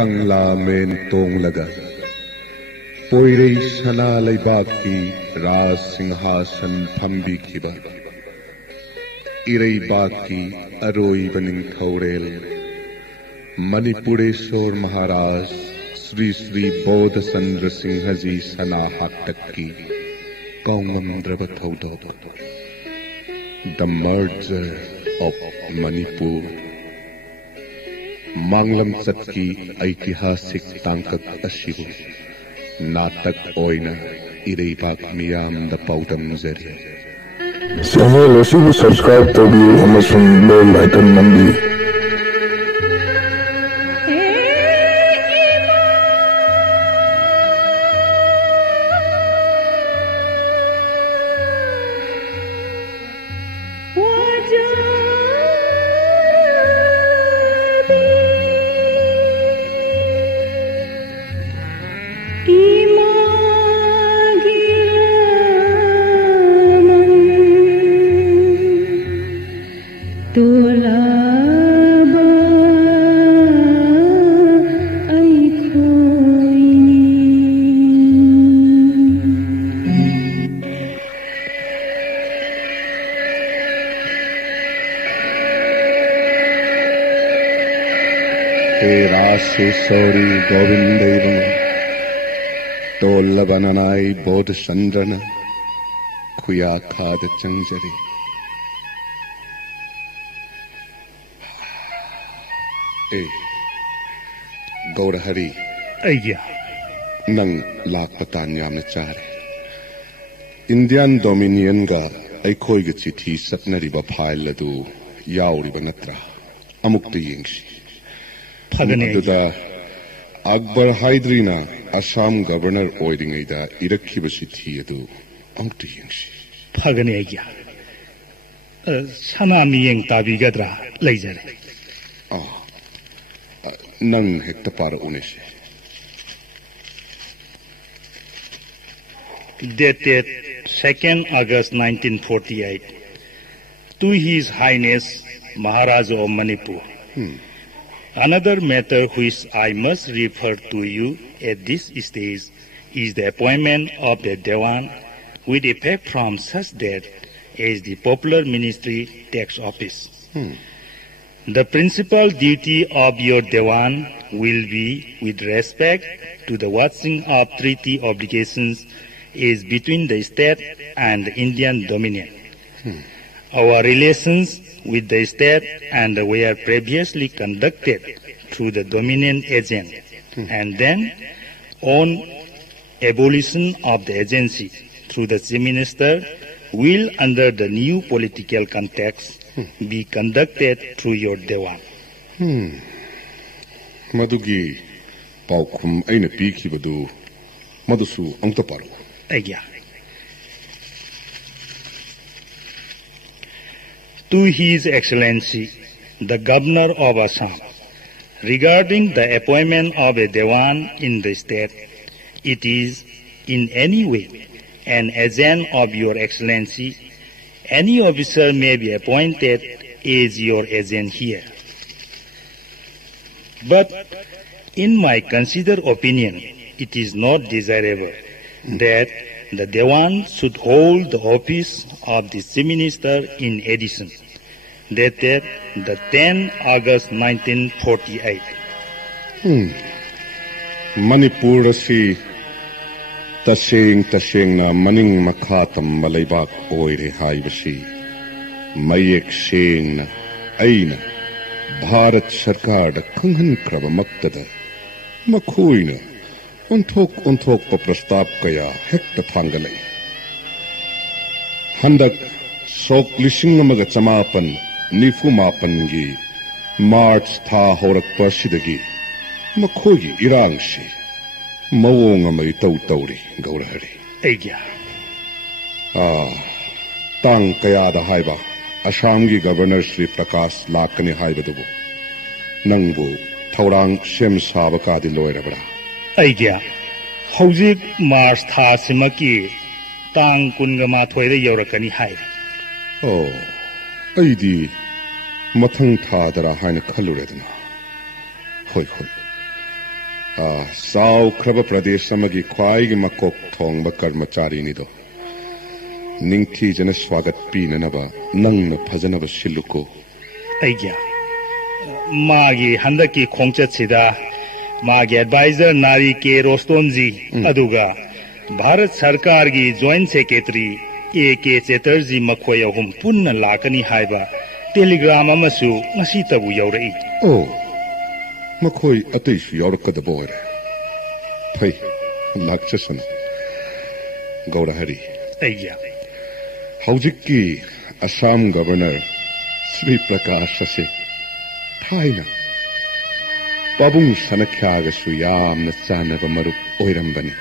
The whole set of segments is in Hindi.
कंगला मेन तोंग लगा पोइरे सना लैबाकी राज सिंहासन फंबी खिबा इरैबाकी अरोइब निंथौरेल मणिपुरेश्वर महाराज श्री श्री बौद्ध चंद्र सिंह जी सना हाक्तकी कौंगमद्रब थौदोक The Merger of Manipur Manglam Satki ऐतिहासिक तांकक अशिबु नाटक ओइना इरेबाक मियाम द पाउटम जरिए चैनल असिबु सब्सक्राइब तौबियु अमसुंग बेल आइकन नंबियु राशेश्वरी गोविंदेवं तोल्लबननाई बोध चंद्रन खुया खाद चंजरी ए गौरहरी अय्या नंग लाख पतान यामने चारे इंडियन डोमिनियन गा ऐखोई गे चिठी सतनरिबा फाइल अदु याउरिबा नत्रा अमुक्त येंगसी अकबर हाइद्रीना असम गवर्नर ओइरिंगैदा इरक्खिबा चिठी अदु अमुक्त येंगसी फगने अय्या सना मियेंग ताबिगद्रा लैजरे नंग हेक्ता पार उनेसे dated 2nd August 1948 to His Highness Maharaja of Manipur. Another matter which I must refer to you at this stage is the appointment of the Dewan with effect from such date as the popular ministry takes office. The principal duty of your Dewan will be with respect to the watching of treaty obligations is between the state and the Indian Dominion. Our relations with the state and were previously conducted through the Dominion agent, and then on abolition of the agency through the Chief Minister will, under the new political context, be conducted through your Dewan. Madugi paukhum aina pikhibadu madusu amta paru. Agya. To His Excellency, the Governor of Assam, regarding the appointment of a Dewan in the state, it is in any way an agent of your Excellency. Any officer may be appointed as your agent here. But in my considered opinion, it is not desirable that the Dewan should hold the office of the Chief Minister in addition, dated the 10th August 1948. Manipur asi taseng na maning makhatam malaybak oire haibasi mayek seng na aina Bharat Sarkar da khunghan kraba maktada makhoina onthok pa prastab kaya hekta phangalai handak sok lising amaga chamapan nifu mapan gi March tha horak pasidagi makhogi irangsi mawong amay tauri gaurahari Agya. Tang kaya da haiba Assam gi Governor Sri Prakash Lakani haibadubu nangbu thaurang sem saba kadi loirabra Agya. Hojik March tha simaki tang kungama thoida yorakani hai. Aidi mathang tha dara haina khaluredna hoi Sao Kraba Pradesamagi Kwai Makok Tong Bakarmachari Nido Ningti Jana Swagat Pinanaba Nang Pazanaba Shiluko Aigya Magi Handaki Kongchatsida Magi Advisor Nari K. Rostonji Aduga Bharat Sarkar gi Joint Secretary A.K. Chatterjee Makhoyahum Punna Lakani Haiba Telegram Amasu Nasitabu Yaurai Oh Makhoi Atish Yorkada Boy Pai Lakchasan Gaurahari Aigya Haujiki Assam Governor Sri Prakash Sase Thaina Babung Sanakyaga Suyam Natsanava Marup Oirambani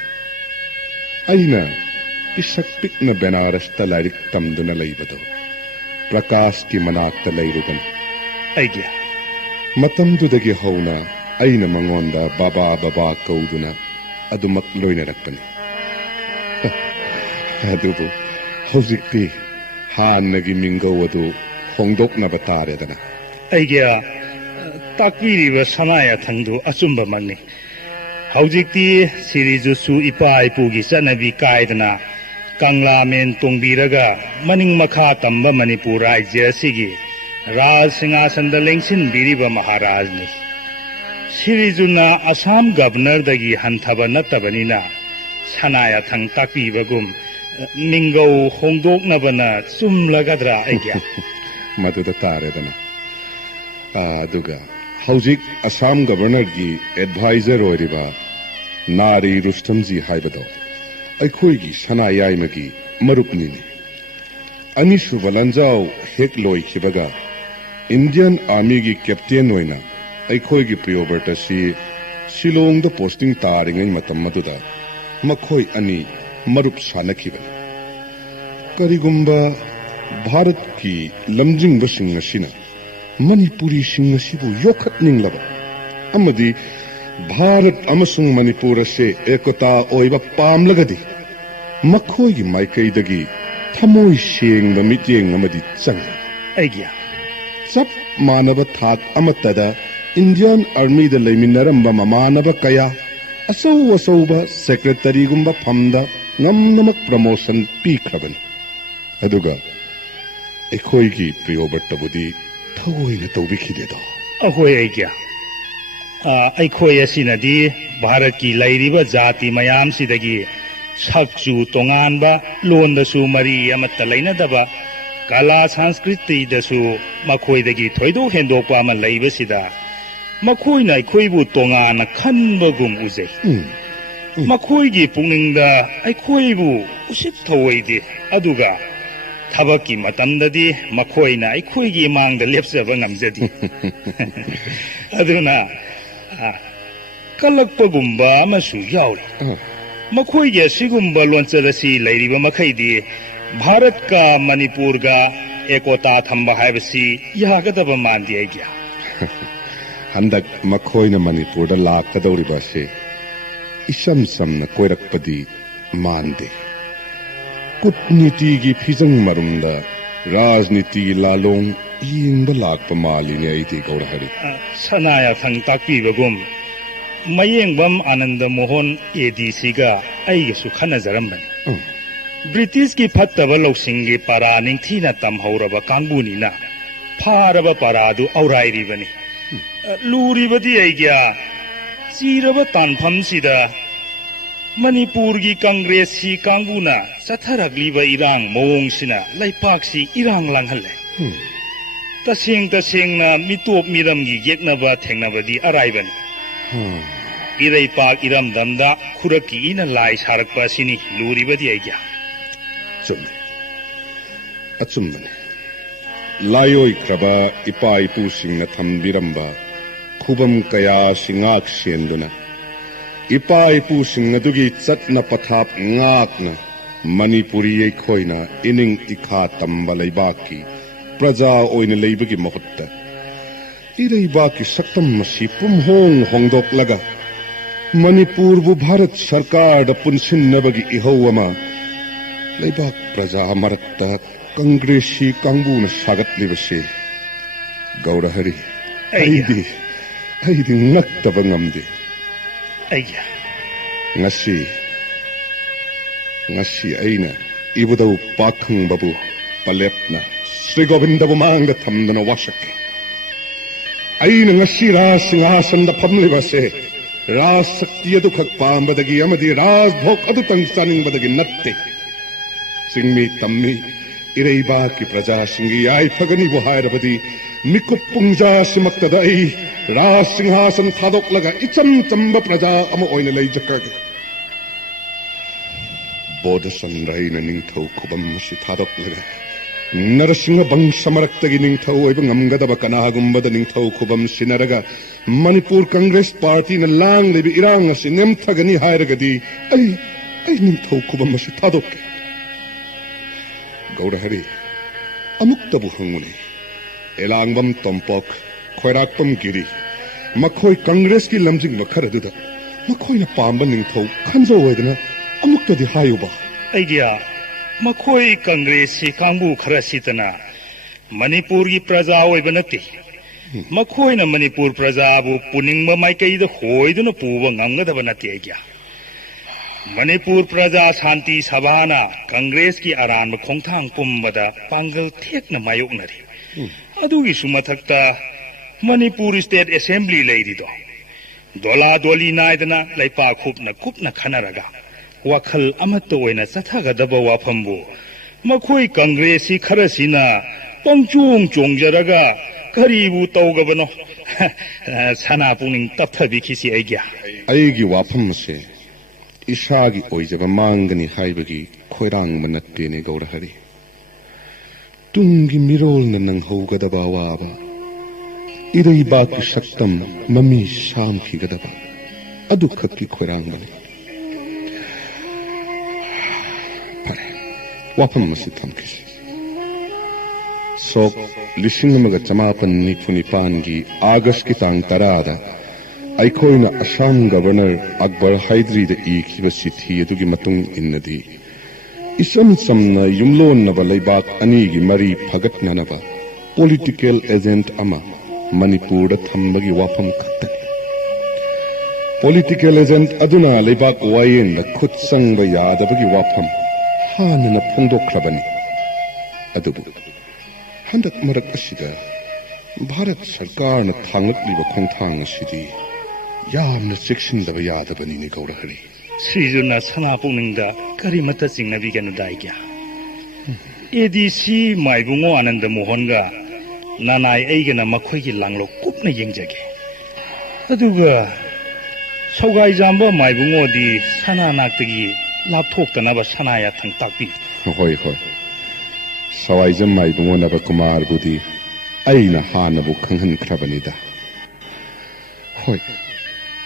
Aina Isakpikna Benaras Talarik Tamduna Laibado Prakash ki Manakta Lairugan Aigya Matamdudagi Hauna Aina Mangonda Baba Kauduna Adumak Loinarakpani Adubu Haujikti Hanagi Mingo Adu Hongdok Nabataredana Aigya Takviriba Sanaya Tangdu Asumba Mani Haujikti Sirijusu Ipa Ipugi Sanabi Kaidana Kangla Men Tungbiraga Maning Makha Tamba Manipur Rajya Sigi Raj Singhasan Lengsin Biriba Maharajni Sirijuna Assam Governor Dagi Hantaba Natabanina Sanaya Tang Takvibagum Mingo Hongdok Nabana Sumlagadra Aigya Maduda Taredana Aduga Haujik Assam Governor gi Advisor Oiriba Nari Rustamji Haibado Aikhoigi Sanayainagi Marupnini Anishu Valanjao Hekloi Kibaga Indian Army gi Captain Oina Aikhoigi Priyoberta si Shillong the posting taringai matam maduda Makhoi Ani Marup Sanakibani Karigumba Bharat ki Lamjing Basing Nasina Manipuri Singasibu Yokat Ninglaba Amadi Bharat Amasung Manipura se Ekota Oiba Pam Lagadi Makhoigi Maikaidagi Tamoi Sheng the Miting Amadi Sang Aigya Sap Manaba Thak Amatada Indian Army the Leminaramba Mamanaba Kaya Asauba Secretary Gumba Pamda Namnamak promotion Pikraban Aduga Ekoigi Priobertabudi Toina Tobikido Ahoy Aigya Aikhoy Asinadi Bharaki Lairiba Jati Mayam Sidagi Saksu Tonganba Londasu Mari Amatalaina Daba Kala Sanskriti Dasu Makhoi Dagi Toido Hendopa Malaiba Sida Makhoi na Aikhoibu Tongana Kanbagum Uze Makhoi gi Pungingda Aikhoibu Usip Towaidi Aduga Tabaki Matamdadi Makhoi na Aikhoy gi Mang the Lepsaba Ngamjadi Aduna Kalakpagumba Masu Yauri Makhoi gi Sigumba Lonchadasi Lairiba Makhaidi Bharat ka Manipur ga Ekota Thamba Haibasi Yagadaba Mandi Aigya Handak Makhoi na Manipur da Lakadauriba se Isam Sam na Koirakpadi Mande Kutniti gi Fizang Marunda Rajniti Lalong Yingba Lakpa Mali ni Aiti Gaurahari Sanaya Thang Takpi Bagum Mayengbam Ananda Mohan ADC ga Aigasu Khanajarambani British ki Fattaba Losinggi Para Ningthina Tamhauraba Kangbunina Pharaba Paradu Aurairibani Luribadi Aigya Siraba Tanphamsida Manipurgi Congress si Kangbuna Satharagliba Irang Mongsina Laipaksi Irang Langhalle Tasing na Mitop Miramgi Yeknaba Tengnabadi Araibani Iraipak Iram Damda Kuraki ina Lai Sarakpa Sini Luribadi Aigya Atsumman Layoi Kraba Ipa Ipu Sing na Thambiramba Kubam Kaya Singak Senduna Ipa Ipu Sing na Dugi Tsatna Pathap Ngakna Manipuri Koina Ining Ikha Tamba Laibaki Praja Oina Laibagi Mahutta Iraibaki Saktam Masi Pumhong Hongdok Laga Manipur Bu Bharat Sarkar da Punsin Nabagi Ihawama Laibak Praja Maratta Congresi Kangbuna Sagat Livasi Gaurahari Aidi Nattabangamdi Aigya. Ngasi aina ibudau pakhang babu palepna Sri Govindabu manga thamdana washake. Aina ngasi ras singhasanda phamlibase ras sakti adu khak pambadagi amadi ras bhok adu tang saningbadagi natte. Singmi tammi iraiba ki praja singi ai phagani bu hairabadi mikut pungja simaktada ai ras singhasan thadok laga icham chamba praja ama oina lei jakage. Bodha Sandraina Ningthau Kubam Sithadok Laga Narasinga Bangsamarakta Ningthau Ebangamgada Bakanagumbada Ningthau Kubam Sinaraga Manipur Congress Party na lang lebi iranga sinem thagani hairagadi ay Ningthau Kubam Sithadok Gaurahari Amuktabu Hunguni Elangbam Tompok Khoirakpam Giri Makhoi Congress ki lamjing makaraduda Makhoi na pamba Ningthau Khanjo wedana Amukta di hayuba. Aigya, makhoi Congress kangbu kharasitana Manipur ki praja oibanati. Makhoi na Manipur praja bu puningma maikai da hoiduna puwa ngamgadaba nati aigya. Manipur praja shanti sabhana Congress ki aran khongthang pumbada pangal thekna mayoknari. Adugi sumathakta Manipur State Assembly leirido. Dola doli naidana laipa kupna khanaraga. Wakhal amatta oina sathagadaba wafambu makhoi Congress kharasina pangchung chongjaraga karibu tawgabano sana puning tapthabi khisi aigya aigi wafam se isagi oijaba mangani haibagi khoirang manatte ne gaurahari tungi mirol na nang hogadaba waba irei ba ki saktam mami sham ki gadaba adu khakki khoirang mani Wapam masih tamkis. Sok lising mga chamapan ni Punipangi August kitang tarada ay koy na Assam Governor Akbar Hydri da ikiba sithi adugi matung innadi. Isam na yumlon na ba laybak anigi mari phagat na ba political agent ama Manipur da thambagi wapam khattani. Political agent aduna laybak wayen da khutsang ba yadabagi wapam Hanana Pondokrabani Adubu Handak Marak Ashida Bharat Sarkar na Thangat Liba Kongthang Ashidi Yamna Section the Yadabani Gaurahari Srizuna Sanapuningda Karimata Singh Navigana Daigya ADC Maibungo Ananda Mohonga Nanai Eigana Makogi Langlo Kupna Yengjage Aduga Sogai Zamba Maibungo di Sana Naktagi Laptokta naba sanaya thang takpi. Hoi. Sawaijam maibungo naba kumar budi aina hanabu khanghan krabanida. Hoi.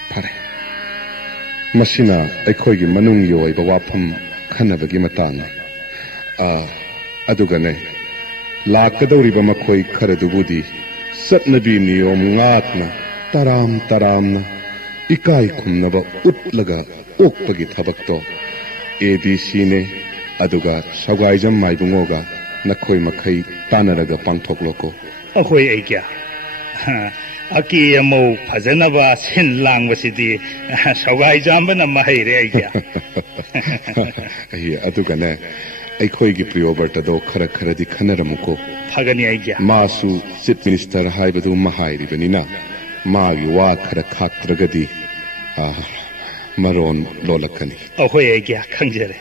Pare. Masina aikhoigi manung yoi ba wafam khanabagi matanga. Adugane lakadawriba makhoi kharadubudi satnabi niyom ngatna taram ikai khumnaba utlaga okpagi thabakto ADC ne aduga Sagaijam Maibungoga Nakoi Makai Tanaraga Pangtokloko. Ahoy Aigya Aki Amo Pazanaba Sin Langwasidi Sagaijambana Mahire Aigya Adugane Aikoigi Prioberta do Kara di Kanaramuko Pagani Aigya Masu Chief Minister Haibadu Mahairi Benina Magi Wat Kara Katragadi Maron Lolakani. Ahoy Aigya Kangjere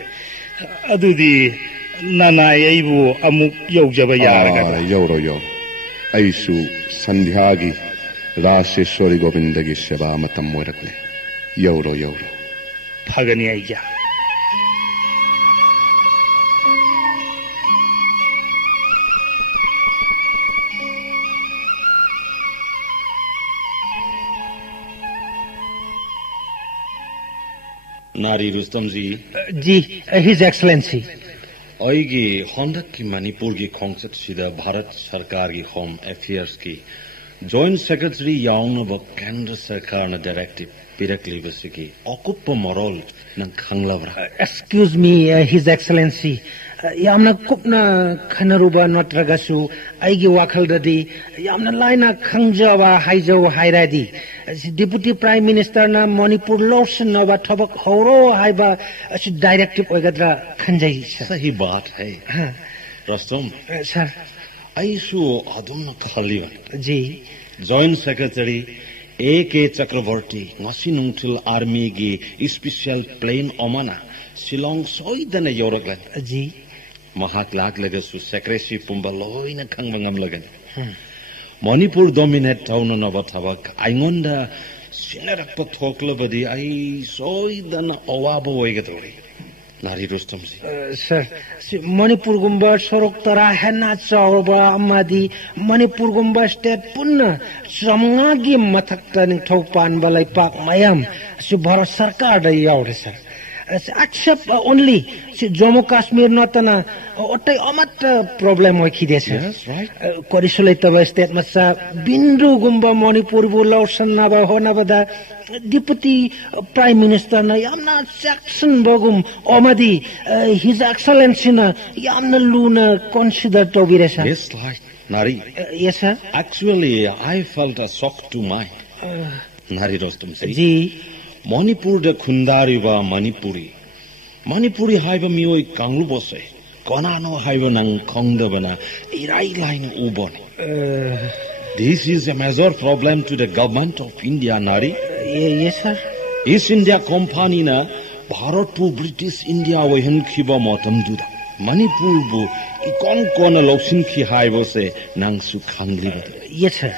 Adudi Nana Aibu Amuk Yojaba Yaraga Yoro Aisu Sandhagi Rasheshwari Govindagi Seva Matam Morakle Yoro Pagani Aigya Nari Rustam ji. His Excellency. Aigi Honda ki Manipur ki Khongsat Sida Bharat Sarkar ki Home Affairs ki Joint Secretary Yauna ba Kendra Sarkar na Directive Pirakli Vasiki Okuppa Morol na Khanglavra. Excuse me, His Excellency. Yamna kupna khanaruba natragasu aigi wakaldadi yamna laina khangjawa haijaw hairadi Deputy Prime Minister na Manipur lawsuit na ba thabak horo hai ba directive oigadra khanjai sir. Sahi baat hai. Rustom, Sir. Aisu adum khali Ji. Joint Secretary A.K. Chakravarti ngasi nungthil army gi special plane omana Shillong soidana yoraglan. Ji. Mahak lag lagasu secrecy pumba loina khangbangam lagan. Manipur dominate town na bathabak aingonda sinarak pathokla badi ai soidana awabo oigadori. Nari Rustom ji. Sir, Manipur gumba sorok tara henna chawba amadi Manipur gumba state punna samnga gi mathakta ning thopan balai pak mayam su Bharat Sarkar da yaure sir. Except only Jammu Kashmir notana otai amat problem hoi khide sir. Yes, right. Korisulai taba state masa bindu gumba Manipur bu lawsan na ba hona bada Deputy Prime Minister na yamna section bagum omadi His Excellency na yamna luna consider to be sir. Yes, right. Nari. Yes sir. Actually, I felt a shock to mind. Nari Rustom ji. Ji. Manipur da khundari ba Manipuri. Manipuri haiba mioi kanglu bose. Konano haiba nang khongda bana irai line ubone. This is a major problem to the government of India, Nari. Yes sir. East India Company na Bharat pu British India wahin khiba motam duda. Manipur bu ikon kona loksin khi haiba se nang su khangli bada. Yes sir.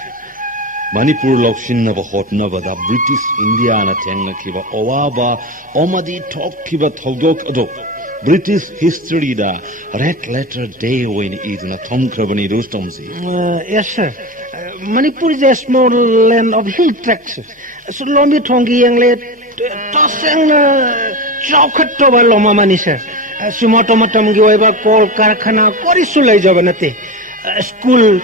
Manipur loksin na ba hot na bada British India na teng na khiba owa omadi talk khiba thodok adok. British history da red letter day when it na thom krabani Rustom ji. Yes sir. Manipur is a small land of hill tracts. So lombi thongi yangle toseng chaukat to ba loma mani sir. Sumoto matam gi oiba kol karkhana kori sulai jabanate. School,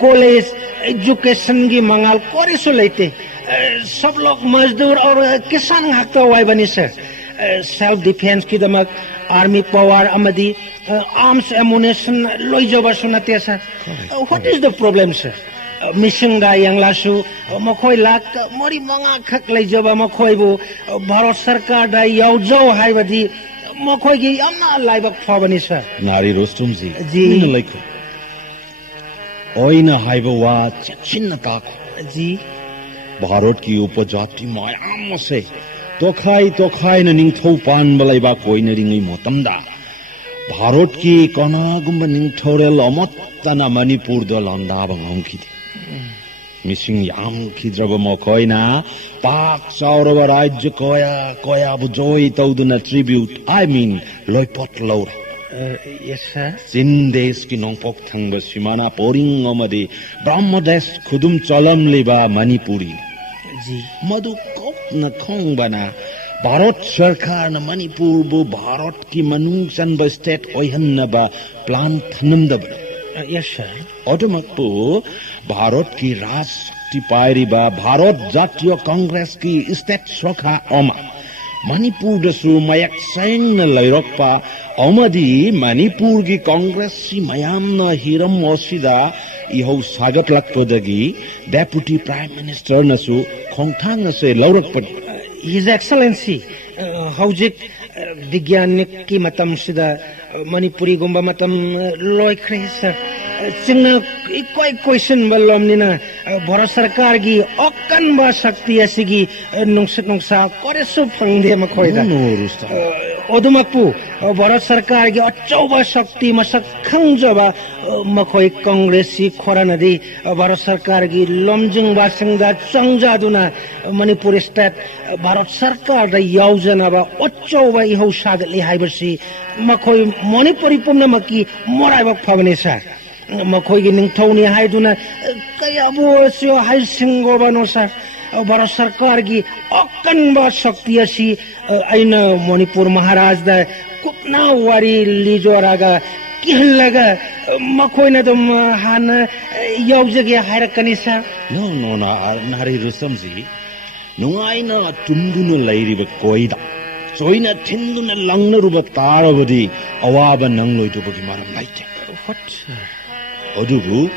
college, education gi mangal kori sulaite. सब लोग मजदूर और किसान हकता हुआ बनी सर. Self defense की दमक army power amadi arms ammunition loi joba sunate sir. What is the problem sir? Mishinga yang lasu makhoi lak mori manga khak lai joba makhoi bu Bharat Sarkar da yau jo hai badi makhoi gi amna lai bak phawani sir. Nari Rustom ji. Ji. Like oina haiba wa chinna tak. Ji. Bharat ki upajati mayam se tokhai na ningthau pan balai ba koina ringai motamda Bharat ki kona gumba ningthorel amot tana Manipur do landa bangong ki missing yam khidraba mo koina pak sauraba rajya koya bu joy tauduna tribute I mean loipot laura. Yes sir. Sindes ki nongpok thangba simana poring amadi Brahmadesh khudum chalam leba Manipuri. Ji. Madu kop na khong bana Bharat Sarkar na Manipur bu Bharat ki manungsan ba state oihan na ba plan thanam da bana. Yes sir. Automakpu Bharat ki raj shakti pairi ba Bharat Jatiya Congress ki state shakha oma Manipur dasu mayak saing na lairokpa omadi Manipur ki Congress si mayam na hiram osida iho sagat lakpadagi Deputy Prime Minister nasu khongthang se laurakpa. His Excellency haujik vigyanik ki matam sida Manipuri gumba matam loi khre sir. Chingna koi question balom nina Bharat Sarkar gi okkan ba shakti asigi nungsa kore su phangde makhoi da. No Rustom. Odumakpu Bharat Sarkar gi achauba shakti masak khangjoba makhoi Congress si khorana di Bharat Sarkar gi lomjing ba singda changja duna Manipur state Bharat Sarkar da yaujana ba achauba iho sagatli haibasi makhoi Manipuri pumna maki morai bak phabane sa. Makhoi gi ningthoni haiduna kaya bo sio hai singo bano sa Bharat Sarkar gi okkan ba shakti asi aina Manipur Maharaj da kupna wari lijoraga kihlaga makhoi na dum han yaujage hairakani sa. No, Nari Rustom ji. Nungai na tumduna lairiba koida. Soina tinduna langna ruba tarabadi awaba nangloi to bagi maram laite. What? Odugu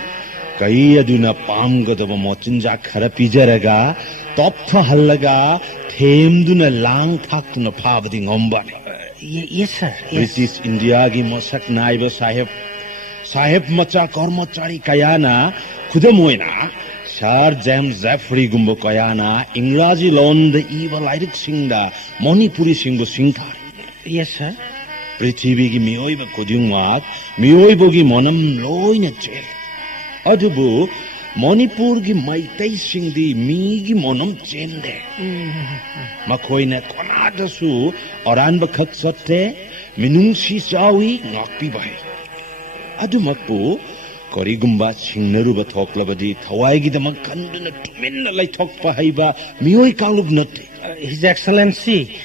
कई अदुना पामगदब मोचिंजा खरा पिजरगा तोप्थहल्लगा थेमदुना लांग थाक्तुना फाबदि ngomबाने Yes, sir. ब्रिटिश इंडिया की मसक नाइब साहेब मचा कर्मचारी कयाना खुदमोइना सर जेम्स जेफरी गुम्बो कयाना इंग्राजी लोन द इवल लाइरिक सिंगदा मणिपुरी सिंगो सिंगथार Yes, sir. पृथ्वी की मियोइब खुदिंगवाक मियोइबोगी मनम लोइना चे अदुबु मणिपुर की मैतै सिंगदी मीगी मनम चेंदे मखोइना कोनादसु अरानब खत सत्ते मिनुंगसी चावी ngakpi bai अदुमकु करिगुम्बा सिंगनरुब थोक्लबदी थवाइगिदमक कन्दुना तुमिन्ना लाइथोकपा हाइबा मियोइ कांगलुब नते His Excellency,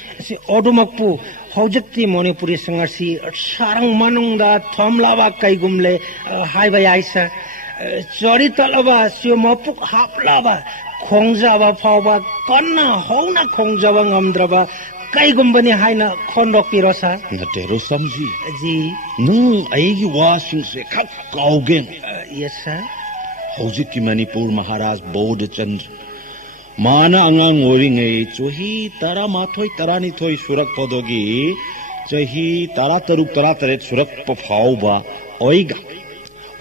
Odumakpu, Hojati Monipuri Sangarsi, Sarang Manungda, Tomlava Kaigumle, Haibayaisa, Choritalava, Siomopuk Haplava, Kongzava Pava, Konna, Hona Kongzava Ngamdrava, Kaigumbani Haina, Kondok Pirosa. Natero samji. Ji. Nung aigi washing se kak kaugen. Yes, sir. Hojiki Manipur Maharaj Bodh Chandra. माना अंगांग ओरिंगे चोही तारा माथोई तारानी थोई सुरक पदोगी चोही तारा तरुक तारा तरेत सुरक पफाओबा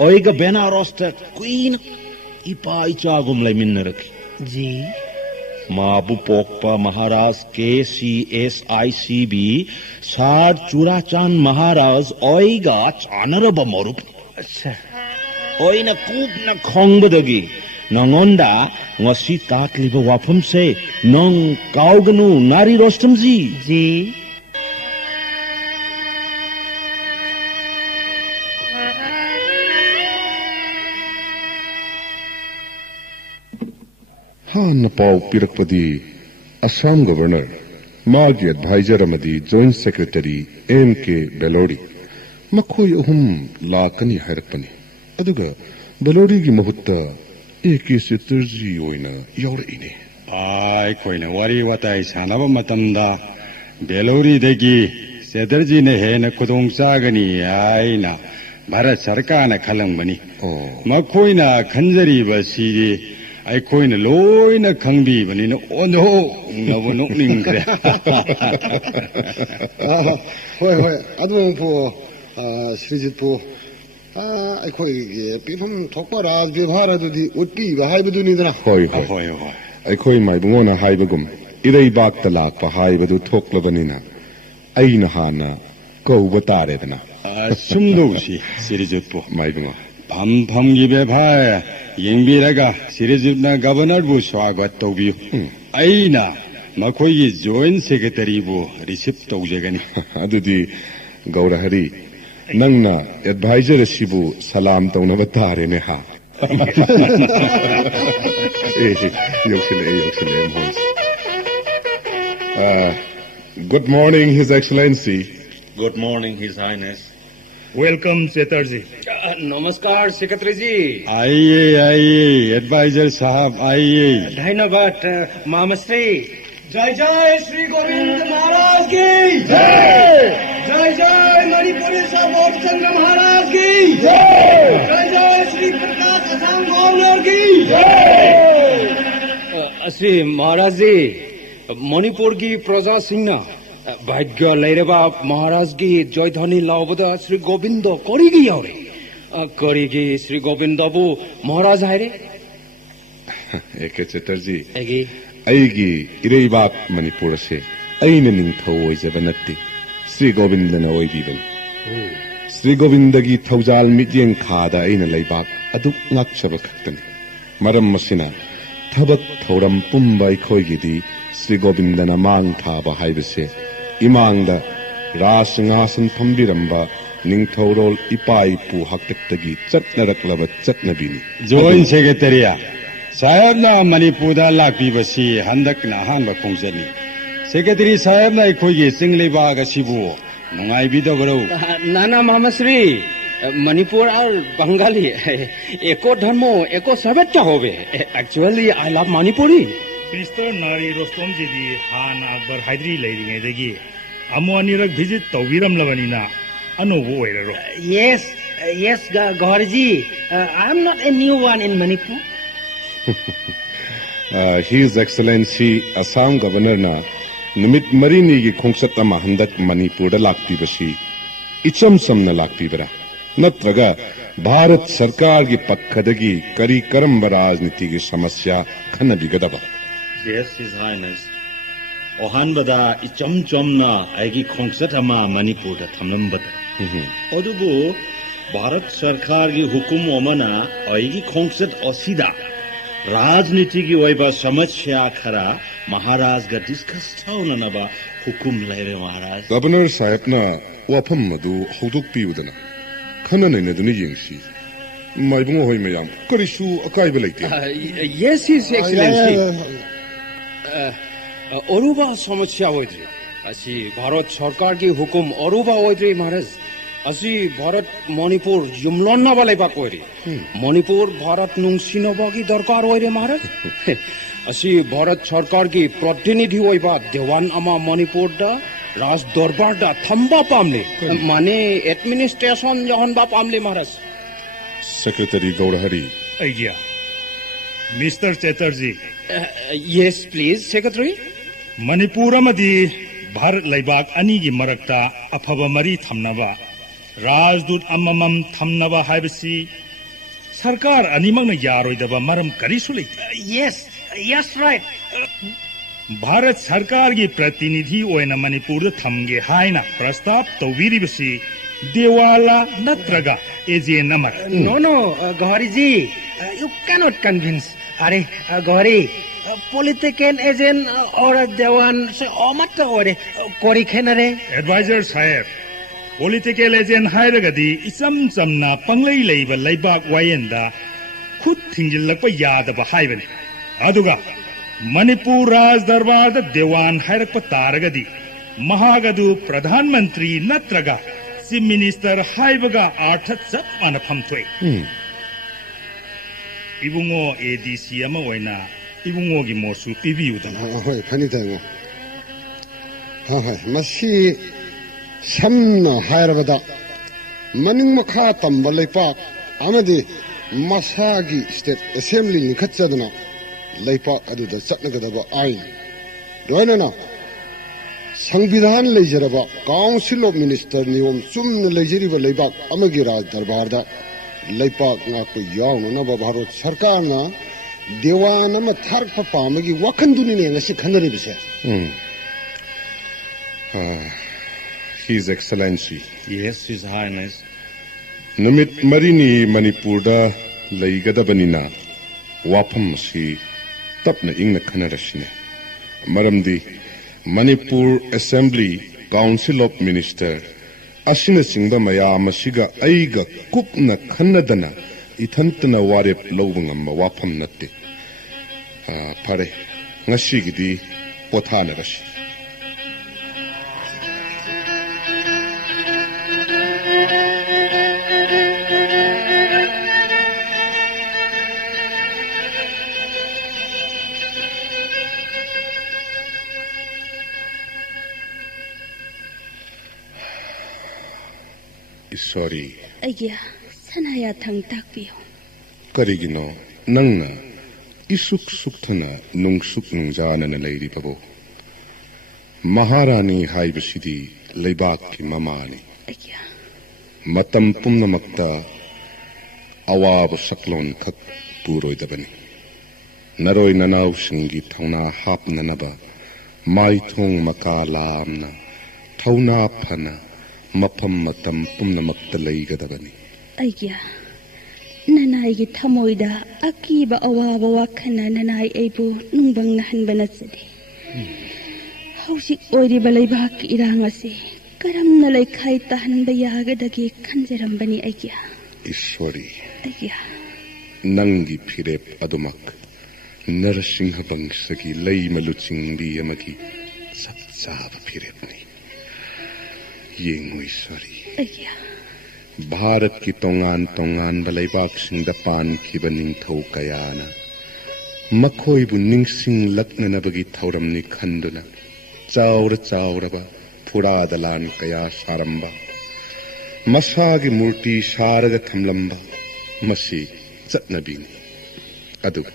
ओइगा बेनारस तक क्वीन इपा इचागुम लेमिन रखी जी माबू पोकपा महाराज KCSICB सार चुराचान महाराज ओइगा चानर बमरुक अच्छा ओइना कूप न खोंगबदगी नंगोंदा ngasi takliba wapam se nong kauganu nari rostamji ji Han Pau Pirakpadi Assam Governor Magi Advisor Amadi Joint Secretary MK Belodi Makhoi Uhum Lakani Hairakpani Aduga Belodi gi mahutta Eki Sitarji oina yaurine ai koina wari watai sanaba matamda Belori degi Sitarji ne hena kudong sagani aina Bharat Sarkar na khalangbani makoina khanjari basi ai koina loina khangbi bani no ono ngabu nokningre hoi adu po Srijit po ꯑꯩꯈꯣꯏꯒꯤ ꯄꯤꯐꯝ ꯊꯣꯛꯄ ꯔꯥꯖ ꯕꯦꯚꯥꯔꯗꯨꯗꯤ ꯎꯠꯄꯤꯕ ꯍꯥꯏꯕꯗꯨꯅꯤꯗꯅ ꯍꯣꯏ ꯍꯣꯏ ꯑꯩꯈꯣꯏ ꯃꯥꯏꯕꯨꯡꯉꯣꯅ ꯍꯥꯏꯕꯒꯨꯝ ꯏꯔꯩꯕꯥꯛꯇ ꯂꯥꯛꯄ ꯍꯥꯏꯕꯗꯨ ꯊꯣꯛꯂꯕꯅꯤꯅ ꯑꯩꯅ ꯍꯥꯟꯅ ꯀꯧꯕ ꯇꯥꯔꯦꯗꯅ ꯁꯨꯝꯗꯧꯁꯤ 시리즈부 마이붕어 밤밤기 베바야 잉비라가 시리즈나 가버너부 스와가 또비요 아이나 마코이기 조인 세크레터리부 리셉 또우제가니 아두디 가우라하리 năng na advisor sibu salam tauna batare ne ha good morning His Excellency. Good morning His Highness. Welcome Setarji. Namaskar Secretary ji. आइए advisor साहब आइए धन्यवाद मामश्री. जय जय श्री गोविंद महाराज की जय जय जय मणिपुरी साबोध चंद्र महाराज की जय जय जय श्री प्रकाश असम गवर्नर की जय श्री महाराज जी मणिपुर की प्रजा सिंह भाग्य लेरेबा महाराज की जयध्वनि लावबदा श्री गोविंद करिगी यारे करिगी श्री गोविंद बाबू महाराज आइरे एके चटर्जी एगी अईगी इरेबाक मणिपुर से अईन निंगथौ ओइजबा नत्ति श्री गोविंदना ओइबीबन श्री गोविंदगी थौजाल मिजेंग खादा अईना लैबाक अदुक ngakchaba खक्तनि मरम मसिना थबक थौरम पुंबा अखोइगिदी श्री गोविंदना मांग थाबा हाइबसे इमांगदा रासंगासन फंबिरंबा निंगथौरोल इपाई पु हक्तक्तगी चटनरक्लबा चटनबिनी जोइन सेक्रेटरीया साहेबना मणिपुरदा लाक्पीबसी हंदकना अहानबा खोंजनी सेक्रेटरी साहेबना अखोइगी चिंगलेबाग असिबु नुंगाइबिदबरो नाना मामश्री मणिपुर और बंगाली एको धर्म एको सभ्यता होवे actually I love Manipuri Mr. Nari Rostomji di Han Akbar Haidri leiringai dagi amu anirak visit tawbiram labanina anobu oiraro yes Yes, Gaurji, I am not a new one in Manipur. His Excellency Assam Governor na Numit Marini ki khongsat ama handak Manipur da lakpi basi icham samna lakpi bara natraga Bharat Sarkar ki pakhadagi kari karamba rajniti ki samasya khana bigadaba. Yes, His Highness. Ohan bada icham chamna aigi khongsat ama Manipur da thamlam bada. Odubu Bharat Sarkar ki hukum omana aigi khongsat osida राजनीति की वैबा समस्या खरा महाराज का डिस्कस थाउना नबा हुकुम लेवे महाराज गवर्नर साहब ना वाफम मधु हौदुक पिउदना खना नै नदुनि यंगसी माइबुंग होय मयाम करिसु अकाइबे लैते Yes, His Excellency. अरुबा समस्या होइद्री असि भारत सरकार की हुकुम अरुबा होइद्री महाराज असि भारत मणिपुर जुमलन नबलाई पाकोरी मणिपुर भारत नुंसिनोबा की दरकार होइरे महाराज असि भारत सरकार की प्रतिनिधि होइबा देवान अमा मणिपुर दा राज दरबार दा थंबा पामले माने एडमिनिस्ट्रेशन जहन बा पामले महाराज सेक्रेटरी गौरहरी आइडिया mister Chatterjee Yes, please, Secretary. Manipur अमदी भारत लैबाक अनि की मरक्ता अफबा मरी थमनबा राजदूत अममम थमनबा हाइबसी सरकार अनिमंग न यारोइदबा मरम करिसु लैते Yes, right. भारत सरकार की प्रतिनिधि ओइना मणिपुर थमगे हाइना प्रस्ताव तौबिरिबसी देवाला नत्रगा एजेन नमर No, Gaurji, you cannot convince. Are, Gauri, political agent or Dewan se omata ore kori khenare. Adviser साहेब पॉलिटिकल एजेंट हाइरगदी इचम चमना पंगलई लेबा लेबाक वायेंदा खुद थिंजिल्लक यादबा हाइबने अदुगा मणिपुर राज दरबार द देवान हाइरक तारगदी महागदु प्रधानमंत्री नत्रगा चीफ मिनिस्टर हाइबगा आर्थ चप आना फमथोय इबुंगो एडीसी अमा ओइना इबुंगो गी मोसु पिबिउदना होय फनी तांगो मसी samna hairabada maning makha tamba leipak amadi masagi state assembly ni khatchaduna leipak aduda chatnagadaba ain doinana संविधान लेजरबा काउंसिल ऑफ मिनिस्टर नियम चुम्न लेजरिबा लेबाक अमगी राज दरबारदा लेपाक नाको यावनबा भारत सरकारना देवानमा थारक पामगी वखन्दुनि ने ngasi खनरिबसे His Excellency. Yes, His Highness. Numit Marini Manipurda Laigadabana Wapam si Tapna Ingna Kanarashina. Maramdi Manipur Assembly Council of Minister Ashina Singda Maya Masiga Aiga Kupna Kanadana Itantana Warep Lovangam Wapam Nati Pare Nashigidi Pothanarash. Sorry. Ayya, sanaya thang takpiyo. Karigino, nangna, isuk sukthana nungsuk nungjana na layri babo. Maharani haibasidi laybak ki mamani. Ayya. Matam pumna makta awab saklon khat puroy dabani. Naroy nanaw singi thawna hap nanaba. Mai thong makalamna. Thawna phana. Mapam matam pumna maktalaygadabani. Ayya, nanay gi thamoida akiba awaba wakhana nanay aibu nungbang nahanbanatsadi. Hausik oiriba laybak irangasi karamna laikhay tahanba yagadagi kanjarambani ayya. Ishwari. Ayya. Nangi phirep adumak Narasingha bangsagi lay maluchingbi amagi satsaba phirepni. Yengoy sorry. Ayya. Bharat ki tongan balaybak singdapan kibaning thau kayana. Makoy bu ningsing lakna nabagi thauram ni khanduna. Chaura ba pura dalan kaya saramba. मसागी Murthy सारग थमलंबा Masih चटनबीनी अदुगा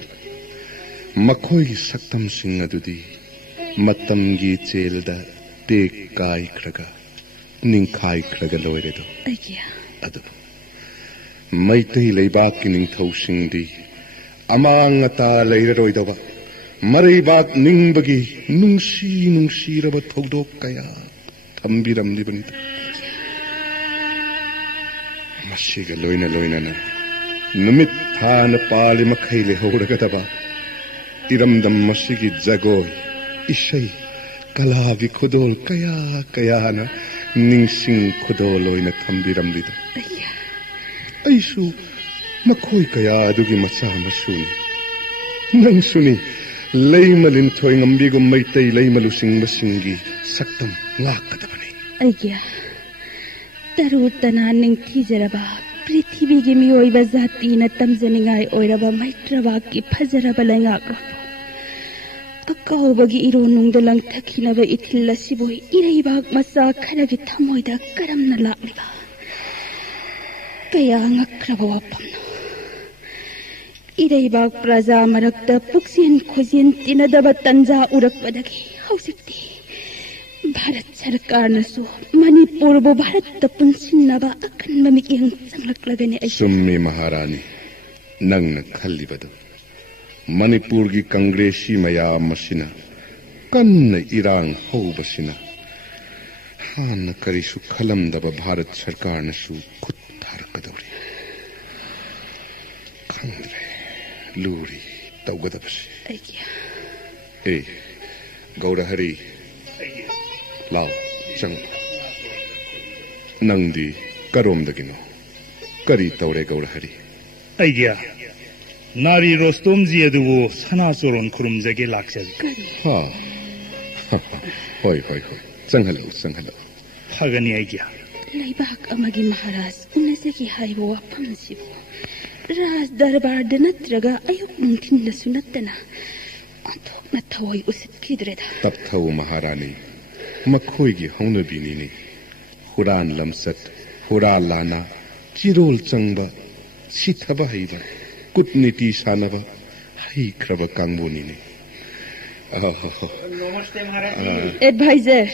मखोई सक्तम Singh अदुदी मतमगी चेलदा take काय खरगा निंखाई खरगा लोइरेदो अदु मैतई लेबाक की निंथौ सिंगदी अमांग अता लेररोइदबा मरैबाक निंबगी नुंसीरब थौदोक कया थंबिरमलिबनी मसीगा लोइना लोइना नुमित थान पाली मखै लेहौरगदबा इरमदम मसीगी जगोय इशै कलागी खुदोल कया कयाना निंसिंग खुदोल लोइना थंबिरमलिदो ऐसु मखोय कया अदुगी मचा मसुनी नंग सुनी लैमलिन थोय ngambigum मैतै लैमलुसिंग मसिंगी सक्तम लाकदबनी अय्या तरु तना निंगथिजरबा पृथ्वी की मियोइबा जाति न तमजनिंगाय ओइरबा मैत्रबा की फजरबा लैंगाक अकाउबगी इरोनुंग दलंग थखिनबा इथिल सिबोय इरैबाक मसा खरगी थमोइदा करमना लाक्लिबा कया ngakhraba wapamna इरैबाक प्रजा मरक्ता पुक्सिन खोजिन तिनदबा तंजा उरकपदगी हौसिक्ति भारत सरकार नसु मणिपुरबो भारत पुनसिन्नबा अखन्बा मिकिंग संलक्लगने सुम्मी महारानी नंग खल्लिबदु मणिपुर की कांग्रेसी मयाम मसिना कन्न इरांग हौबसिना हान करिसु खलमदबा भारत सरकार नसु खुद थारकदौरी खंद्रे लूरी तौगदबसि ए गौरहरी लाओ चंग नंगदी करोमदगिनो करी तौरे गौरहरी आइडिया नारी रोस्तोम जी अदुवो सनाचोरन खुरुमजगे लाक्सजि हां होय होय होय चंगहलो फगनी आइडिया लैबाक अमगी महाराज उनसगी हाइबो वफमसिबो राज दरबार नत्रगा अयुक नुंथिनदसु नत्तना अंथोकना थवोय उसितखिद्रेदा तपथौ महारानी मखोयगी हौनबिनीने हुरान लमसत हुरा लाना चिरोल चंगबा सिथबा हैबा कुटनीति सानबा हैख्रबा कांगबोनीने नमस्ते महाराज एडवाइजर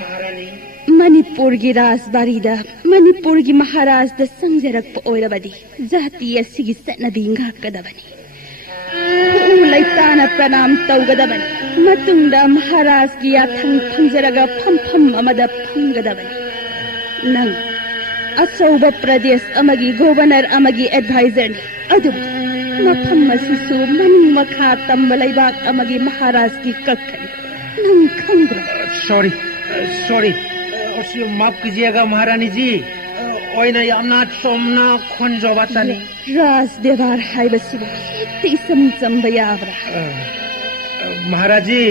महारानी मणिपुर की राजबारीदा मणिपुर की महाराज द संजरक ओइरबदी जाति असिगी सनबी ngakadabani लैताना प्रणाम तौगदबनी मतुंगदा महाराज की याथंग फंजरगा फमफम अमदा फंगदबनी नंग अचौबा प्रदेश अमगी गवर्नर अमगी एडवाइजर ने अदु मफम मसिसु मनिंग मखा तंबलैबाक अमगी महाराज की कखनी नंग खंग्र सॉरी और माफ कीजिएगा महारानी जी ओइना यामना सोमना खोंजोबातानी राज देवार हाइबसिबो तिसम चंबयावरा महाराज जी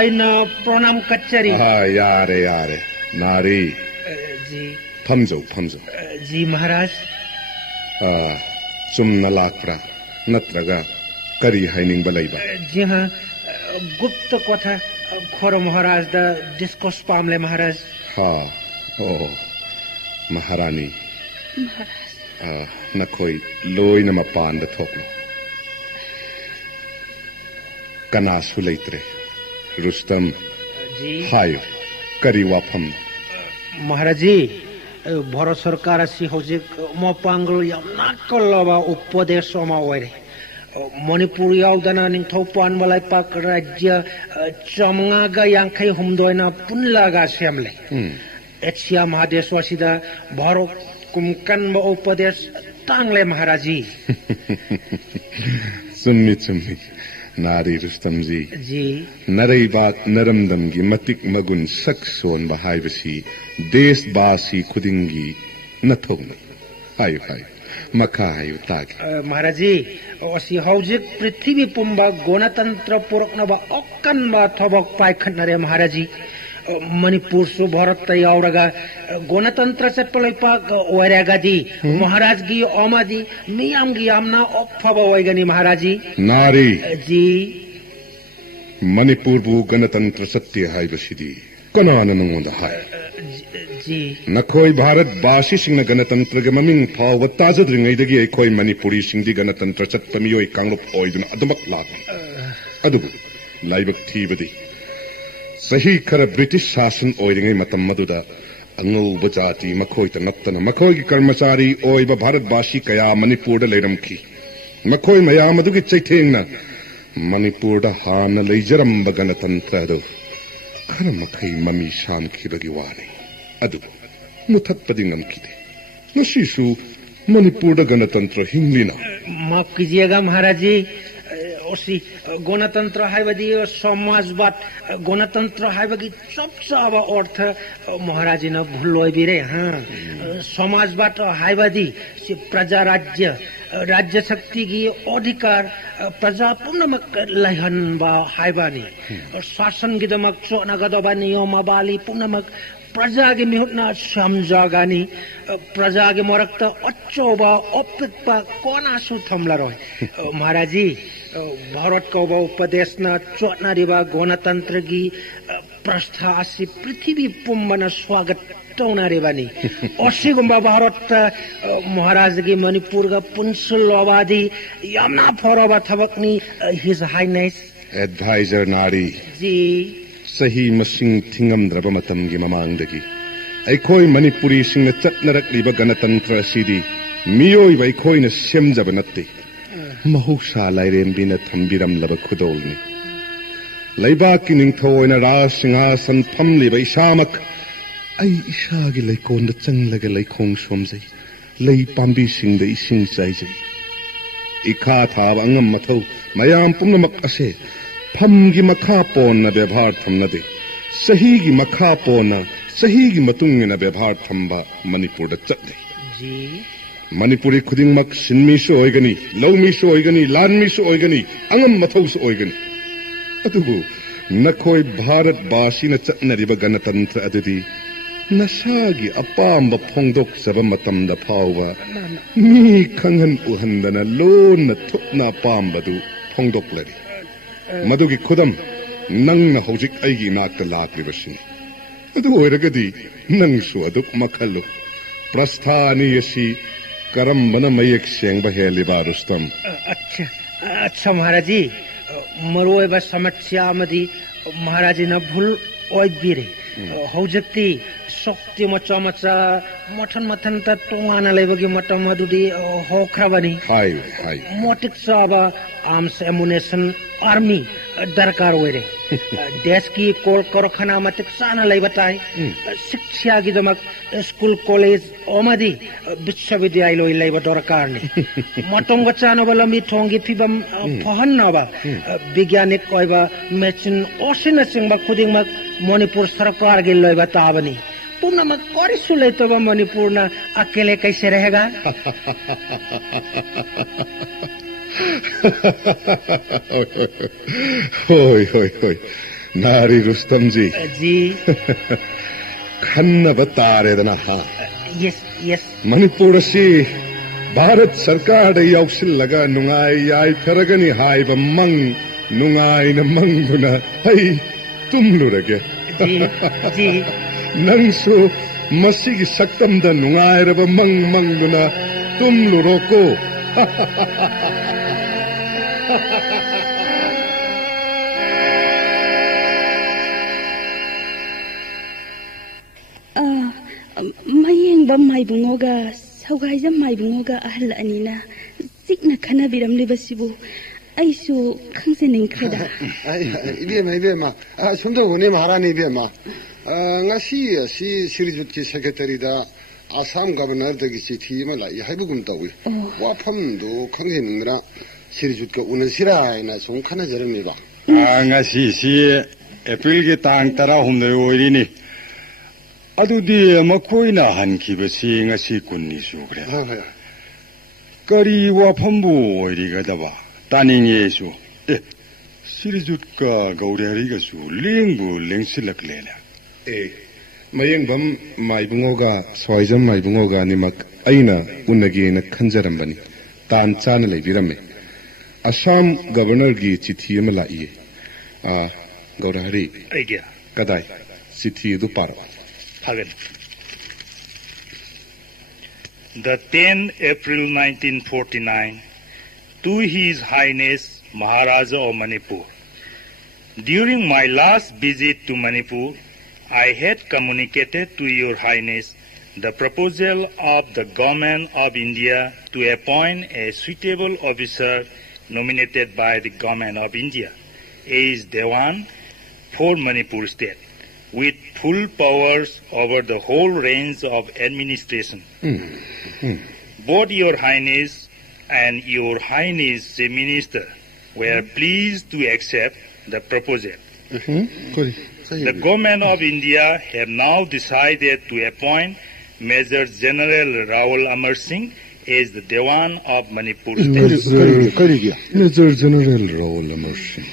आइना प्रणाम कच्चरी यारे नारी जी फमजो जी महाराज चुमना लाक्रा नत्रगा करी हाइनिंग बलैबा जी हाँ गुप्त कथा खोरो महाराज दा डिस्कोस पामले महाराज हाँ ओ महारानी नखोई लोइना मपान द थोकनो कनासु लैत्रे रुस्तम जी हायो करी वाफम महाराज जी भारत सरकार असि हौजिक मपांगल यामना कल्लबा उपदेश समा ओइरे मणिपुर यावदना निंथौपान मलाइपाक राज्य चमंगागा यांखै हुमदोयना पुनलागा सेमले एशिया महादेशवासिदा भारत कुमकन उपदेश तांगले महाराजी सुन्नी नारी रुस्तम जी नरैबाक नरमदमगी मतिक मगुन सक्सोन बहाइबसी देशवासी खुदिंगी नथौन हायो मखा हायो तागे महाराजी असी हौजिक पृथ्वी पुंबा गणतंत्र पुरकनबा अक्कनबा थबक पाइखनरे महाराजी मणिपुर सु भारत यावरगा गणतंत्र चपलैपाक ओरेगादी महाराज गी ओमादी मियाम गी आमना अफबा ओइगनी महाराजी नारी जी मणिपुर बु गणतंत्र सत्य हाइबसिदी कनाना नंगोंदा हाय जी नखोई भारत बासी सिंह गणतंत्र के ममिंग फाव ताजद्रिंगैदगी अखोई मणिपुरी सिंह गणतंत्र चटमियोई कांगरुप ओइदुना अदमक लाप अदुबु लाइबक थीबदी सही खर ब्रिटिश शासन ओइरिंगै मतम मदुदा अंगौब जाति मखोई तनत्तन मखोई की कर्मचारी ओइब भारतवासी कया मणिपुर लेरमखी मखोई मयाम अदुगी चैथेंगना मणिपुर हामना लेजरंब गणतंत्र अदु खर मखई ममी शामखिबगी वानी अदु मुथक्पदी ngमखिदे नशीसु मणिपुर गणतंत्र हिंगलिना माफ कीजिएगा महाराज जी ओसी गणतंत्र हाइबदी समाजवाद गणतंत्र हाइबगी चपचाब अर्थ महाराज न भूलोय बिरे हां समाजवाद हाइबदी प्रजा राज्य राज्य शक्ति की अधिकार प्रजा पूर्णमक लहन बा हाइबानी शासन की दमक सोनगदबा नियमावली पूर्णमक प्रजा के मिहुना समझागानी प्रजा के मरक्त अच्छोबा अपिकपा कोनासु थमलरो महाराज जी भारत को उपदेश न चोटना रिबा गणतंत्र की प्रस्थासी पृथ्वी पुम्बन स्वागत टौना रेबानी असिगुम्बा भारत महाराज की मणिपुर का पुंसुलवादी यामना फरोबा थबकनी हिज हाइनेस एडवाइजर नारी जी सही मसिंग थिंगमद्रब मतमगी ममांगदगी अखोई मणिपुरी सिंह चटनरक्लिबा गणतंत्र सिदी मियोइब अखोइना सेमजब नत्ते महौसा लाइरेंबिना थंबिरमलब खुदोलनी लैबाकी निंगथौना राज सिंहासन फमलिबा इसामक आई इसागी लैकोंद चंगलगा लैखोंग सोमजै लै पांबी सिंगद इसिंग चाइजै इखा थाब अंगम मथौ मयाम पुनमक असे फमगी मखा पोना व्यवहार थमनदे सही की मखा पोना सही की मतुंगिना व्यवहार थंबा मणिपुर चले जी मणिपुरी खुदिंगमक सिनमीसु ओइगनी लौमीसु ओइगनी लानमीसु ओइगनी अंगम मथौसु ओइगनी अदुबु नखोई भारत बासीना चटनरिबा गणतंत्र अदुदी नशागी अपाम्ब फोंदोक्चबा मतमदा फावबा मी खंगन उहंदना लोन थुपना पाम्बदु फोंदोक्लरी मदुगी खुदम नंगना हौजिक अइगी नाक्ता लाक्लिबसिनी अदु ओइरगदी नंगसु अदुक मखल्लु प्रस्थानी यसी करम्बना मयेक सेंगबा हेलिबा रुस्तम अच्छा महाराज जी मरोइबा समस्या मदी महाराज जी न भूल ओइबिरे हौजक्ति शक्ति मचा मचा मठन मथन त टोंगाना लेबगी मतम मदुदी होख्रबनी हाय मोटिक साबा आर्म्स एमुनेशन आर्मी दरकार होइरे देश की कोल कारखाना मतिक साना लेबताई शिक्षा की दमक स्कूल कॉलेज ओमदी विश्वविद्यालय लेब दरकार ने मतंग चानबा लमी ठोंगी फिबम फहन्नबा वैज्ञानिक कोइबा मेचिन ओसिन सिंगबा खुदिंगमक मणिपुर सरकार के लेबा ताबनी पूर्णमक करिसु लेतबा मणिपुर ना अकेले कैसे रहेगा होय नारी रुस्तम जी खन्न बतारेदना हा यस मणिपुर से भारत सरकार याउसिल्लगा नुंगाई याई थरगनी हाइब मंग नुंगाई न मंगुना हई तुमलुरगे जी नंसु मसीगी सक्तमद नुंगाइरब मंग मंगुना तुमलुरोको ꯃꯌꯦꯡꯕ ꯃꯥꯏꯕꯨꯡꯉꯣꯒ ꯁꯧꯒꯥꯏꯖꯝ ꯃꯥꯏꯕꯨꯡꯉꯣꯒ ꯑꯍꯜ ꯑꯅꯤꯅ ꯆꯤꯛꯅ ꯈꯟꯅꯕꯤꯔꯝꯂꯤꯕꯁꯤꯕꯨ ꯑꯩꯁꯨ ꯈꯪꯖꯅꯤꯡꯈ꯭ꯔꯦꯗ 이베마 숨도군이 말하니 이베마 ngasi si 시리즈티 세크레터리다 아삼 가버너더기 시티마라 이하이부금 따위 와팜도 강세민라 시리즈가 우는시라이나 좀 카나저름이바 ngasi si 에프릴기 땅 따라 홈들 오이리니 अदुदी मखोइना हनखिबसी ngasi कुन्नी सुग्रे करी वाफमबु ओइरिगदबा तानिङेसु सिरिजुटका गौरेहरिगसु लेंबु लेंसिलकलेना मयेंबम माइबुङोगा स्वाइजम माइबुङोगा निमक अइना उन्नगेना खंजरमबनी तान चाना लेबिरमे असम गवर्नर की चिठी अमा लाइए गौरेहरि कदाई चिठी दु पारो Hagan. The 10 April 1949, to His Highness Maharaja of Manipur. During my last visit to Manipur, I had communicated to Your Highness the proposal of the Government of India to appoint a suitable officer nominated by the Government of India as Dewan for Manipur State, with full powers over the whole range of administration. Both Your Highness and Your Highness the Minister were pleased to accept the proposal. The Government of India have now decided to appoint Major General Rawal Amar Singh as the Dewan of Manipur State. Major General Rawal Amar Singh.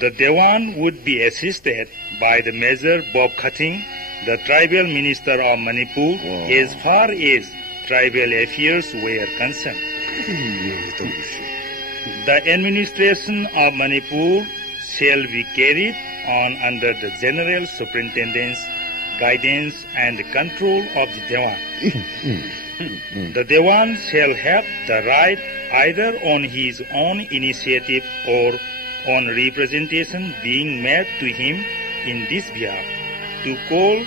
The Dewan would be assisted by the Major Bob Khating, the Tribal Minister of Manipur, as far as tribal affairs were concerned. The administration of Manipur shall be carried on under the General Superintendent's guidance and control of the Dewan. The Dewan shall have the right, either on his own initiative or on representation being made to him in this behalf, to call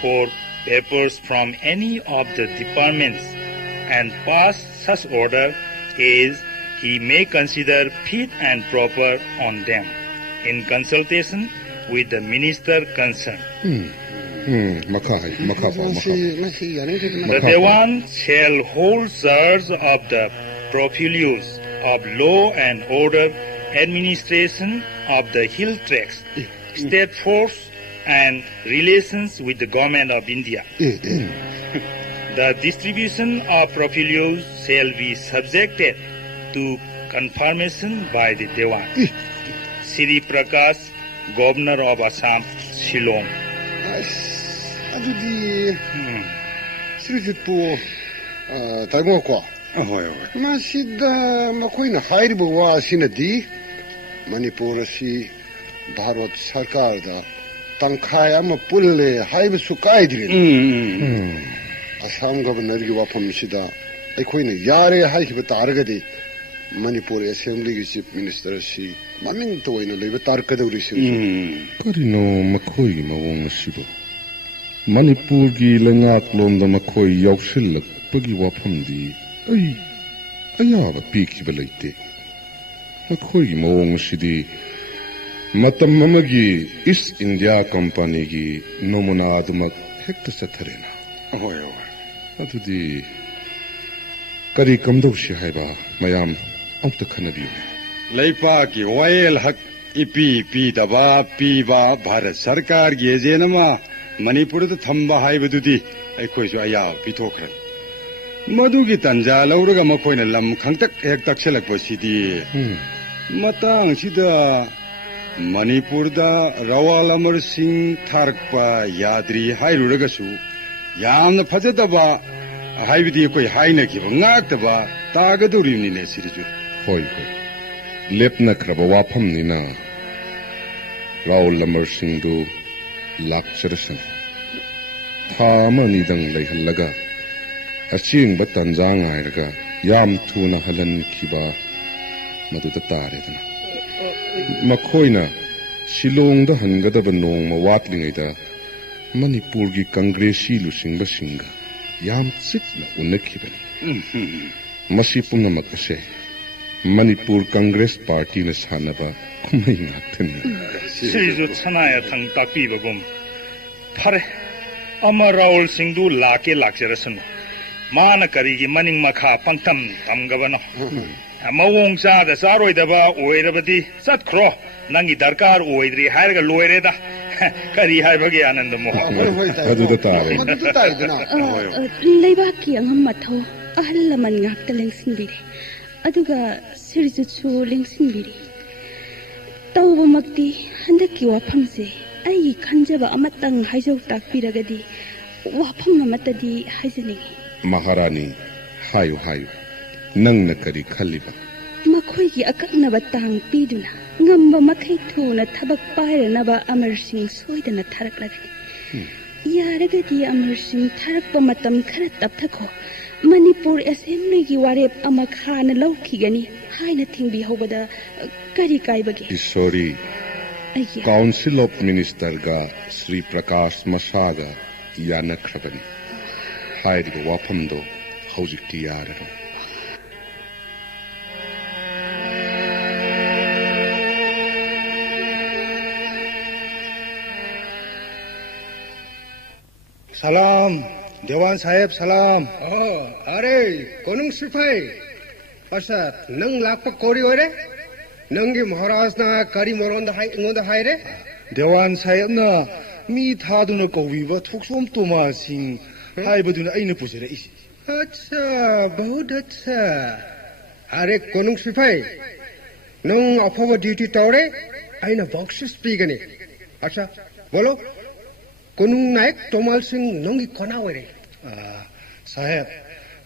for papers from any of the departments and pass such order as he may consider fit and proper on them, in consultation with the minister concerned. The Dewan shall hold charge of the portfolios of law and order, administration of the hill tracts, state force, and relations with the Government of India. The distribution of portfolios shall be subjected to confirmation by the Dewan. Sri Prakash, Governor of Assam, Shillong. Sri Jipu, Tagoko. Masida Makoina Haibu Sinadi, Manipur si Bharat Sarkar, Tankayama Pulle, Haibu Sukaidri. Assam Governor Yuapam Sida, Equina Yare Haibu Targadi, Manipur Assembly Chief Minister si, Maning to in a live Tarkaduri. Karino Makoi Mawong Shibo. Manipur gi Langak Lom the Makoi Yaushilak, Puggy Wapam di. Ayaba Piki Belate. Makoi Mawong Shidi. Matamamagi East India Company gi Nomonadamak Hector Satarena. What to the Kari Kamdoshi Haiba, Mayam, of the Canadian. Laipaki, Wail Hak Ipi, Pitaba, Piba, Bharat Sarkar, Yezenama, Manipur the Thamba Haibududi, Equation Aya, Pitokran. Madugi Tanja, Laura Makoina Lam, Kantak, Hektaxelak Posidi. Matang Sida Manipurda, Rawal Amar Singh, Tarkpa, Yadri, Hairuragasu, Yam the Pazataba, Haibidi Koi Hainaki, Naktaba, Tagadurim in a city. Hoi. Lepna Krabawapam Nina Raul Amar Singh do Lakcharasan Tama Nidang Laga Aching Batanjang Iraga Yam Tuna Halan Kiba Maduta Taredana Makoina Shillong the Hangada Banong Mawatling Manipurgi Congresi Lusing Basinga Yam Sitna Unakiban Masipuna Makase Manipur Congress Party na sanaba kumay natin. Sirizu Sanaya Tang Taki Bagum. Pare Amar Raul Singh do Lake Lakjarasan. Mana Karigi Maning Maka Pantam Tamgavano. Mawong Sa the Saroidaba, Oedabadi, Sat Kro, Nangi Darkar, Oedri, Harga Loereda, Kari Haibagi and the Lebaki ang mato, ahalaman ngak talang sinbiri. Aduga Sirjutsu Lingsinbiri. Taubamakti, Handaki Wapamse, Ai Kanjaba Amatang Haizo Takpiragadi, Wapam Amatadi Haizening. Maharani, Hayu, Nang Nakari Kaliba. Makoigi Akanabatang Piduna, Ngamba Makaitu na Tabak Pire Naba Amar Singh Soidana Taraklagani. यारगदी Amar Singh थारकपा मतम खरा तपथखो मणिपुर असेंबली की वारेप अमा खाना लौखिगनी हाइना थिंबी होबदा करी काइबगे ईश्वरी काउंसिल ऑफ मिनिस्टर गा श्री प्रकाश मसागा यानख्रगनी हाइरिबा वाफमदो हौजिक्ति यारनो सलाम देवान साहेब सलाम अरे कोनुंग सिपाही अच्छा नंग लाख कोरी हो रे नंगी महाराज ना करी मोरोंद हाई रे देवान साहेब ना मी थादुना कौबीबा थोकसोम तोमा सिंह हाइबदुना अइना पुजरे इसी अच्छा बहुत अच्छा अरे कोनुंग सिपाही नंग अफवा ड्यूटी तौरे अइना बॉक्सेस पीगने अच्छा बोलो कोनुंग नायक तोमाल सिंह नंगी कोना वरे साहेब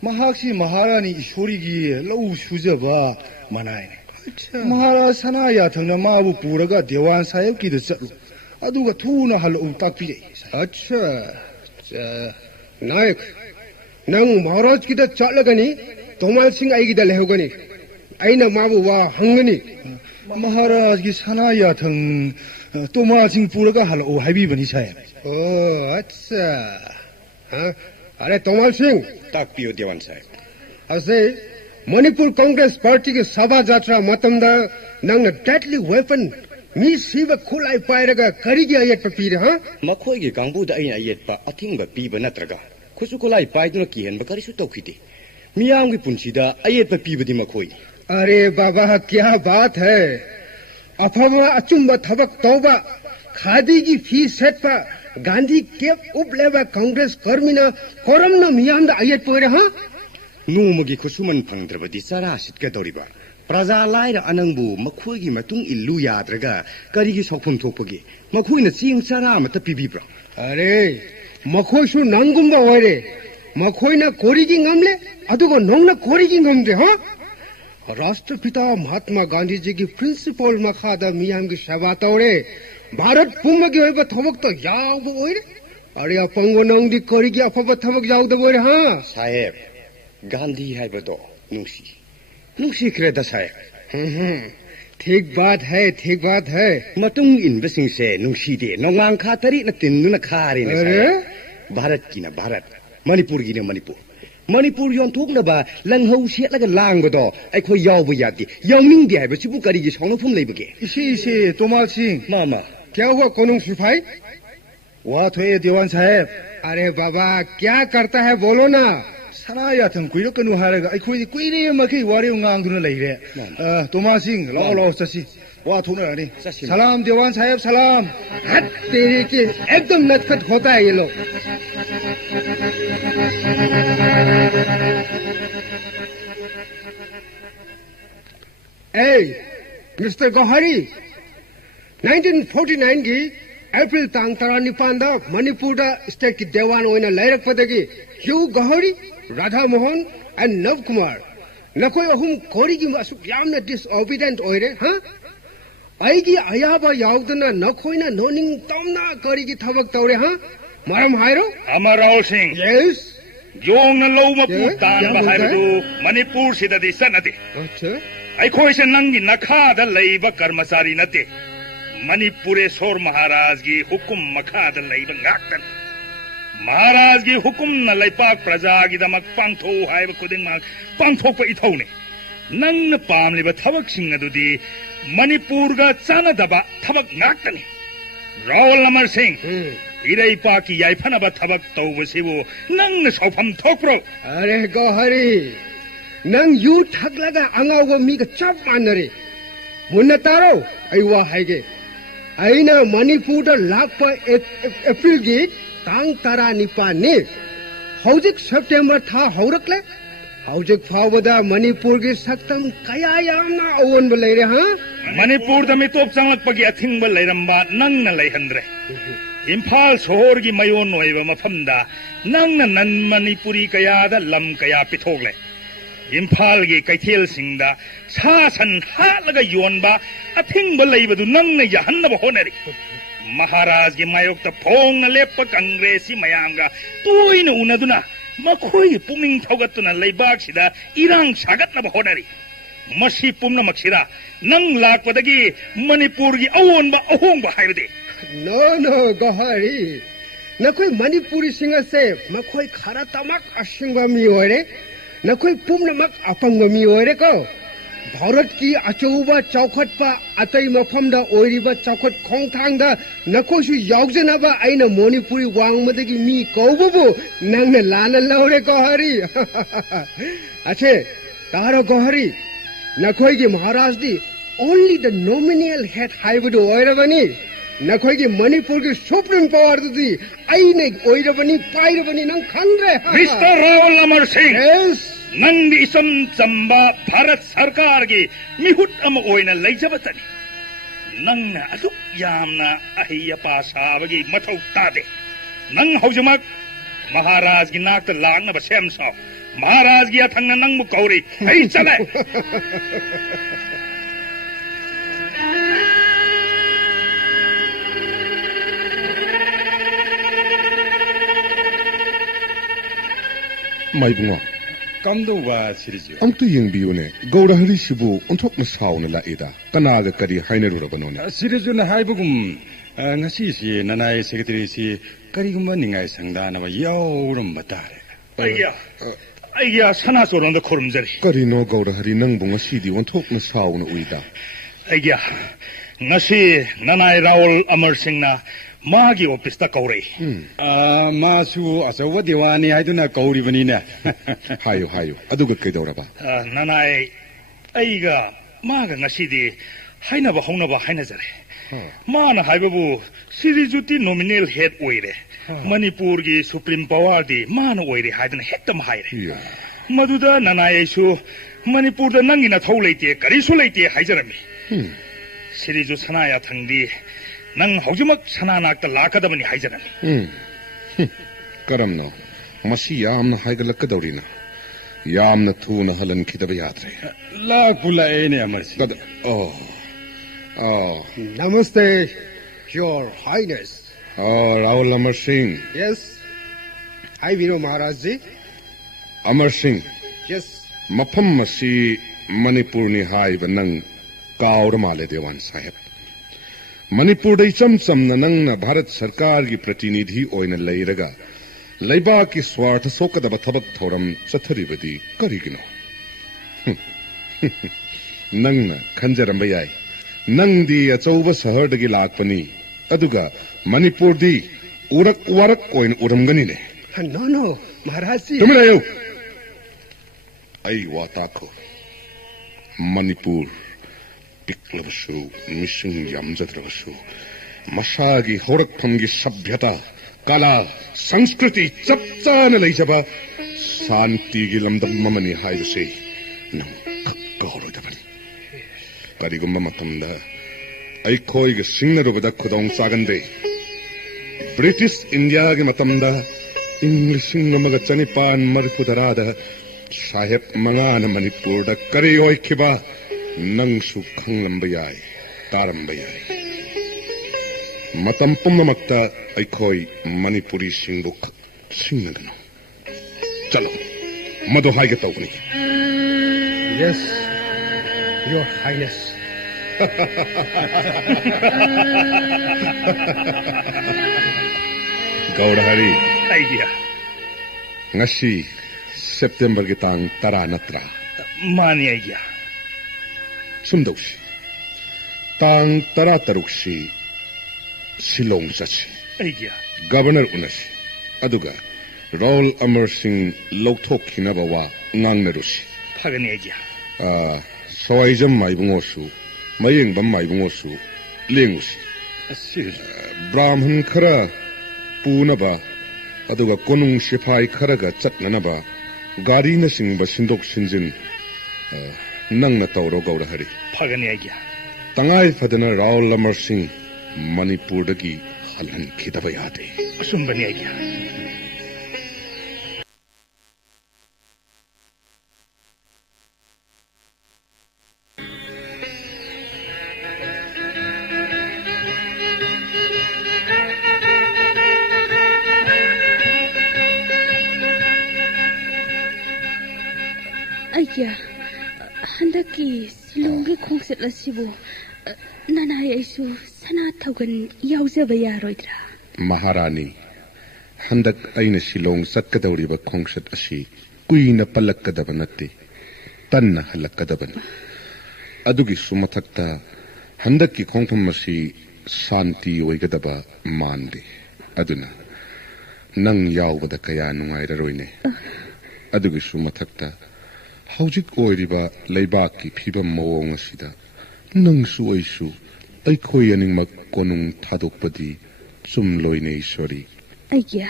महाक्षी महारानी ईश्वरी की लौ सुजबा मनाई अच्छा महाराज सना याथंगना माबु पुरगा देवान साहेब की चलु अदुगा थूना हल ताकपी अच्छा नायक नंग महाराज की चलगनी तोमाल सिंह आईगी लेहोगनी अइना माबु वा हंगनी महाराज की सना याथंग तोमाल सिंह पुरगा हल ओ हाइबी बनी साहेब ओ अच्छा हाँ अरे तोमाल सिंह ताकपियो देवान साहेब असे मणिपुर कांग्रेस पार्टी के सभा जात्रा मतमदा नंग डेडली वेपन मी सिव खुलाई पाइरगा करिगी अयत पपीरे हाँ मखोइगे कांगबुदा अइना अयत पा अथिंगबा पीबा नत्रगा खुसु खुलाई पाइदुना किहनबा करिसु तौखिदे मियामगी पुंसीदा अयत पा पीबदी मखोइ अरे बाबा क्या बात है अफवा अचुंबा थबक तौबा खादी की फी सेट पा गांधी केप उपलेबा कांग्रेस कर्मीना कोरमना मियामदा अयत पोरे हाँ नोमगी खुसुमन फंगद्रबदी सारा सिटकदौरिबा प्रजा लाइर अनंगबु मखोइगी मतुंग इल्लु याद्रगा करिगी सौफम थोपगे मखोइना चिंग सारा मत पिबिब्रा अरे मखोइसु नंगुंबा वरे मखोइना कोरिगी ngамले अदुगो नोंगना कोरिगी ngам데 हाँ राष्ट्रपिता महात्मा गांधी जी की प्रिंसिपल मखादा मियामगी सेवा तौरे भारत पुमगी होइबा थबक तो याव ओइरे अरे अपंगो नंगदी कोरिगी अफबा थबक जाउद बोरे हाँ साहेब गांधी हाइबदो नुसी क्रेदा साहेब ठीक बात है मतुंग इनबसिंग से नुसी दे नोंगांग खातरी न तिन्नुना खारे ने अरे भारत की ना भारत मणिपुर की ना मणिपुर योंथोकनबा लंगहौ सेटलगा लांगबदो अखोय यावबो यादि यावनिंगदि हाइबसिबु करिगी सौनफुम लेबगे इसे तोमाल सिंह मामा क्या हुआ कोनुंग सिपाही वाह थोए देवान साहेब अरे बाबा क्या करता है बोलो ना सना याथंग कुइरकनु हारगा अखोय कुइरे मखै वारे ngang लेरे तोमाल सिंह लाओ चसी वाह थोना रे सलाम देवान साहेब सलाम हट तेरे के एकदम नटखट होता है ये लोग ए मिस्टर गौहरी 1949 की अप्रैल तांग तरा निपांदा मणिपुर स्टेट की देवान ओइना लैरक पदगी ह्यू गौहरी राधा मोहन एंड नव कुमार नकोय अहुम कोरी की असुक यामना डिसओबीडिएंट ओइरे हाँ आईगी अयाबा याउदना नखोइना नोनिंग तमना करी की थबक तौरे हाँ मरम हायरो अमराव सिंह यस योंगना लौमपु तान हाइबदु मणिपुर सिददि सनदि अच्छा अखोइसे नंगी नखादा लैबा कर्मचारी नते मणिपुरेश्वर महाराज की हुकुम मखादा लैबा गाक्तन महाराज की हुकुम न लैपाक प्रजा की दमक पांथो हाइब खुदिंग पांथोप इथौने नंग पामलिबा थबक सिंग अदुदी मणिपुर का चानदबा थबक गाक्तनी रोल नंबर सिंह इरैपा की याइफनबा थबक तौबसिबु नंग सौफम थोक्रो अरे गौहरी नंग यू ठगलगा अंगावो मीगा चप मानरे मुन्ना तारो अइवा हाइगे अइना मणिपुर लाखपा एप्रिल की तांग तरा निपाने हौजिक सेप्टेम्बर था हौरकले हौजिक फावदा मणिपुर की सक्तम कया यामना अवनब लेरे हाँ मणिपुर दमी तोप चंगलकपगी अथिंगब लेरंबा नंगना लेहंद्रे इम्फाल शहर की मयोन ओइबा मफमदा नंगना नन मणिपुरी कयादा लम कया पिथोगले इम्फाल की कैथेल सिंगदा सा सन हालगा योनबा अथिंगब लेबदु नंगना याहन्नब होनरी महाराज की मायोक्ता फोंग लेप कांग्रेसी मयांगा तोइन उनदुना मखोई पुमिंग थौगतुना लेबाक्सिदा इरांग सागतनब होनरी मसी पुम्नमक्सिदा नंग लाकपदगी मणिपुर की अवोनबा अहोंगबा हाइबदे नो गहरी नखोई मणिपुरी सिंह से मखोई खरा तमक असिंगबा मी ओरे नखोई पुम्नमक अपंगबा मी ओरे को भारत की अचौबा चौखटपा अतई मफमदा ओइरिबा चौखट खोंथांगदा नखोसु यावजनाबा आइना मणिपुरी वांगमदगी मी कौबबो नंगने लाना लौरे गहरी अच्छे तारो गहरी नखोई की महाराज दी ओनली द नॉमिनल हेड हाइबदो ओइरबनी नखोई की मणिपुर की सुप्रीम पावर दी आइने ओइरबनी पाइरबनी नंग खंगरे मिस्टर राहुल अमर सिंह नंग इसम चंबा भारत सरकार की मिहुट अम ओइना लेजबतनी नंग अदुक यामना अहियपा साबगी मथौ तादे नंग हौजमक महाराज की नाक लांगना बसेम साव महाराज की अथंग नंग मु कौरी हई चले माइबुंगा कमदौबा सिरिजु अमतु यंबियोने गौरहरी सिबु ओंथोकना सावना लाएदा कनागा करी हाइनरुरबनोने सिरिजुना हाइबुगुम ngasi nanai secretary si karigumba ningai sangdanaba yawramba tare ayya sana soronda khurumjari karino gaurahari nangbu ngasidi onthokna sauna uida ayya ngasi nanai Raul Amar Singh na मागी ऑफिस तक कौरे मासु अचौब देवानी हाइदुना कौरिबनीने हायो हायो अदुगा कैदौरबा ननाय अइगा मागा ngasiदी हाइनबा हौनबा हाइनजरे माना हाइबबु सिरिजुति नॉमिनल हेड ओइरे मणिपुर की सुप्रीम पावर दी माना ओइरे हाइदना हेक्तम हाइरे मदुदा ननायसु मणिपुर दा नंगिना थौ लेते करिसु लेते हाइजरमी सिरिजु सनाया थंगदी नंग हौजमक सनानाक्ता लाकदबनी हाइजरमी करमनो मसी यामना हाइगलकदौरिना यामना थूना हलनखिदब यात्रे लाकुलाएने अमरसी नमस्ते your highness Rahul Amar Singh yes hi वीरो महाराज जी अमर सिंह यस मफम मसी मणिपुर नि हाइब नंग काउर माले देवान साहेब मणिपुर इचम चमना नंगना भारत सरकार की प्रतिनिधि ओइना लेरगा लैबा की स्वार्थ सोकदब थबक थौरम चथरिबदी करिगिनो नंगना खंजरम याय नंगदी अचौब शहर दगी लाकपनी अदुगा मणिपुर दी उरक वरक ओइन उरमगनी ने नो नो महाराज जी तुम आयो आई वाताको मणिपुर पिक्लबसु मिसिंग यामजद्रबसु मसागी होरकफमगी सभ्यता कला संस्कृति चपचाना लैजबा शांति की लमदम ममनी हाइबसे नंग कक्कहरोदबनी करिगुम्बा मतमदा अइखोइगे सिंगनरुबदा खुदोंग चागंदे ब्रिटिश इंडिया के मतमदा इंग्लिश नमगा चनिपान मरफुदरादा साहेब मंगाना मणिपुर दा करी ओइखिबा नंगसु खंगलंबा याय तारंबा याय मतम पुम्ममक्ता अइखोइ मणिपुरी सिंगबु सिंगनगनो चलो मदो हाइगे तौगनी यस योर हाइनेस गौरहरी आइडिया ngasi September की तांग तरा नत्रा मानी आइडिया सुमदौसी तांग तरा तरुक्सी शिलोंग चसी आइडिया गवर्नर उनसी अदुगा राहुल अमर सिंह लौथोखिनबा वा ngangnarussi फगनी आइडिया सवाइजम माइबुंगोसु मयेंगबम माइबुंगोसु लेंगुसी ब्राह्मण खरा पूनबा अदुगा कोनुंग सिपाई खरगा चटननबा गाड़ी न सिंगबा सिंदोक सिंजिन नंगना तौरो गौरहरी फगनी आइडिया तंगाई फदना राहुल अमर सिंह मणिपुर दगी हलन खिदबा यादे असुंबनी idea Aigya, handaki silongi khongset lasibu. Nanay aisu sana taugan yauzaba yaroidra. Maharani, handak aina silong satkadawriba khongsat asi kuina palakkadaba natte tanna halakkadaban. Adugi sumathakta handaki khongpham asi santi oigadaba mande. Aduna nang yaubada kaya nungairaroine. Adugi sumathakta haujik oiriba leibaki phibam mawong asida nangsu aisu aikhoi aningmak konung thadokpadi chumloine ishori. Aigya,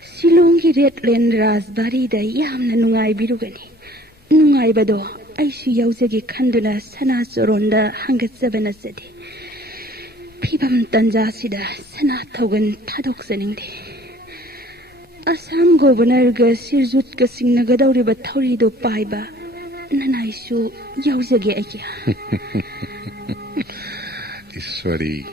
silongi Redland Raspberry da yamna nungai birugani. Nungai bado aisu yauzagi khanduna sana soronda hangatsabana sade. Pibam tanjasida sana taugan thadoksaningde. Assam Governor ga Sirjut ga singnagadawriba thawrido paiba nanaisu yauzagi aigya. Ishwari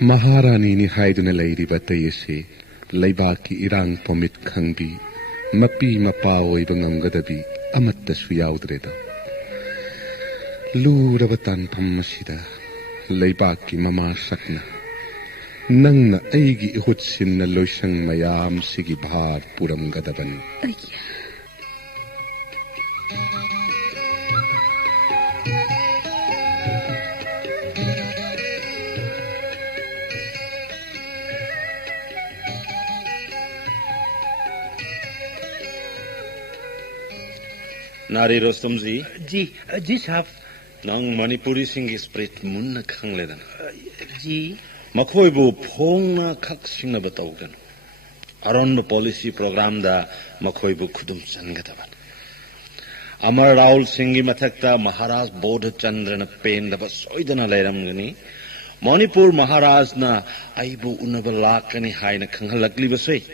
Maharani ni haiduna lairiba tayese laibaki irang pamit khangbi mapi mapa oiba ngamgadabi amattasu yaudreda. Luraba tanpham masida laibaki mama sakna nangna aigi ihut sinna loisang mayam sigi bhar puram gadaban. Nari Rostam ji. जी साहब. Nang Manipuri singi spirit munna khangledan. Ji. Makhoi bu phongna khak singna bataugan. Aron policy program da makhoi bu khudum sangataban. Amar Raul Singhi mathakta Maharaj Bodh Chandra pen da soidana lairam gani. Manipur Maharaj na aibu unabalakani haina khanghalakli basoi.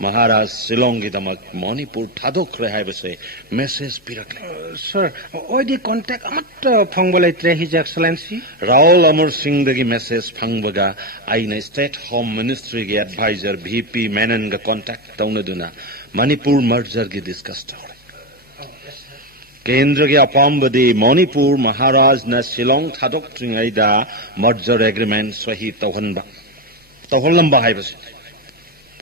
Maharaj Silongi damak Manipur thadok rehai base message pirakle. Sir, oidi contact amat phangbalaitre His Excellency. Raul Amar Singh dagi message phangbaga aina State Home Ministry gi advisor VP Menon ga contact taunaduna Manipur merger gi discuss tawre. Kendra gi apambadi Manipur Maharaj na Silong thadok tringaida merger agreement sahi tawhanba. Tawhollamba hai base.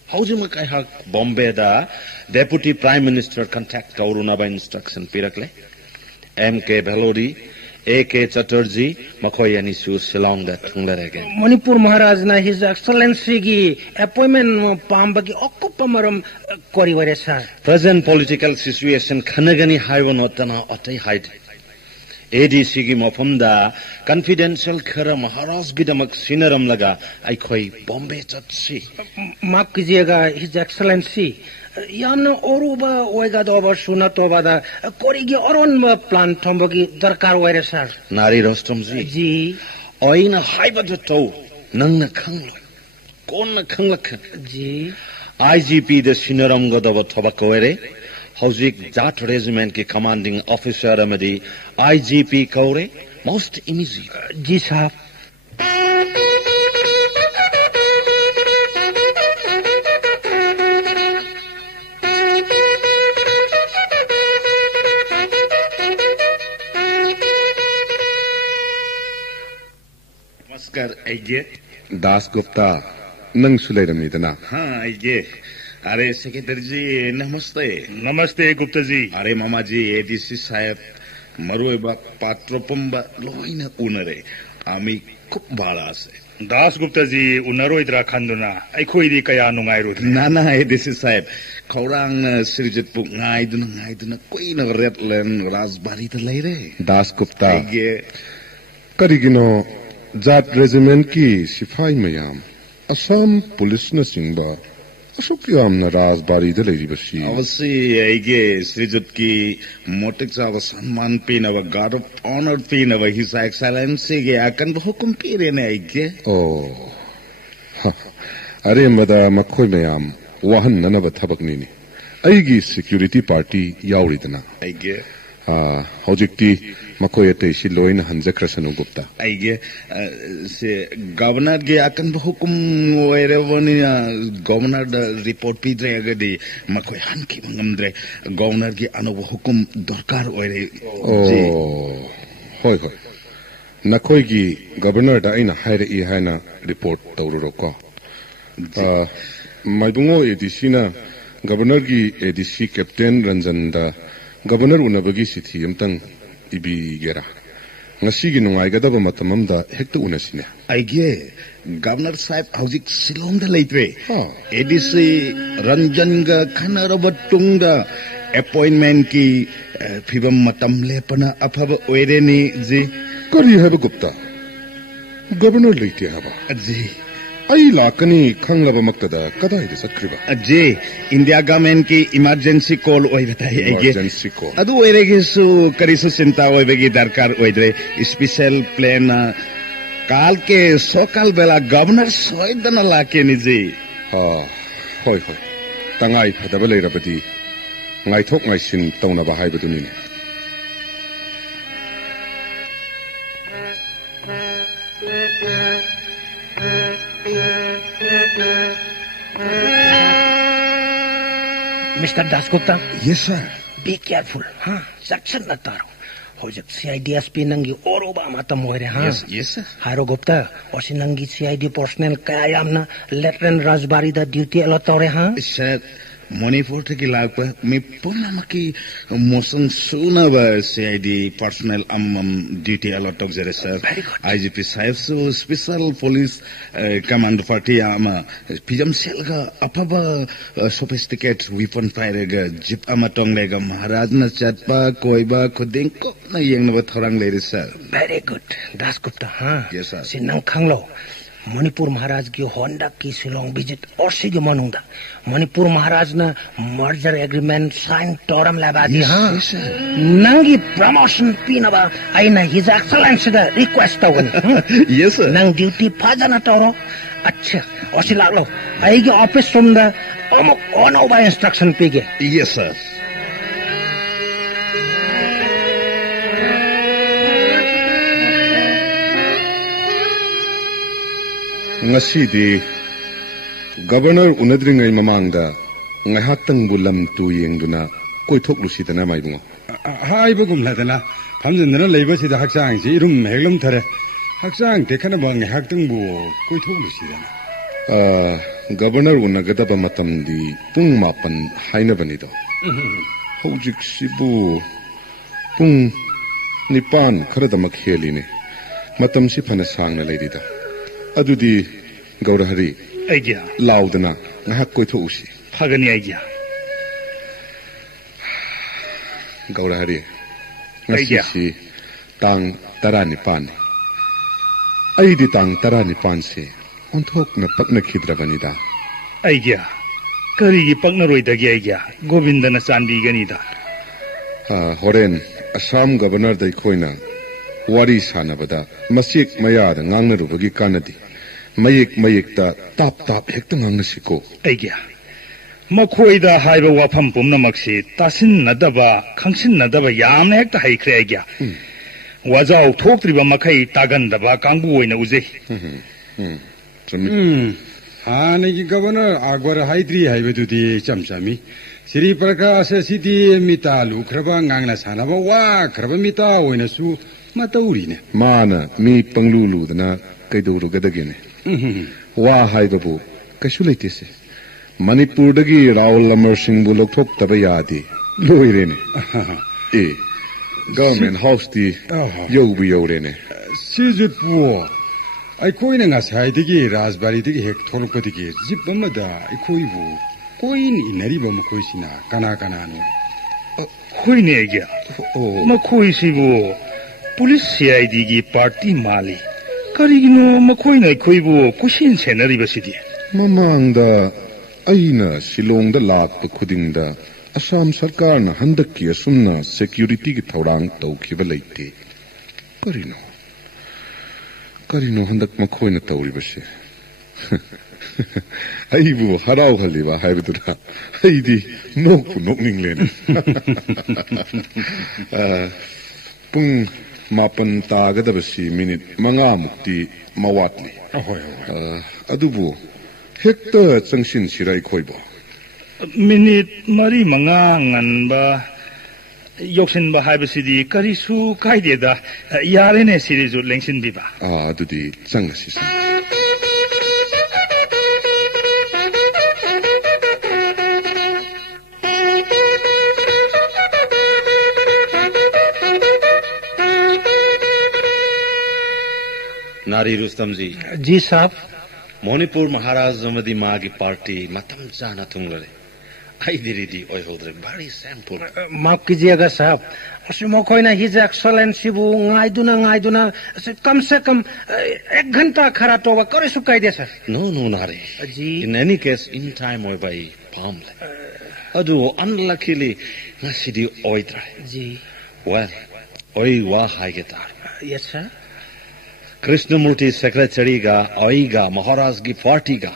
Housing Kai Bombay da Deputy Prime Minister contact Kaurunaba instruction Pirakle M.K. Bhalodi A.K. Chatterjee Makoyani Su Silong that again. Manipur Maharaj na His Excellency gi appointment pambagi okkupamaram koriware sir. Present political situation Khanagani Haiwan Otana Otai Hide ADC gi mafamda confidential khara Maharaj gidamak sinaram laga aikhoi Bombay chatsi. माफ कीजिएगा His Excellency यामना ओरुबा ओएगा दोबा सुना तोबा दा कोरिगी औरन प्लान थंबगी दरकार वैरे sir. Nari Rostam ji oina haiba to nangna khanglo konna khanglak ji IGP the sinaram godawa thoba koere Hauzik Jat Regiment ki commanding officer amadi IGP kaure most immediate. जी साहब. Namaskar Aige. Das Gupta nang sulairamidana. हाँ Aige. अरे सेक्रेटरी जी नमस्ते. नमस्ते गुप्ता जी. अरे मामा जी एडीसी साहेब मरुएबा पात्रोपंबा लोइना उनरे आमी खूब बाळा से. दास गुप्ता जी उनरोइद्रा खंदुना अखोइदी कया नुंगाइरु. नाना एडीसी साहेब खौरांग सिरजत पुक ngaiduna कोइना रेडलैंड राजबारी त लैरे. Das Gupta karigino Jat Regiment ki sifai mayam Assam police na singba Ashok yamna Raspberry da lady bashi. अवश्य आइगे श्रीजुत की मोटिक साव सम्मान पीनव गार्ड ऑफ ऑनर पीनव हिज एक्सेलेंसी के आकन बहुकुम पीरे ने आइगे. Oh, अरे मदा मखोई mayam wahan nanaba thabakni ni. Aigi security party yauri dana. आइगे. Hojikti मकोय तेसी लोइन हंजक्रसनु गुप्ता आइगे से गवर्नर के अकन हुकुम ओइरेवनी गवर्नर द रिपोर्ट पीद्रे अगदी मकोय हनकी मंगमद्रे गवर्नर के अनोब हुकुम दरकार ओइरे जी होय होय नकोय की गवर्नर दा इन हाइरे इ हाइना रिपोर्ट तौरुरोको माइबुंगो एडीसी ना गवर्नर की एडीसी कैप्टन रंजन दा गवर्नर उनबगी सिथि अमतंग इबी गेरा ngasi gi nungai ga daba matam amda hekta unasine aige governor sahib hauzik silong da leitre edisi ranjan ga khanaraba tungda appointment ki phibam matam lepana aphaba oireni ji kari haba gupta governor leite haba ji ai lakani khanglaba maktada kadai de satkriba ji india government ki emergency call oi batai aige emergency call adu oiregi su karisu cinta oibegi darkar oidre special plan काल के सोकाल बेला गवर्नर सोइदन लाके निजे होय होय तंगाई फदब लेरबदी ngaithok ngaisin tawna ba haibaduni ne Mr. Dasgupta? Yes, sir. Be careful, huh? Section na taro. Hojak CIDSP nangi oroba mata moire, huh? Yes, sir. Haro Gupta, osi nangi CID personnel kayam na Lieutenant Rajbari da duty alotore, huh? Sir, Manipur theki lagpa me puna maki motion suna ba CID personnel duty alotog jere, sir. Very good. IGP sahib so special police command party ama pijam sel ga apaba sophisticated weapon fire ga jeep ama tong lega maharaj na chatpa koiba khoding ko na yeng na thorang le, sir. Very good. Dasgupta, huh? Yes, sir. Sinang khanglo Manipur महाराज की होंडा की शिलोंग विजिट और सी के मनुंगा मणिपुर महाराज ने मर्जर एग्रीमेंट साइन टोरम लगा दी हाँ नंगी प्रमोशन पीनबा आई ना हिज एक्सलेंस का रिक्वेस्ट तो बनी यस सर नंग ड्यूटी फाजा ना टोरो अच्छा और सी लागलो आई के ऑफिस रूम दा अमुक ओनोबा इंस्ट्रक्शन पीगे yes sir ngasidi governor unadringai mamangda ngaihaktang bulam tu yengduna koithok lusidana maibungo haibugum ladana phamjindana leibasida haksang si irum heglum thare haksang dekhana bang ngaihaktang bu koithok lusidana governor unagadaba matamdi pung mapan haina banido hojik sibu pung nipan kharadama kheline matam si phana sangna leidida adudi gaurahari aigya laudana ngahak koitho usi phagani aigya gaurahari ngasi tang tarani pan aidi tang tarani pan se onthok na pakna khidrabani da aigya kari gi pakna roidagi aigya gobindana chandi gani da horen assam governor dai khoina wari sanabada masik mayada ngangnarubagi kanadi mayik ta tap hekta ngangnasiko aigya makhoi da haiba wafam pumnamakse tasin nadaba khangsin nadaba yamna hekta haikre aigya wajau thoktriba makhai tagandaba kangbu oina uje hanegi governor agwar haidri haibedudi chamchami Sri Prakash Siti mitalu khraba ngangna sanaba wa khraba mita oina su mataurine mana mi panglulu dana kaiduru gadagene wa haibabu kashu leitese manipur dagi raul amar singh bu lokthok taba yadi loirene government house di yobu yorene sijutpu ai koina ngasai digi rajbari digi hek thorko digi jibamada ai koibu koin inariba makoisina kana no koine agya makoisibu police CID gi party mali karigino makoina koibu kushin senaribasidi mamangda aina silongda lakpa khudingda assam sarkar na handakki asumna security gi thorang tawkhiba leite karino handak makoina tawribase aibu harau haliba haibudura aidi nokpu nokninglena pung मापन तागदबसी मिनिट मंगा मुक्ति मवाटली अदुबु हेक्ता चंगसिन सिराई खोइबो मिनिट मरी मंगा ngαν바 욕신바 하이버시디 करिसु कायदेदा यारेने सिरिजु 랭신비바 अदुदि चंगसिस नारी रुस्तम जी साहब मणिपुर महाराज जमदी मागी पार्टी मतम जाना थुंगले आई दिरीदी ओय होद्रे बड़ी सैंपल माफ कीजिएगा साहब उसमें कोई ना हिज एक्सलेंसी वो गाइदुना कम से कम 1 घंटा खरा तो करे सुकाई दे सर नो नारी जी in any case in time ओय बाई पामले अदु अनलकीली नसिदी ओयद्रा जी वेल ओय वा हाइगे तार यस सर कृष्णमूर्ति सेक्रेटरी गा ओइगा महाराज की पार्टी गा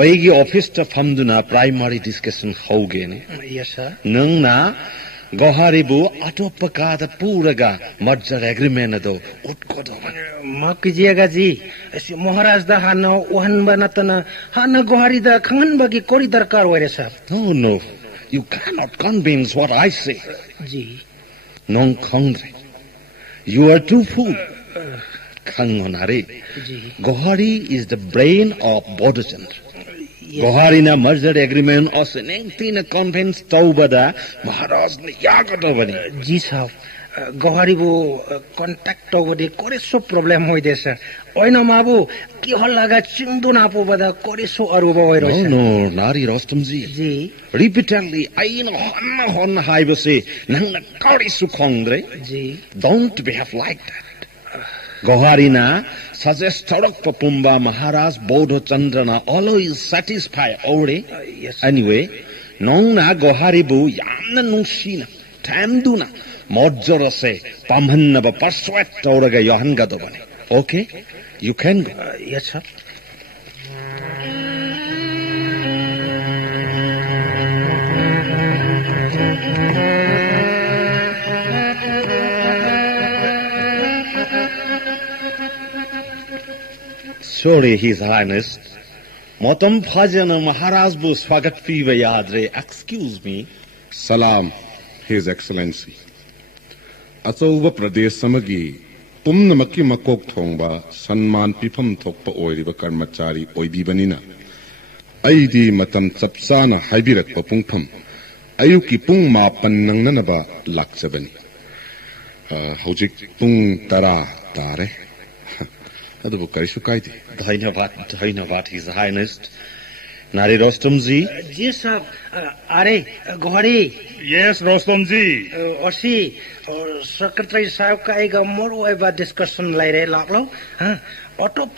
ओइगी ऑफिस ता फमदुना प्राइमरी डिस्कशन होगे ने यस सर नंगना गोहारीबु अटोपका द पूरगा मर्जर एग्रीमेंट दो उटको माफ कीजिएगा जी महाराज दा हानो वहन बनतना हाना गोहारी दा खंगन बगी कोरी दरकार होरे sir no you can not convince what I say जी नों खंगरे you are too fool Khangonari. Gohari is the brain of Bodhchandra. Gohari na merger agreement os nengti na convince taubada Maharaj ne yagata bani. जी साहब गोहारी वो कांटेक्ट over the करे सो प्रॉब्लम होई दे सर ओइनो माबू की हल लगा चिंदु ना पो बदा करे सो अरुबा होई रो No Nari Rostam ji repeatedly aino hon haibase nang na kari su khongre ji don't behave like that. Goharina suggests Tarak Papumba Maharaj Bodho Chandrana always satisfy already. Anyway, Nongna Goharibu Yamna Nushina Tamduna Modjorose Pamhanaba Paswat Toraga Yohan Gadobani. Okay? You can go. Yes, sir. Sorry, His Highness. Motam Phajana Maharaj bu swagat piva yadre. Excuse me. Salam, His Excellency. Achauba Pradesh Samagi Pumnamaki Makok Thongba Sanman Pipam Thokpa Oiriba Karmachari Oibibanina. Aidi Matan Chapsana Haibirak Papungpam. Ayuki Pung Mapan Nanganaba Laksabani. Hojik Pung Tara Tare. Adobo करिसु कायदे धन्यवाद His Highness. नारी रोस्तम जी साहब अरे गोहरी यस रोस्तम जी ओसी सेक्रेटरी साहब का एक मोर ओबा डिस्कशन लाइरे लागलो हां अटोप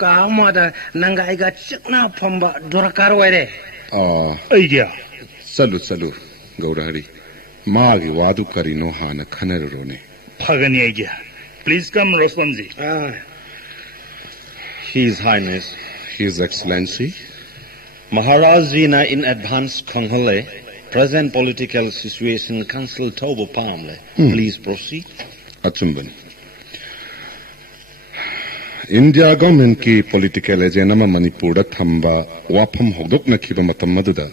कामदा नंगाइगा चिकना फंबा दरकार ओरे आइडिया चलु गौरहरी मागी वादु करिनो हाना खनररोने फगनी आइडिया please come Rustam ji His Highness, His Excellency, Maharaj ji na in advance Konghale, present political situation council Tobo Palmle. Please proceed. Achumban. India government ki political agenda ma Manipur da thamba wafam hogdok na khiba matam maduda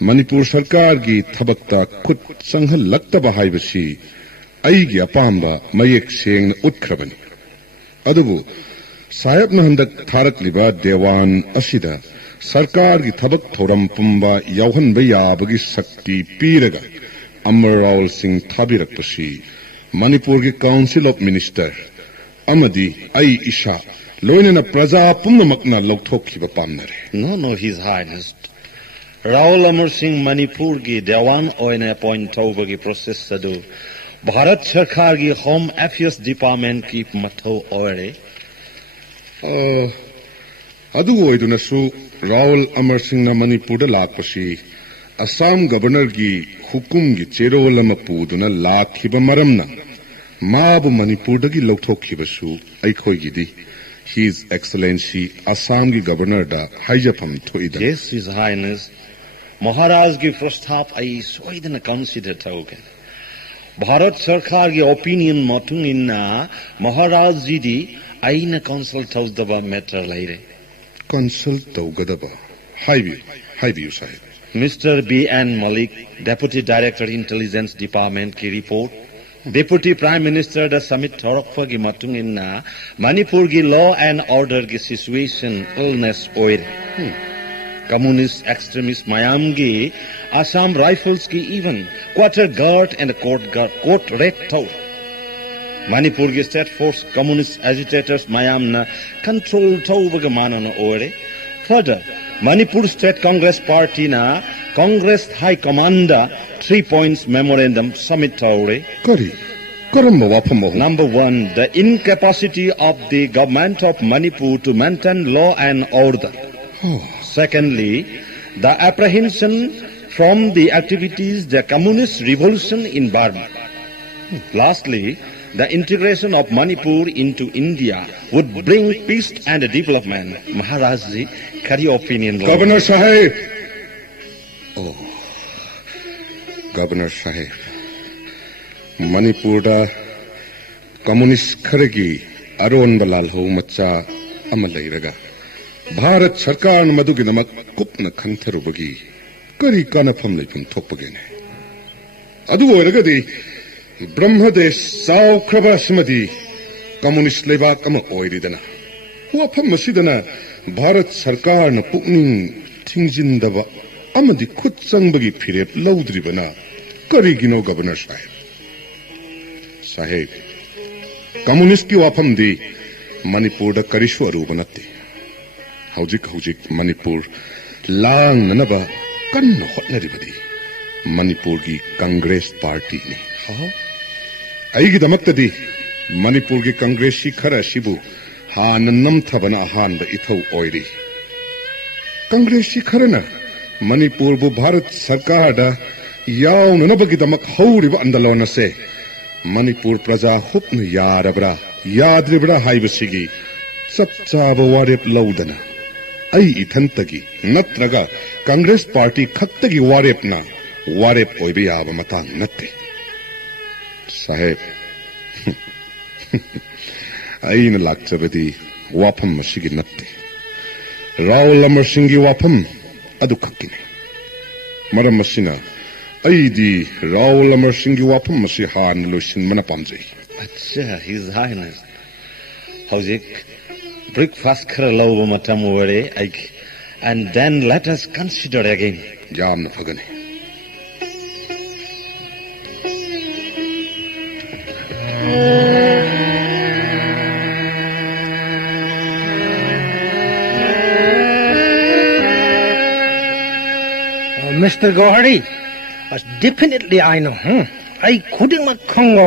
Manipur sarkar gi thabakta khut sanghal lakta ba haibasi ai gi apamba mayek seng utkrabani adubu साहेब न हंदक थारक लिबा देवान असिदा सरकार की थबक थोरम पुंबा यौहन बयाबगी शक्ति पीरगा अमर रावल सिंह थाबिरक पसी मणिपुर की काउंसिल ऑफ मिनिस्टर अमदी आई इशा लोइनना प्रजा पुनमकना लौथोखिबा पामनरे No His Highness. Raul Amar Singh Manipur की देवान ओइने अपॉइंट तौबगी प्रोसेस सदु भारत सरकार की होम अफेयर्स डिपार्टमेंट की मथो ओरे अदु ओइदुनसु राहुल अमर सिंह न मणिपुर दा लाकपसी असम गवर्नर की हुकुम की चेरोल अमा पुदुना लाखिबा मरमना माबु मणिपुर दगी लौथोखिबसु अइखोइगिदी His Excellency Assam की गवर्नर दा हाइजफम थोइदा Yes His Highness. Maharaj की प्रस्ताव आई सोइदन कंसीडर तौगे भारत सरकार की ओपिनियन मतुंग इन्ना महाराज जी दी आईना कंसल्ट तौदबा मैटर लाइरे कंसल्ट तौगदबा हाईव्यू साहिब mister B.N. Malik, Deputy Director Intelligence Department की रिपोर्ट Deputy Prime Minister द समिट थोरकफा की मतुंग इन्ना मणिपुर की लॉ एंड ऑर्डर की सिचुएशन इलनेस ओइर कम्युनिस्ट एक्सट्रीमिस्ट मयाम की आसाम राइफल्स की even quarter guard and court रेड थो मणिपुर की स्टेट फोर्स कम्युनिस्ट एजिटेटर्स मयाम न कंट्रोल थो बगमाना न ओइरे further Manipur State Congress Party na Congress High Commander 3 points memorandum submit taure. Number 1, the incapacity of the government of Manipur to maintain law and order. Secondly, the apprehension from the activities the communist revolution in Burma. Lastly, the integration of Manipur into India would bring peace and development. Maharaj ji, kari opinion. Governor Sahib. Oh, Governor Sahib. Manipur da communist kharagi aron balal ho macha amalai raga. Bharat Sarkar madugi namak kupna khantharu bagi kari kana pham leipum thokpagene. Adu oiraga di Brahmadesh साउख्रब सिमदी कम्युनिस्ट लेबाक अमा ओइरिदना वाफम मसिदना भारत सरकार न पुकनिंग थिंजिंदबा अमदी खुद संगबगी फिरेप लौद्रिबना करिगिनो गवर्नर साहेब कम्युनिस्ट की वाफम दी मणिपुर द करिशु अरुब नत्ते हौजिक मणिपुर लांग ननबा कन्न होटनरिबदी मणिपुर की कांग्रेस पार्टी ने ꯑꯩꯒꯤꯗꯃꯛꯇꯗꯤ ꯃꯅꯤꯄꯨꯔꯒꯤ ꯀꯪꯒ꯭ꯔꯦꯁꯁꯤ ꯈꯔ ꯑꯁꯤꯕꯨ ꯍꯥꯟꯅ ꯅꯝꯊꯕꯅ ꯑꯍꯥꯟꯕ ꯏꯊꯧ ꯑꯣꯏꯔꯤ ꯀꯪꯒ꯭ꯔꯦꯁꯁꯤ ꯈꯔꯅ ꯃꯅꯤꯄꯨꯔꯕꯨ ꯚꯥꯔꯠ ꯁꯔꯀꯥꯔꯗ ꯌꯥꯎꯅꯅꯕꯒꯤꯗꯃꯛ ꯍꯧꯔꯤꯕ ꯑꯟꯗꯂꯣꯟ ꯑꯁꯦ ꯃꯅꯤꯄꯨꯔ ꯄ꯭ꯔꯖꯥ ꯍꯨꯞꯅ ꯌꯥꯔꯕ꯭ꯔꯥ ꯌꯥꯗ꯭ꯔꯤꯕ꯭ꯔꯥ ꯍꯥꯏꯕꯁꯤꯒꯤ ꯆꯞ ꯆꯥꯕ ꯋꯥꯔꯦꯞ ꯂꯧꯗꯅ ꯑꯩ ꯏꯊꯟꯇꯒꯤ ꯅꯠꯇ꯭ꯔꯒ ꯀꯪꯒ꯭ꯔꯦꯁ ꯄꯥꯔꯇꯤ ꯈꯛꯇꯒꯤ ꯋꯥꯔꯦꯞꯅ ꯋꯥꯔꯦꯞ ꯑꯣꯏꯕ ꯌꯥꯕ ꯃꯇꯥꯡ ꯅꯠꯇꯦ साहेब अईना लाक्चबदी वाफम मसिगी नत्ते राहुल अमर सिंह की वाफम अदु खक्किने मरम मसिना अईदी राहुल अमर सिंह की वाफम मसि हान लोइसिनमना पामजै अच्छा हिज हाइनेस हौजिक ब्रेकफास्ट खरा लौबा मटम वरे आई and then let us consider again यामना फगने Mr. Gohari, definitely I know. I couldn't make Congo.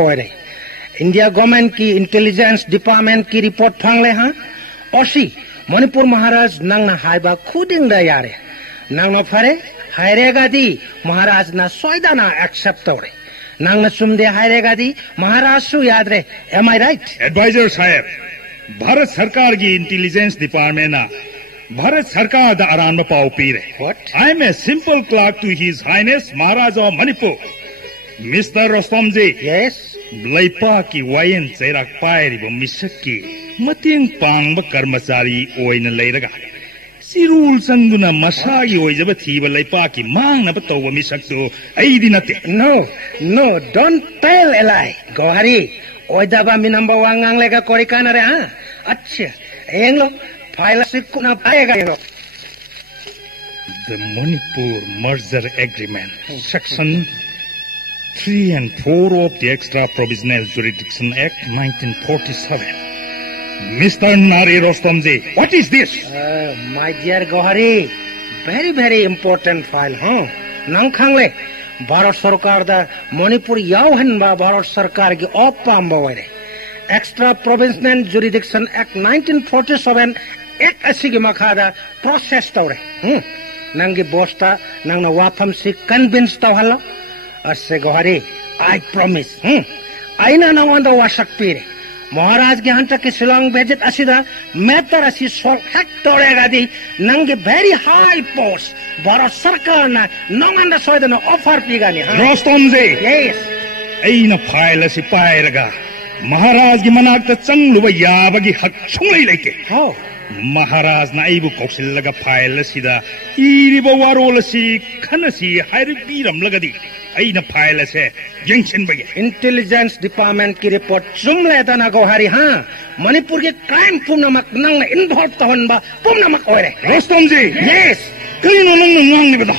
India government की intelligence department की report फांगले हाँ औसी मणिपुर महाराज नंगना हाइबा खुदिंग दा यारे नंगना फरे हायरेगा दी महाराज ना सोयदा ना accept तोरे नंगना सुमदे हायरेगा दी महाराज सु याद रे am I right? Advisor साहब भारत सरकार की intelligence department ना भारत सरकार दा अरान पाव पी रहे What? I am a simple clerk to His Highness Maharaja of Manipur. Mr. Rostomji. Yes. Laipa ki wayan sairak pairi bo misaki mating pang ba karmasari oina leiraga. Si rule sanguna masagi oijaba thiba laipa ki mang na ba tawba misakto aidi nate. No, don't tell a lie. Gohari, oidaba minamba wangang lega korikana re ha. Acha, englo file sikuna paega englo. The Manipur Merger Agreement, Section 3 and 4 of the Extra Provisional Jurisdiction Act 1947. Mr. Nari Rostomji, what is this? My dear Gohari, very, very important file, huh? Nang khangle, Bharat Sarkar da Manipur yauhan ba Bharat Sarkar ki oppam baware. Extra Provisional Jurisdiction Act 1947 ek asigi makhada process tawre. Nangi bosta nang na wapam si convince tawhalo. Asse Gohari, I promise. Aina na wanda wasak pire. Maharaj ki hanta ki Shillong budget asida matter asi sol hak torega di nangi very high post. Bharat Sarkar na nonganda soida na offer pigani. Rostomji. Yes. ꯑꯩꯅ ꯐꯥꯏꯜ ꯑꯁꯤ ꯄꯥꯏꯔꯒ ꯃꯍꯥꯔꯥꯖꯒꯤ ꯃꯅꯥꯛꯇ ꯆꯪꯂꯨꯕ ꯌꯥꯕꯒꯤ ꯍꯛ ꯁꯨꯡꯂꯩ ꯂꯩꯇꯦ ꯃꯍꯥꯔꯥꯖꯅ ꯑꯩꯕꯨ ꯀꯧꯁꯤꯜꯂꯒ ꯐꯥꯏꯜ ꯑꯁꯤꯗ ꯏꯔꯤꯕ ꯋꯥꯔꯣꯜ ꯑꯁꯤ ꯈꯟꯅꯁꯤ ꯍꯥꯏꯔꯛꯄꯤꯔꯝꯂꯒꯗꯤ ꯑꯩꯅ ꯐꯥꯏꯜ ꯑꯁꯦ ꯌꯦꯡꯁꯤꯟꯕ ꯌꯥꯏ इंटेलिजेंस डिपार्टमेंट की रिपोर्ट चुमलेदना गौहारी हाँ मणिपुर के क्राइम पुनमक नंग इन्वॉल्व तहनबा पुनमक ओरे रोस्तम जी यस करिनो नंग nganglibada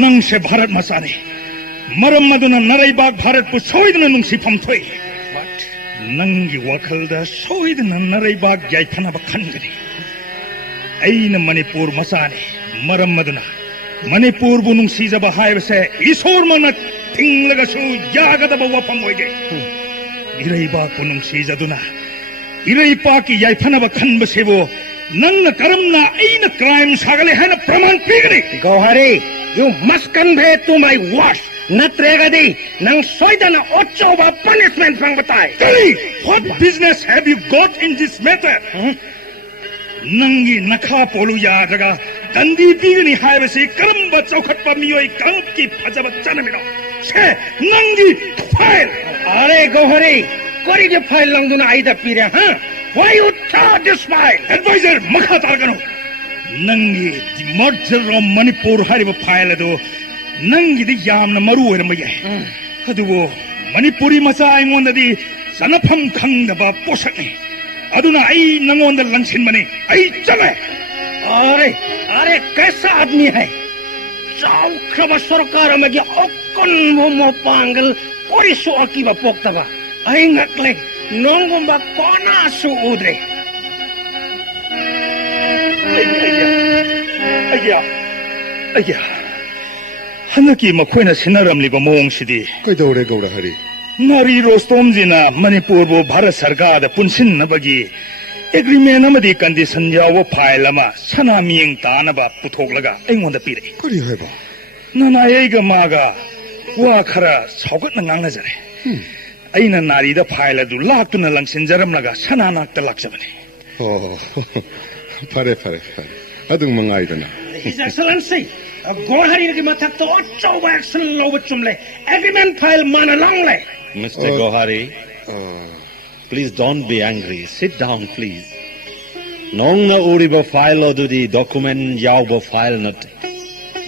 nang se bharat masane maram maduna naraybaak bharat pu soidna nungsifam thoi nangi wakhalda soidna naraybaak yaithana khanggani aina manipur masane maram maduna manipur bu nungsijaba haibase isor mana tinglaga su yagadaba wafam oige iraybaak bu nungsijaduna iraybaak ki yaithana khanbasebo नंग करमना ऐन क्राइम सागले है न प्रमाण पीगनी Gourhari you must convey to my wish नत्रेगदी नंग सोइदना ओचोबा पनिशमेंट पंग बताए what business have you got in this matter नंगी नखा पोलु यादगा दंदी पीगनी हायबसे करम चौखट पर मियोई कांप की फजब चनमिनो छे नंगी फाइल अरे गौहरी कोरी जे फाइल लंगदुना आइदा पीरे हां Why you throw this file? Advisor, makha targano. Nangi the murder of Manipur hariba file ado. Nangi the yamna maru ermaya. Aduwo Manipuri masa ingonda di sanapam khangda ba posakni. Aduna ai nangonda langsin mane. Ai chale. अरे कैसा आदमी है चौखब सरकार में के ओकन मोमो पांगल कोई सो की बा पोक्तबा आई ngakle nongomba kona su udre ayya hanaki makoina sinaramliba mongsidi kaidore gauda hari nari rostomjina manipur bo bharat sarkar da punsinnabagi agreement amadi condition yawa file ama sanaming tanaba puthoglaga aingonda pire kari haiba nana eiga maga wa khara saugatna ngangnajare aina narida file adu laktuna langsinjaramlaga sananakta laksabani fare adung mangaidana His Excellency Gohari ki mathak to achauba action loba chumle agreement file mana longle Mr. Gohari please don't be angry sit down please nong na uriba file adu di document yauba file not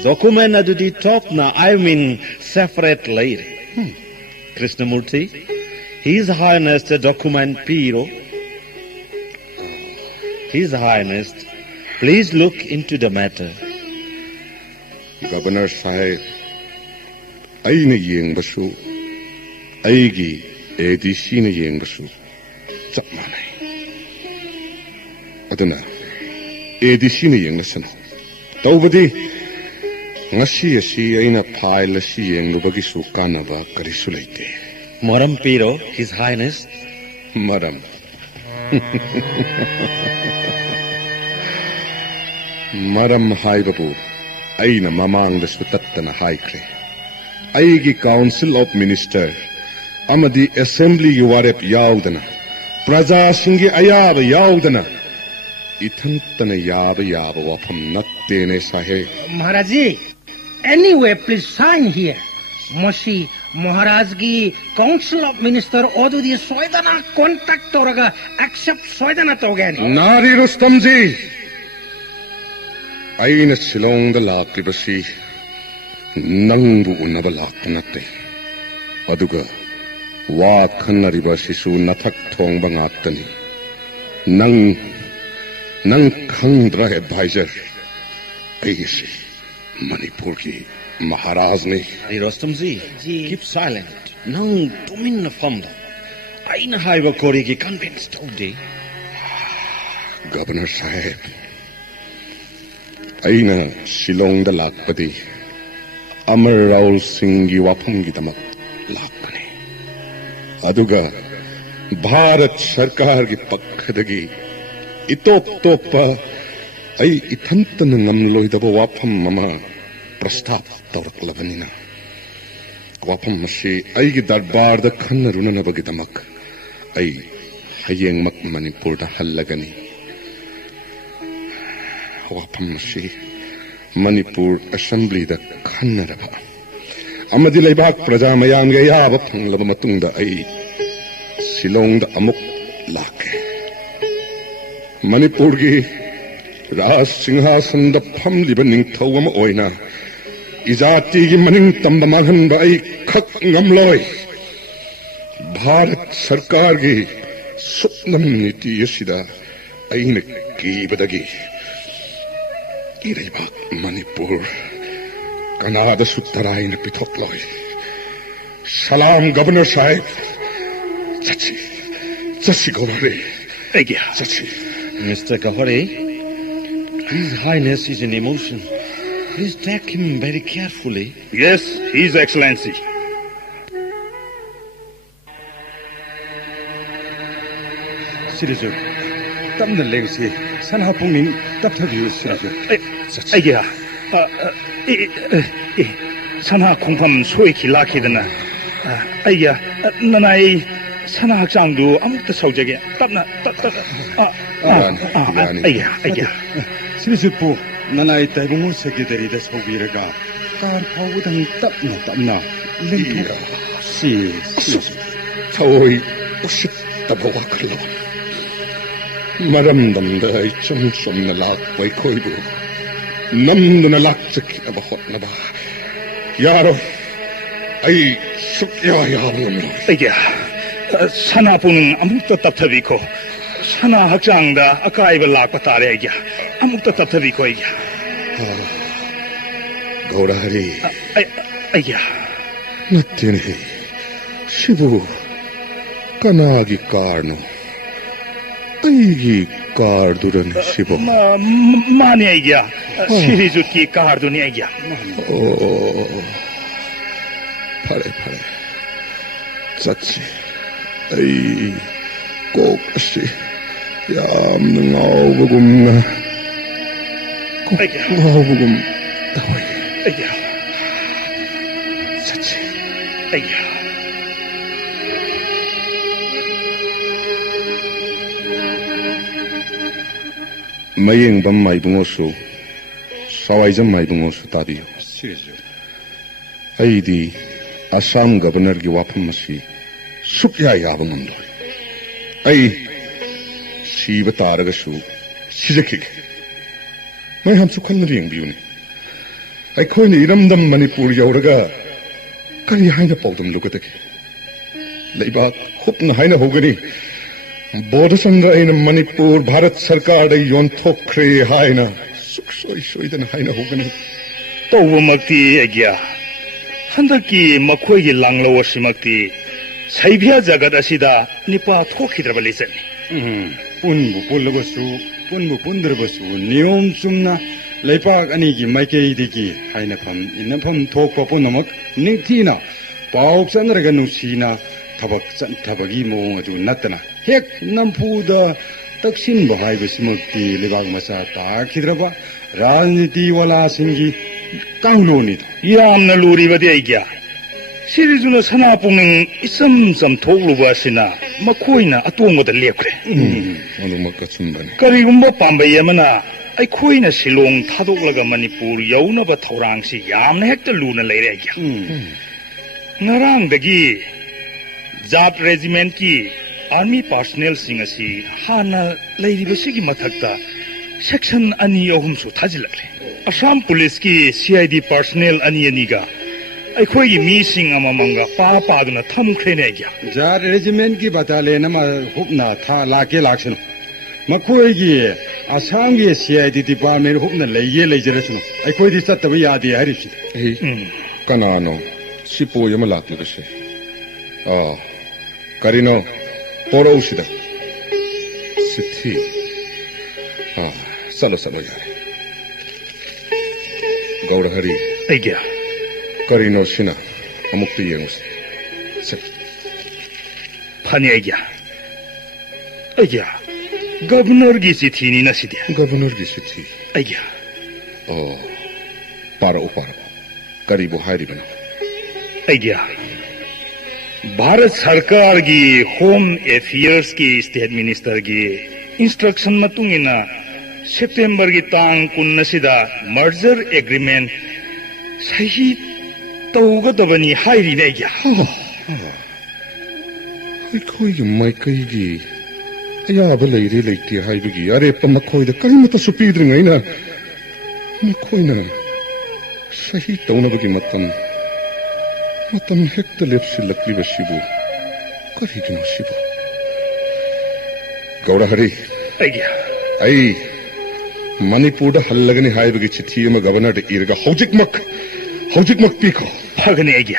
document adu di top na I mean separate later Krishnamurti, His Highness the document Piro. His Highness, please look into the matter. Governor Sahib, aina yeng basu, aigi ADC na yeng basu, chap manai. Aduna, ADC na yeng nasana. Taubadi, ngasi asi aina file asi yeng lubagi su kanaba karisu laite. Maram Piro, His Highness. Maram. Maram hai babu. Aina mamang dasu tattana haikre. Aigi Council of Minister. Amadi Assembly yuwarep yaudana. Praja singi ayaba yaudana. Itantana yaba wapam nattene sahe. Maharaji, anyway, please sign here. Moshi Maharaj ki Council of Minister odu di soidana contact toraga accept soidana togani. Nari Rustamji. Aina Shillong the lakri basi nangbu unaba laknate. Aduga wa khanari basi su nathak thong bangatani. Nang khandra advisor. Aisi Manipur ki Maharaj ne. Rostamji, keep silent. Nang tumin na famda. Aina haiba kori ki convinced today. Governor Sahib. Aina Shillong da lakpati. Amar Raul Singh ki wapam ki tamak lakpani. Aduga Bharat Sarkar ki pakhadagi. Itop topa ay itantana ngamloidaba wapam mama प्रस्ताव तौरक्लबनिना वाफम मसी आइगी दरबार द खन्न रुननबगी दमक आई हयेंगमक मणिपुर द हल्लगनी वाफम मसी मणिपुर असेंबली द खन्नरबा amadi leibak praja mayam ga yaba phanglaba matungda ai Shillong da amuk lake Manipur gi Raj Singhasan da phamliba ningthau ama oina Izati gi maning tamba manghan ba ai khak ngamloi Bharat Sarkar gi supnam niti yasida aina kibadagi Leibak Manipur Kanada Suttaraina Pithokloi Salam Governor Sahib Chachi Governor Chachi Mr. Kahore, His Highness is in emotion. Please take him very carefully. Yes, His Excellency. Sirisu, tamna lengsi, sanha pungning tapthabiu Sirisu. Aiya, sanha kungpam soiki lakidana. Aiya, nanai sana hakchangdu amukta saujage. Tapna, aiya. Sirisu po, nanai taibungu secretary da saubiraga. Tar pawudang tapna. Linga. Sirisu. Tawoi, ushit tabawakalo. Maramdamda ay chum na lakbay koibu. Namdo na lakchaki abahot. Yaro, ay sukyayabang mo. Aiya, sana punung amukta taptabiko. Sana hakchangda akaiba lakpatare aiya. Amukta taptabiko aiya. Gaurahari. Aiya. Nattene. Shibu. Kanagi karno. Aigi karduran Shibu. Mani aiya. Sirizutki karduni aiya. Oh. Pare. Chachi. Ay. Kokashi. Yam ngawbagumna. Ngawbagum. Tawai. Aiya. Chachi. Aiya. Mayeng bam maibungosu. Sawaijam maibungosu tabiyo. Sirisu. Aidi Assam Governor gi wafam masi sukya yaba ngamdoi. Ai siba taragasu sijakik. Mai ham sukhan ring biuni. Ai khoini iramdam Manipur yauraga kari haina pawdam lugataki. Leibak khupna haina hogani. Bodhasandra aina Manipur Bharat Sarkar da yonthokre haina suksoi haina hogani. Tawumakti agya. Handaki makhoigi langlo wasimakti saibya jagat asida nipa thokhidraba lisani. Punbu pundrabasu niyom chumna leipak anigi maikei digi hainafam inafam thokpa punamak ningthina pauk sanraga nusina tabagi mong aju natana hek nampuda taksin bahai basimukti lebak masa takhidraba rajniti wala singi kauloni yamna luri badi aigya sirizuna sana pungning isam thokluba asina makhoina atongda lepkre anumaka chumbani karigumba pambai amana aikhoina Shillong thadoglaga Manipur yaunaba thorangsi yamna hekta luna leire aigya ngarang dagi Jat regiment ki army personnel singasi hana leiribasigi mathakta section ani ahum su thajilakle Assam police ki CID personnel ani aniga aikhoigi mi sing amamanga pa duna thamkhrene agya Jat regiment ki battalion ama hupna tha lakshanu makhoigi Assam ki CID department hupna leijarasu aikhoidi chattaba yadi harisi kanano sipo yama laklagase Karino, poro usida. Sithi. Salo yare. Gaurahari. Aigya. Karino sina. Amukti yengus. Sit. Pani aigya. Governor gi sithi ni nasidi. Governor gi sithi. Aigya. Paro. Karibu hairi bana. Aigya. Bharat Sarkar gi Home Affairs ki State Minister gi instruction matungina September gi tang 19 sida merger agreement sahi तौगदबनी हाइरिने क्या ꯑꯩꯈꯣꯏꯒꯤ ꯃꯥꯏꯀꯩꯒꯤ ꯑꯌꯥꯕ ꯂꯩꯔꯦ ꯂꯩꯇꯦ ꯍꯥꯏꯕꯒꯤ ꯑꯔꯦꯞꯄ ꯃꯈꯣꯏꯗ ꯀꯔꯤꯃꯠꯇꯁꯨ ꯄꯤꯗ꯭ꯔꯤꯉꯩꯅ ꯃꯈꯣꯏꯅ ꯁꯍꯤ ꯇꯧꯅꯕꯒꯤ ꯃꯇꯝ ꯍꯦꯛꯇ ꯂꯦꯞꯁꯤꯜꯂꯛꯂꯤꯕꯁꯤꯕꯨ ꯀꯔꯤꯒꯤꯅꯣ ꯁꯤꯕꯨ ꯒꯧꯔꯍꯔꯤ ꯑꯩ ꯃꯅꯤꯄꯨꯔꯗ ꯍꯜꯂꯒꯅꯤ ꯍꯥꯏꯕꯒꯤ ꯆꯤꯊꯤ ꯑꯃ ꯒꯕꯔꯅꯔꯗ ꯏꯔꯒ ꯍꯧꯖꯤꯛꯃꯛ ꯄꯤꯈꯣ ꯐꯒꯅꯤ ꯑꯩꯒꯤ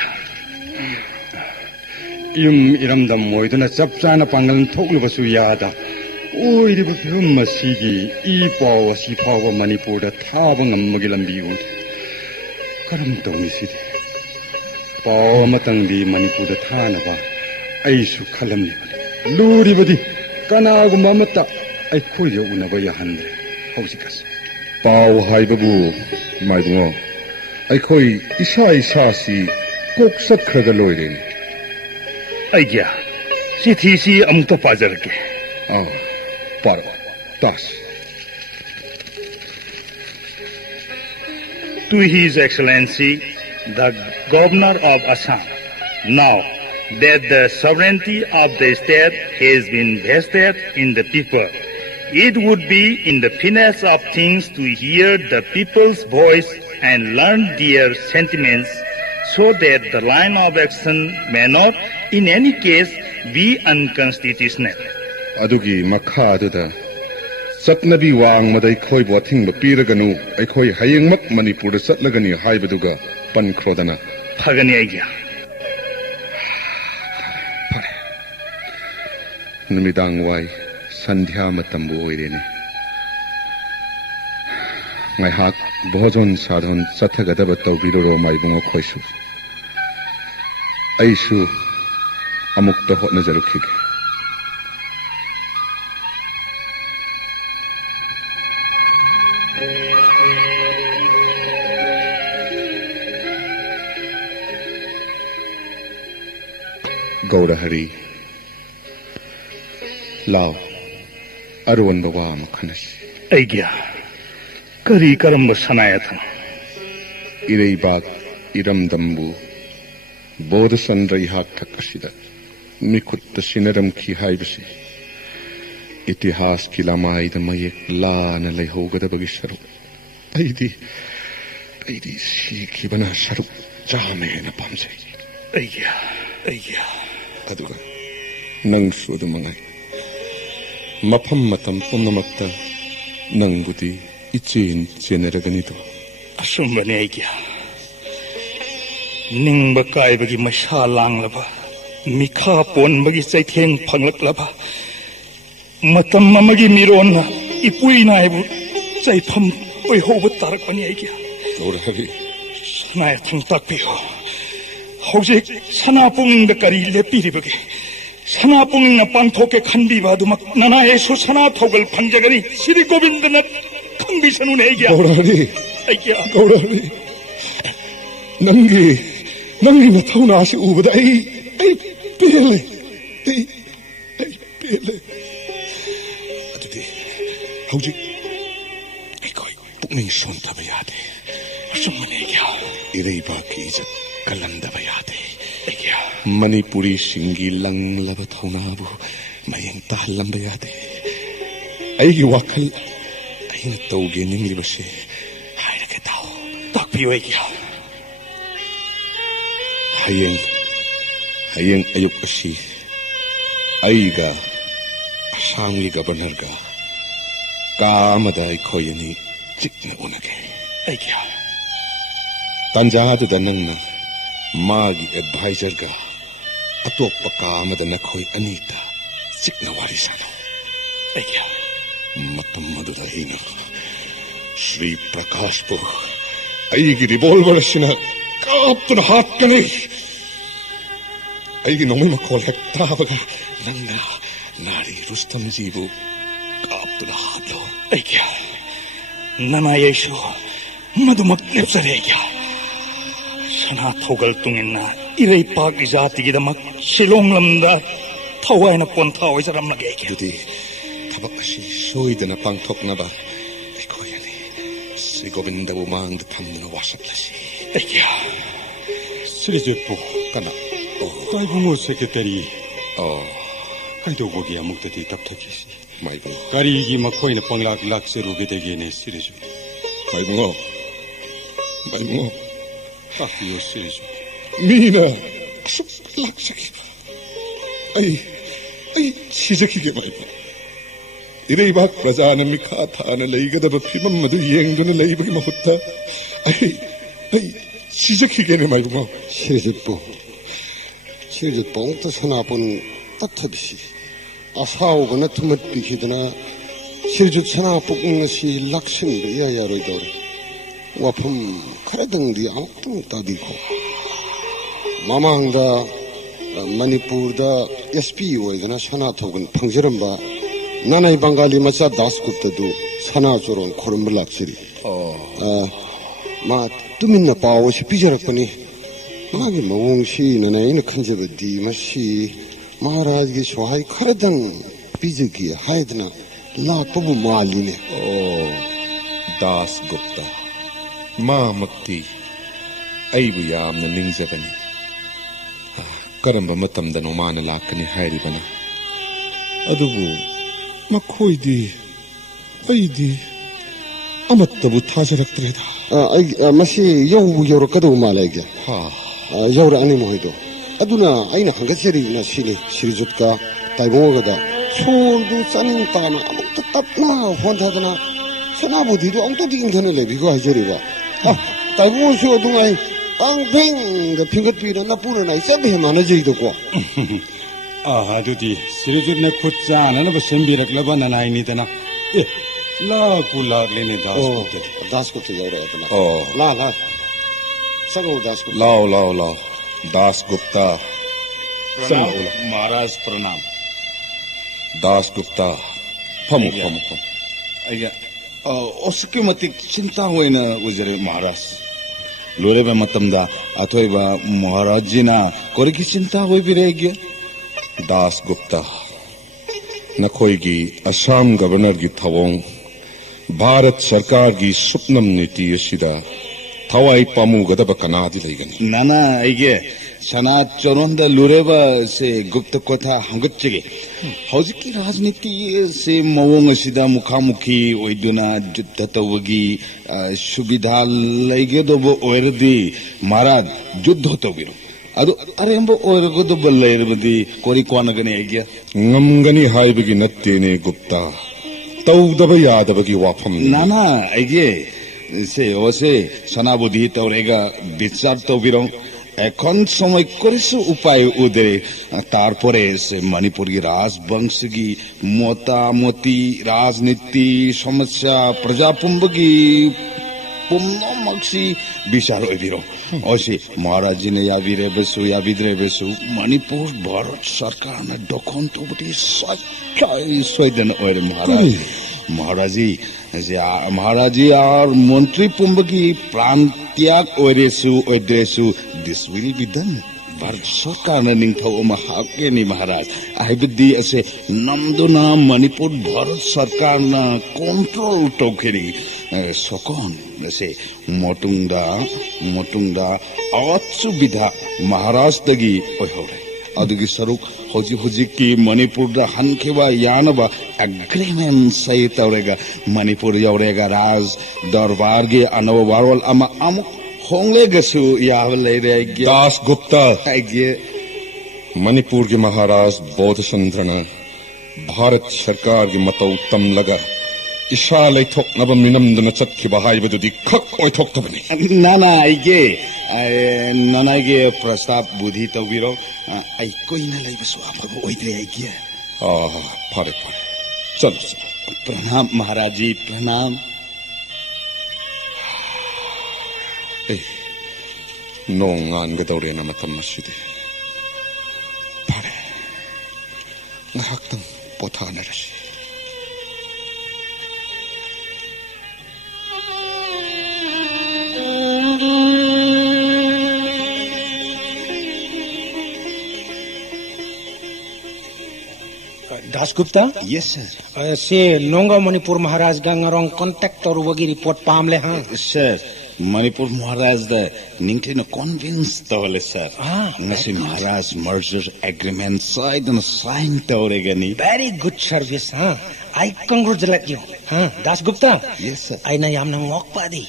ꯌꯨꯝ ꯏꯔꯝꯗꯝ ꯑꯣꯏꯗꯨꯅ ꯆꯞ ꯆꯥꯅ ꯄꯥꯡꯒꯜ ꯊꯣꯛꯂꯕꯁꯨ ꯌꯥꯗ ꯑꯣꯏꯔꯤꯕ ꯐꯤꯚꯝ ꯑꯁꯤꯒꯤ ꯏ ꯄꯥꯎ ꯑꯁꯤ ꯐꯥꯎꯕ ꯃꯅꯤꯄꯨꯔꯗ ꯊꯥꯕ ꯉꯝꯕꯒꯤ ꯂꯝꯕꯤ ꯎꯗꯦ ꯀꯔꯝ ꯇꯧꯅꯤ ꯁꯤꯗꯤ ꯄꯥꯎ ꯑꯃꯇꯪꯗꯤ ꯃꯅꯤꯄꯨꯔꯗ ꯊꯥꯅꯕ ꯑꯩꯁꯨ ꯈꯜꯂꯝꯂꯤꯕꯅꯤ ꯂꯨꯔꯤꯕꯗꯤ ꯀꯅꯥꯒꯨꯝꯕ ꯑꯃꯠꯇ ꯑꯩꯈꯣꯏꯗ ꯎꯅꯕ ꯌꯥꯍꯟꯗ꯭ꯔꯦ ꯍꯧꯖꯤꯛꯀꯁꯤ ꯄꯥꯎ ꯍꯥꯏꯕꯕꯨ ꯃꯥꯏꯕꯨꯡꯉꯣ ꯑꯩꯈꯣꯏ ꯏꯁꯥꯁꯤ ꯀꯣꯛ ꯆꯠꯈ꯭ꯔꯒ ꯂꯣꯏꯔꯦꯅꯦ ꯑꯩꯒꯤ ꯆꯤꯊꯤꯁꯤ ꯑꯃꯨꯛꯇ ꯄꯥꯖꯔꯛꯀꯦ ꯄꯥꯔꯣ ꯇꯥꯁ To His Excellency, the Governor of Assam, now that the sovereignty of the state has been vested in the people, it would be in the finesse of things to hear the people's voice and learn their sentiments so that the line of action may not, in any case, be unconstitutional. ꯑꯗꯨꯒꯤ ꯃꯈꯥꯗꯨꯗ ꯆꯠꯅꯕꯤ ꯋꯥꯡꯃꯗ ꯑꯩꯈꯣꯏꯕꯨ ꯑꯊꯤꯡꯕ ꯄꯤꯔꯒꯅꯨ ꯑꯩꯈꯣꯏ ꯍꯌꯦꯡꯃꯛ ꯃꯅꯤꯄꯨꯔꯗ ꯆꯠꯂꯒꯅꯤ ꯍꯥꯏꯕꯗꯨꯒ ꯄꯟꯈ꯭ꯔꯣꯗꯅ ꯐꯒꯅꯤ ꯑꯩꯒꯤ ꯐꯔꯦ ꯅꯨꯃꯤꯗꯥꯡ ꯋꯥꯏ ꯁꯟꯙ꯭ꯌꯥ ꯃꯇꯝꯕꯨ ꯑꯣꯏꯔꯦꯅꯦ ꯉꯥꯏꯍꯥꯛ ꯚꯣꯖꯣꯟ ꯁꯥꯙꯣꯟ ꯆꯠꯊꯒꯗꯕ ꯇꯧꯕꯤꯔꯨꯔꯣ ꯃꯥꯏꯕꯨꯡ ꯑꯩꯈꯣꯏꯁꯨ ꯑꯩꯁꯨ ꯑꯃꯨꯛꯇ ꯍꯣꯠꯅꯖꯔꯨꯈꯤꯒꯦ Gaurahari, Lao, Arwan Bawa Makanas. Aigya, Kari Karamba Sanayathan. Ireibak, Iram Dambu, Bodasan Raihat Takashida, Mikut the Sinaram Ki Haibasi. Itihas Kilamai the Mayek La Nalehoga the Bagisharu. Aidi Sikibana Sharu, Jame and a Pamse. Aigya. ꯑꯗꯨꯒ ꯅꯪꯁꯨ ꯑꯗꯨꯃꯉꯥꯏ ꯃꯐꯝ ꯃꯇꯝ ꯄꯨꯝꯅꯃꯛꯇ ꯅꯪꯕꯨꯗꯤ ꯆꯦꯟꯅꯔꯒꯅꯤꯗꯣ ꯑꯁꯨꯝꯕꯅꯤ ꯑꯩꯒꯤ ꯅꯤꯡꯕ ꯀꯥꯏꯕꯒꯤ ꯃꯩꯁꯥ ꯂꯥꯡꯂꯕ ꯃꯤꯈꯥ ꯄꯣꯟꯕꯒꯤ ꯆꯩꯊꯦꯡ ꯐꯪꯂꯛꯂꯕ ꯃꯇꯝ ꯑꯃꯒꯤ ꯃꯤꯔꯣꯟꯅ ꯏꯄꯨꯏꯅꯥꯏꯕꯨ ꯆꯩꯐꯝ ꯑꯣꯏꯍꯧꯕ ꯇꯥꯔꯛꯄꯅꯤ ꯑꯩꯒꯤ ꯒꯧꯔꯍꯔꯤ ꯁꯅꯥꯌꯥꯊꯪ ꯇꯥꯛꯄꯤꯌꯨ ꯍꯧꯖꯤꯛ ꯁꯅꯥꯄꯨꯡꯗ ꯀꯔꯤ ꯂꯦꯞꯄꯤꯔꯤꯕꯒꯦ ꯁꯅꯥꯄꯨꯡꯅ ꯄꯥꯡꯊꯣꯛꯀꯦ ꯈꯟꯕꯤꯕ ꯑꯗꯨꯃꯛ ꯅꯅꯥꯌꯦꯁꯨ ꯁꯅꯥ ꯊꯧꯒꯜ ꯐꯪꯖꯒꯅꯤ ꯁꯤꯗꯤ ꯒꯣꯕꯤꯟꯗꯅ ꯈꯪꯕꯤꯁꯅꯨꯅꯦ ꯑꯩꯒꯤ ꯒꯧꯔꯍꯔꯤ ꯅꯪꯒꯤ ꯅꯊꯧꯅꯥꯁꯤ ꯎꯕꯗ ꯑꯩ ꯄꯦꯜꯂꯦ ꯑꯗꯨꯗꯤ ꯍꯧꯖꯤꯛ ꯑꯩꯈꯣꯏ ꯄꯨꯛꯅꯤꯡ ꯁꯣꯟꯊꯕ ꯌꯥꯗꯦ ꯑꯁꯨꯝꯕꯅꯤ ꯑꯩꯒꯤ ꯏꯔꯩꯕꯥꯛꯀꯤ ꯏꯖꯠ ꯀꯜꯂꯝꯗꯕ ꯌꯥꯗꯦ ꯃꯅꯤꯄꯨꯔꯤꯁꯤꯡꯒꯤ ꯂꯪꯂꯕ ꯊꯧꯅꯥꯕꯨ ꯃꯌꯦꯡ ꯇꯥꯍꯜꯂꯝꯕ ꯌꯥꯗꯦ ꯑꯩꯒꯤ ꯋꯥꯈꯜ ꯑꯩꯅ ꯇꯧꯒꯦ ꯅꯤꯡꯂꯤꯕꯁꯦ ꯍꯥꯏꯔꯒꯦ ꯇꯥꯛꯄꯤꯌꯨ ꯑꯩꯒꯤ ꯍꯌꯦꯡ ꯑꯌꯨꯛ ꯑꯁꯤ ꯑꯩꯒ ꯑꯁꯥꯝꯒꯤ ꯒꯕꯔꯅꯔꯒ ꯀꯥ ꯑꯃꯗ ꯑꯩꯈꯣꯏ ꯑꯅꯤ ꯆꯤꯛꯅ ꯎꯅꯒꯦ ꯇꯥꯟꯖꯥꯗꯨꯗ ꯅꯪꯅ मागी एडवाइजर का अतोप काम दना कोई अनीता चिकना वारी सानो ऐक्या मतम मधुरहीना श्री प्रकाश पो ऐगी रिवॉल्वर शिना काप्तन हाथ कने ऐगी नोमे मकोल हेक्ता बगा नंगा नारी रुस्तम जीबो काप्तन हाथ लो ऐक्या नना येशु मधुमक लेप्सरेक्या सना थोगल तुंगिना इरेपाक जातिगिदमक शिलोंग लमदा थवाइना पोंथा ओइजरम लगे दुदी थबक असि सोइदना पांगथोकनाबा अखोयनि श्री गोविंद बुमांग थमना वासप्लसि ऐक्या 시리즈포 까나 다이붕어 세크레터리 가이도보기 아무것도 답답해시 마이붕 가리기 막코이나 뻥락 락세로게 되게네 시리즈 마이붕어 딱이요 시리즈 미나 락삭이 아이 시작이게 마이붕 이레이박 프라자는 미카타는 레이가다바 피맘마도 이행도는 레이박이 마후타 아이 시작이게네 마이붕어 시리즈뽀 옹터 사나본 따터비시 아사오거나 투맛 비키드나 시리즈 사나뽀 것이 락신도 야야로이더라 와품 카라등디 아무튼 따비고 마망다 मणिपुरदा एसपी होइदना सना थोगन फंगजरंबा नानाई बंगाली मचा दासगुप्तदु सना चोरन खोरम लाक्सरी मा तुमिन पाव से पिजरपनी मागी मवंगसी ननाइन खंजबदी मसी महाराज की सहाय खरदंग पिजगी हायदना लापबु मालिने दासगुप्ता मा मक्ति अइबु यामन निंगजबनी करंबा मतमदनो माना लाकनी हायरिबना अदुबु मखोइदी अइदी अमत्तबु थाजरक्त्रेदा मसी यौरकदो मालेगे यौर अनि मोहिदो अदुना आइना हंगचरीना सिनी श्रीजुतका ताइबोगदा सोरदु चनिंग ताना अमुक्त तपना होंथादना सनाबुदिदो अंतो दिंगथने लेबिगो हाजरिबा ताइबोसो दुंगाई 빵팽 핑긋비나 나쁘나 이sabhe 만아지도고 아두디 시리즈네 쿠짜나는 셈비락라바 나나이니다나 예 라쿠라르레네 다스코트 여러야다나 라라 사고 다스코트 लाओ दास गुप्ता महाराज प्रणाम दास गुप्ता फम आइया उसके मतिक चिंता होइना उजरे महाराज लोरेबा मतमदा अथोइबा महाराज जीना कोरिकी चिंता होई बिरेगे दास गुप्ता नखोइगी असम गवर्नर की थवोंग भारत सरकार की सुप्नम नीति असिदा थवाई पामुगदब कनादि लेगनी नाना आइगे सना चोरोंदा लोरेबा से गुप्त कथा हंगच्चगे हौजिकी राजनीति से मवोंग असिदा मुखामुखी ओइदुना जुद्ध तवगी सुविधा लैगेदोबो ओइरदी महाराज जुद्ध तोबिरो अदु अरेंबो ओइरगोदोबो लैरबदी कोरी क्वानगने आइगे ngамgani हाइबगी नत्तेने गुप्ता तौदब यादबगी वाफम नाना आइगे से ओसे सनाबुद्धि तौरेगा विचार तोबिरो এখন সময় করেছে উপায় ওদের তারপরে সে মণিপুরী রাজবংশী মতামতি রাজনীতি সমস্যা প্রজাপুম্বগী পুম্নমক্সি বিচার হইবির অসে মহারাজিনে ইয়াবিদ্রে বেসু মণিপুর ভারত সরকার না দখন তো বটি সয়দেন ওর महाराजी और मंत्री पुंबगी प्राण त्याग ओरेसु this will be done Bharat सरकार ने निंगथौ हाकेनी महाराज आइबदी असे नमदुना मणिपुर भारत सरकार ना कंट्रोल तोखेनी सकन असे मोटुंगदा असुविधा महाराज दगी ओहौरे अदुगी सरुक होजी की मणिपुर दा हनखेबा यानबा एग्रीमेंट सही तौरेगा मणिपुर यौरेगा राज दरबार के अनव वारोल अमा अमुक होंगले गसु याव लेरे दास गुप्ता आइगे मणिपुर के महाराज बोधचंद्रना भारत सरकार की मतौ तम लगा इशा लैथोकनब मिनमदन चतखिबा हाइबदुदि खक ओइथोक्तबनि नाना आइगे ननागे प्रस्ताव बुद्धि तौबिरो आई कोइना लैबसु आफबो ओइद्रे आइगे फारे चलो प्रणाम महाराज जी प्रणाम नोंगान गदौरेना मतम मसिदि फारे ngahaktam pothanarasi Dasgupta yes sir से नोंगा मणिपुर महाराज गंगारोंग कांटेक्ट तौरबगी रिपोर्ट पामले हां सर मणिपुर महाराज द निंगथिन कन्भिन्स तवले sir ngasi Maharaj merger agreement sign sign तौरेगनी वेरी गुड सर्विस हां आई कंग्रेचुलेट यू हां दासगुप्ता यस सर आइना यामना ngokpadi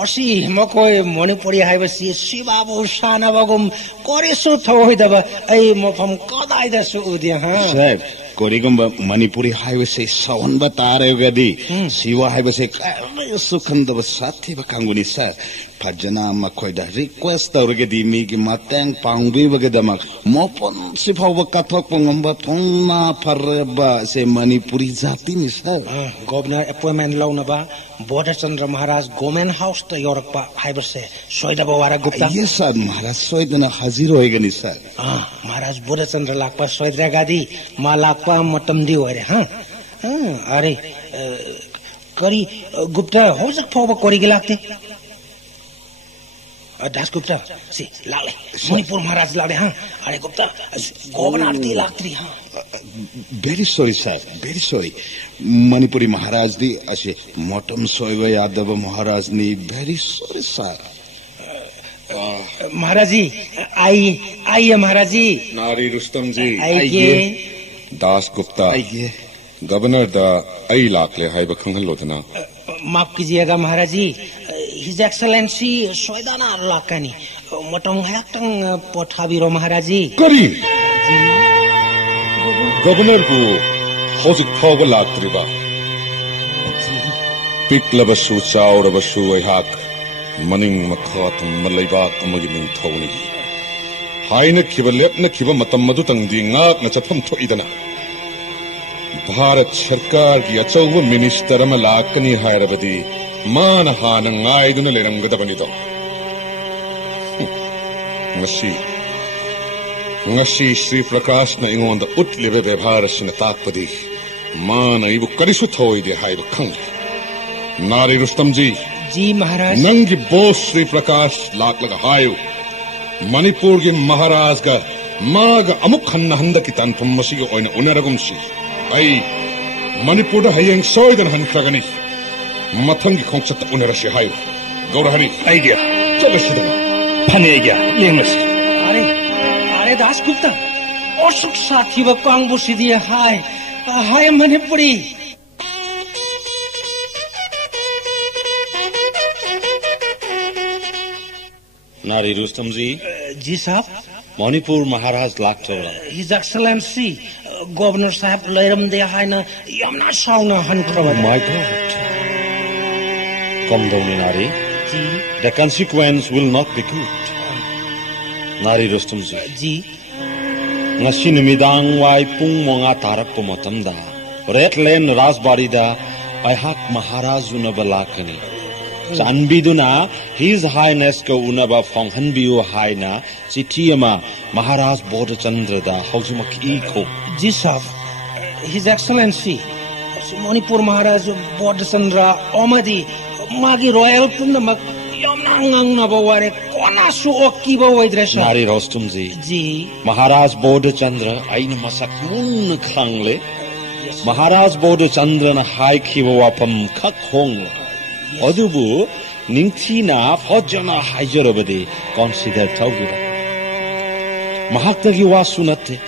Osi mokoi Manipuri haibasi sibabu sanabagum korisu thoidaba ai mofam kadaida su udia ha sir korigumba Manipuri haibasi sawanba taregadi siwa haibasi sukhandaba sathi bakanguni sir phajana makoida request tauragadi mi gi mateng pangbi bagedama mopon siphawa kathok pangamba thongna pharba se Manipuri jati ni sir governor appointment launaba Bodhachandra Maharaj Government House ta yorpa haibase soidaba wara gupta yes sir Maharaj soidana hazir hoigani sir Maharaj Bodhachandra lakpa soidra gadi ma lakpa matamdi hoire ha are kari gupta hojak phoba kori gelakte Dasgupta से लाले मणिपुर महाराज लाले हाँ अरे गुप्ता गोवनार दी लागत्री हाँ very sorry sir very sorry Manipuri महाराज दी ऐसे मोटम सोयवा यादव महाराज नी very sorry sir महाराज जी आइए महाराज जी नारी रुस्तम जी आइए दासगुप्ता आइए गवर्नर दा आई लाखले हाइब खंगल लोदना माफ कीजिएगा महाराज जी His Excellency Soidana Lakani Motong Haktang Pothabiro Maharaji Kari Governor Bu Hojik Phoba Laktriba Piklabasu Chaurabasu Ihak Maning Makhat Malaybak Amagin Tony Haina Kiba Lepna Kiba Matamadu Tangdi Ngak Nachapam Toidana Bharat Sarkar ki achauba minister ama lakani hairabadi mana hana ngaiduna leramgadabani do ngasi Sri Prakash na ingonda utlebe bebharasina takpadi mana ibu karisu thoide haiba khang Nari Rustam ji Maharaj nangi boss Sri Prakash laklaga hayu Manipur ki Maharaj ga maga amuk khanna handa ki tanpam masiga oina unaragumsi ai Manipur da hayeng soidan han kragani mathangi khongchat unarashi hayu gaurahani aigya chalashida phanegya lengas are Dasgupta osuk sathi ba kangbu sidiya hai Manipuri Nari Rustam ji sahab Manipur Maharaj lakcha His Excellency Governor Sahib Lairam de Haina Yamna Sauna Hankrava. My God. Come down, Nari. The consequence will not be good. Nari Rustam ji. Ngasi numidang wai pung monga tarak po matamda. Red Lane Rasbarida Aihak Maharaj unabalakani. Sanbiduna His Highness ka unaba Fonghanbiu Haina Sitiyama Maharaj Bodhachandra da Hausumak Iko. Sahab, His Excellency Manipur Maharaj Bodhachandra Omadi Magi Royal Pundamak Yamnang Nabaware Konasu Okiba Waidresha Nari Rustam ji Maharaj Bodhachandra Aina Masak Mun Khangle Maharaj Bodhachandra na Haikiwa Wapam Kak Hong Adubu Ningtina Fojana Haijarabadi consider Taugira Mahaktagi Wasunate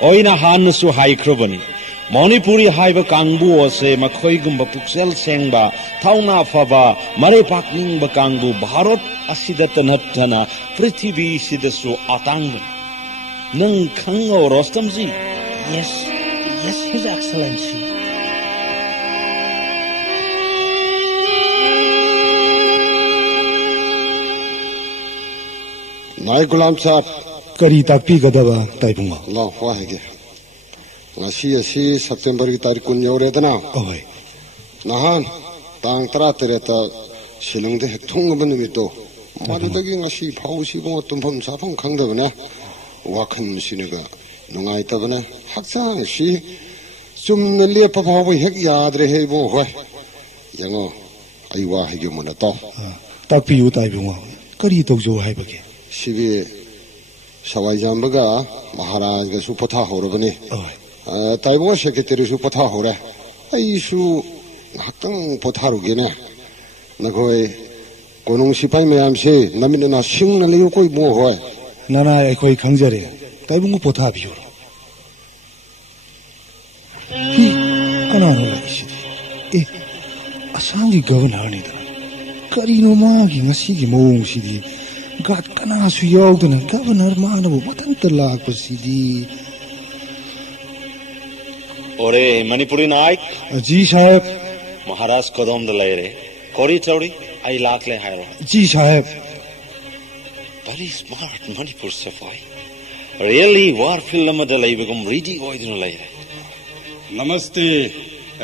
Oina Hanasu Haikrobani Manipuri Haiba Kangbu Ose Makoigumba Puxel Sengba Tauna Faba Marepak Ningba Kangbu Bharat Asidatanatana Prithivi Sidasu Atangan Nang Kango Rostamji Yes, His Excellency Nai Gulam Sahab Kari takpi gadaba taibunga Allah wahige ngasi September ki tarik kun yoredana oi nahan tang tara tereta silungde hektung banumito madagi ngasi phausi bo tumpham sapham khangdabana wakhan sinaga nungai tabana haksang si sumna lepa phaw hek yadre he bo hoi yango aiwa hege monato takpi u taibunga kari tokjo haibage sibi Sawai Jambaga Maharaj ga supatha horabani ताइबो सेक्रेटरी सु पथा हो रे आई सु हतंग पथारु गेने नखोय कोनुंग सिपाई मयाम से नमिना सिंग न लियो कोई मो होय नाना एखोय खंगजरे ताइबुंगु पथा बियो हि कनानो लाइसिदि ए असांगी गवर्नर नि दना करिनो मागी ngasiगी मौंगसिदि गात कनासु यावदना गवर्नर मानबो मतंत लाकपसिदि ओरे मणिपुरी नायक जी साहब महाराज कदम दलायरे कोरी चौड़ी आई लाख ले हायरो जी साहब बड़ी स्मार्ट मणिपुर सफाई रियली वार फिल्म दलाई बेगम रीडी ओइदन लायरे नमस्ते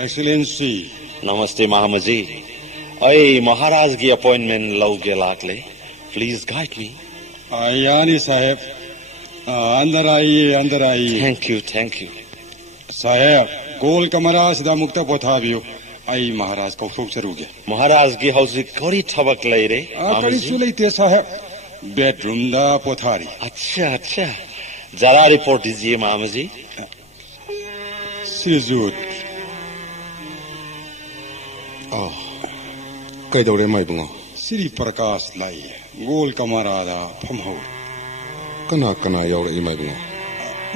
एक्सीलेंसी नमस्ते महामजी आई महाराज की अपॉइंटमेंट लव के लाख ले प्लीज गाइड मी यानी साहब अंदर आइए थैंक यू साहेब गोल कमरा सिदा मुक्त पोथाबियो आई महाराज को खूब चरुगे महाराज की हाउसी कोरी ठबक ले रे करी सुलेते साहेब बेडरूम दा पोथारी अच्छा जरा रिपोर्ट दीजिए मामा जी सिजुत कईदौरे माइबुंगो श्री प्रकाश लाई गोल कमरा दा फमहो कना कना यावरे माइबुंगो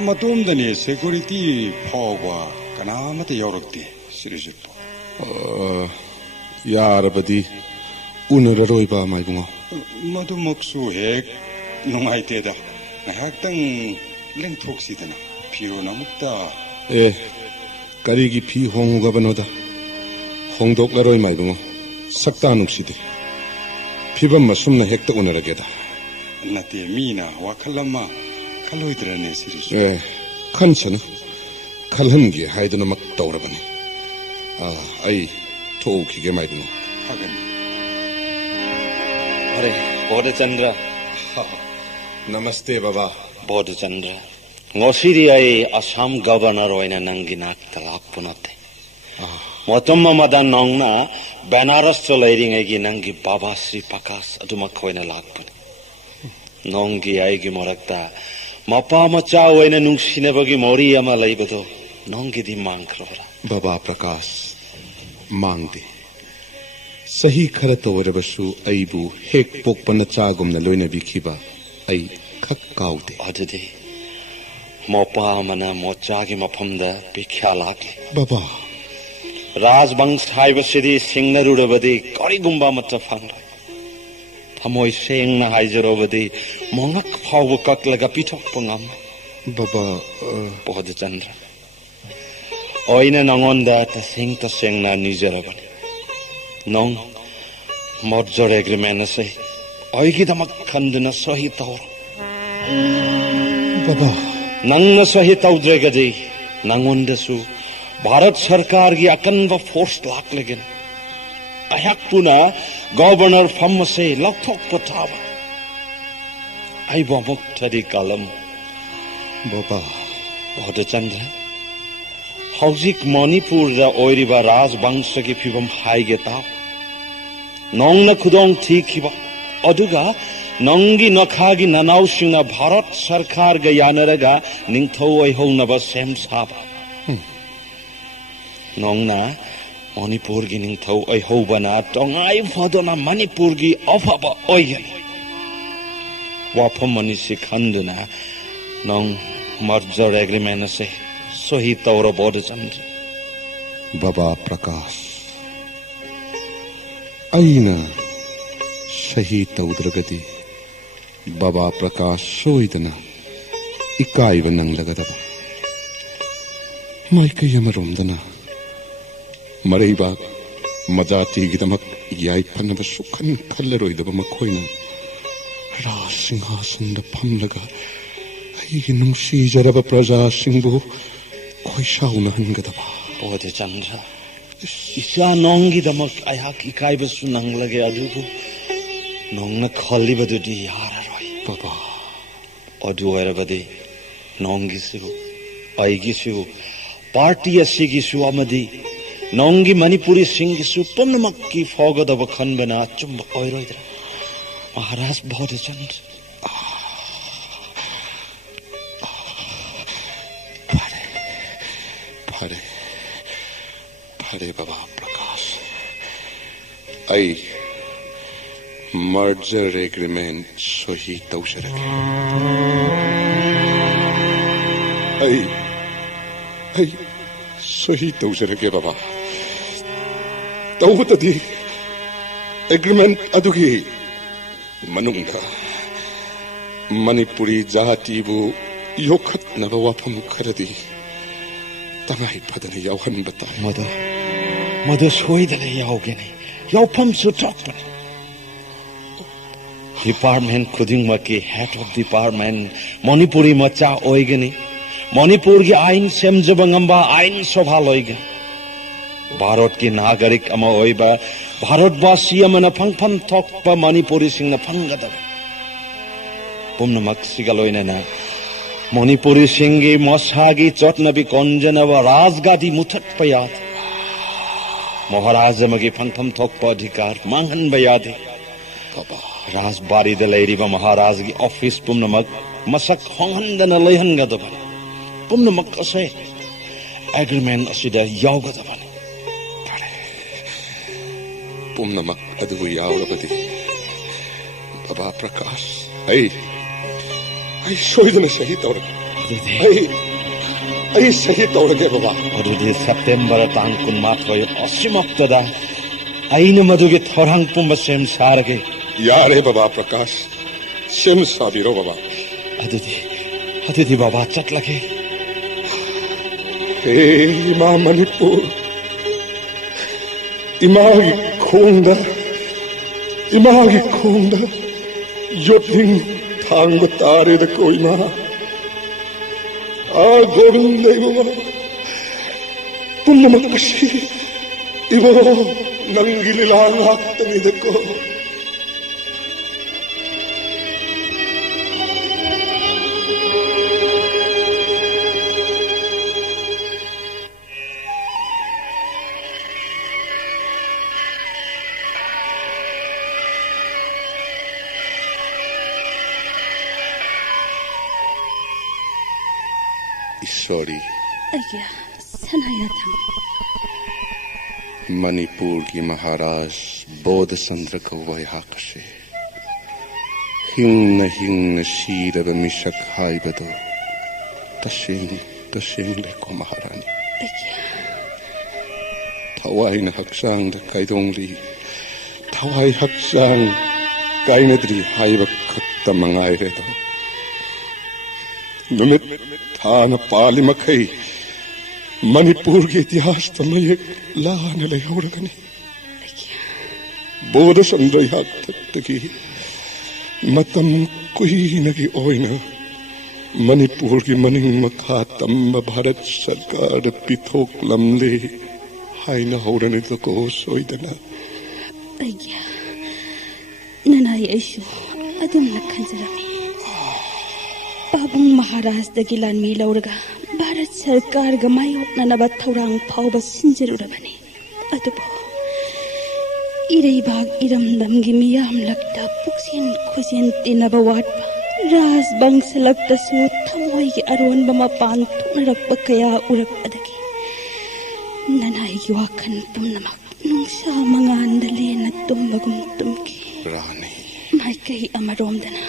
मतोमदने सिक्योरिटी फावबा कनामत यावरक्ते सिरिजुत यारबदी उनररोइबा माइबुंगो मधुमक्सु हेक नुंगाइतेदा ngahaktang lengthoksidana phirona mukta karigi phi hongugabanoda hongdoklaroi maibungo sakta nukside phibam masumna hekta unarageda nate mina wakhalama khaloidrane siris khansana khalhamgi haidana mak tawrabani ai thokige maibungo hagan अरे बोधचंद्र नमस्ते बाबा Bodhchandra ngosiri ai Assam governor oina nangi nak talak punate motomma madan nongna Banaras cholairing agi nangi baba Sri Prakash aduma khoina lakpun nongi ai gi morakta mapa macha oina nungsinabagi mori ama laibado nongi di mangkrora बाबा प्रकाश मांगदे सही खरत ओरबसु अइबु हेक पोकपन चागुमना लोइना बिखिबा अइ खक काउदे अददे मोपा मना मोचागी मफमदा बिख्या लाके बाबा राजवंश हाइबसिदि सिंगनरुडबदि करिगुम्बा मत फंग थमोय सेंगना हाइजरोबदि मोंगक फाव ककलगा पिथक पंगम बाबा बोधचंद्र ओइना नंगोंदा तसेंगना निजरबनि नों मर्जर एग्रीमेंट से ओइगी दमक खंदना सही तौर बाबा नंग सही तौद्रेगदि नंगोंदसु भारत सरकार की अकनब फोर्स लाक लेगिन अहकपुना गवर्नर फम से लथोक पथाब आई बमुक थरी कलम बाबा बोधचंद्र हौजिक मणिपुर दा ओइरिबा राजवंश की फिबम हाइगे ता नोंगना खुदोंग ठीखिबा अदुगा नोंगी नखागी ननाउसिंगना भारत सरकार गा यानरगा निंगथौ ओइहौनबा सेम साबा नोंगना मणिपुर की निंगथौ ओइहौबना तोंगाइ फदोना मणिपुर की अफाबा ओइगन वाफम मनिसि खंदुना नोंग मर्जर एग्रीमेंट से सही तौर बोधचंद्र बाबा प्रकाश अइना सही तौद्रगति बाबा प्रकाश सोइदना इकाइब नंगलगदबा माइकई अमरोमदना मरैबा मजातिगिदमक याइफनब सुखन खल्लरोइदबा मखोइना राज सिंहासनद फमलगा अइगी नुंसीजरब प्रजासिंगबु खोइसाउना हनगदबा बोधचंद्र इसा नोंगी दमक अयाक इकाइबसु नंगलगे अदुबु नोंगना खल्लिबदुदि यारारोय बाबा अदु ओइरबदि नोंगिसु अइगिसु पार्टी असिगिसु अमदि नोंगी मणिपुरी सिंगिसु पुनमक की फोगदब खनबना चुंब ओइरोइद्र महाराज बोधचंद्र फरे बाबा प्रकाश आई मर्जर एग्रीमेंट सही तौसरगे आई सही तौसरगे बाबा तौबतदी एग्रीमेंट अदुगी मनुंगा मणिपुरी जातिबु योखत्नबा वाफम खरदी तंगाई फदना यावहनबा ताई मदो सोइदना यावगेने यावफम सुट्रपन डिपार्टमेंट खुदिंगमकी हेड ऑफ डिपार्टमेंट मणिपुरी मचा ओइगनी मणिपुर की आईन सेमजबंगंबा आईन सभा लोइगे भारत की नागरिक अमा ओइबा भारतवासी अमना फंगफम थोकपा मणिपुरी सिंगना फंगदब पुमनमक सिगलोइनना मणिपुरी सिंगी मसागी चटनबी कोंजनब राजगादी मुथत पयाद महाराज मगी फंगफम थोकपा अधिकार मांगन बयादे राजबारी द लेरिबा महाराज की ऑफिस पुमनमक मसक होंगहंदना लेहनगदब पुमनमक असे एग्रीमेंट असिदा यावगदब पुमनमक अदुबु यावरबदी बाबा प्रकाश आई सोइदना सही तौरगे आई सही तौरगे बाबा अदुदि सेप्टेम्बर तांग 18 असिमक्तदा आईन मदुगे थोरंग पुंब सेम सारगे यारे बाबा प्रकाश सेम साबिरो बाबा अदुदि बाबा चटलगे हे इमा मणिपुर इमागी खोंदा योटिंग थांग तारे द कोई मा आ गोविंद बाबा पुण्यमकशी इवो नंगिलिलांग आक्तनी द को ईश्वरी मणिपुर की महाराज बोध चंद्र कौवयाकसे हिंग सीरब मिसक हाइबदो तसेंग लेको महारानी थवाइन हक्सांग कायदोंगली थवाई हक्सांग कायनद्री हाइब खत्ता मंगाइरेदो नुमित थाना पाली मखई मणिपुर के इतिहास में एक लान लेहौरगनी बोध चंद्र याक्तकी मतम कुहीनगी ओइना मणिपुर की मनिंग मखा तंब भारत सरकार पिथोक लमले हाइना हौरने को सोइदना अय्या ननाई ऐशु अदुम लखनजरमी पाबुंग महाराज दगी लानमी लौरगा भारत सरकार ग मायोक्ननबा थौरांग फावबा सिंजरुरबनी अदुबो इरेबाग इरमदमगी मियाम लक्ता पुक्सिन खुसिन तिनबा वाटबा राज बंश लक्तसु थमोइगी अरोनबा मपान थुनरकबा कया उरकपदगी ननाई की वाखन पुमनमक नुंसा मंगानदा लेना तुमबगुम तुमकी रानी माइकई अमरोमदना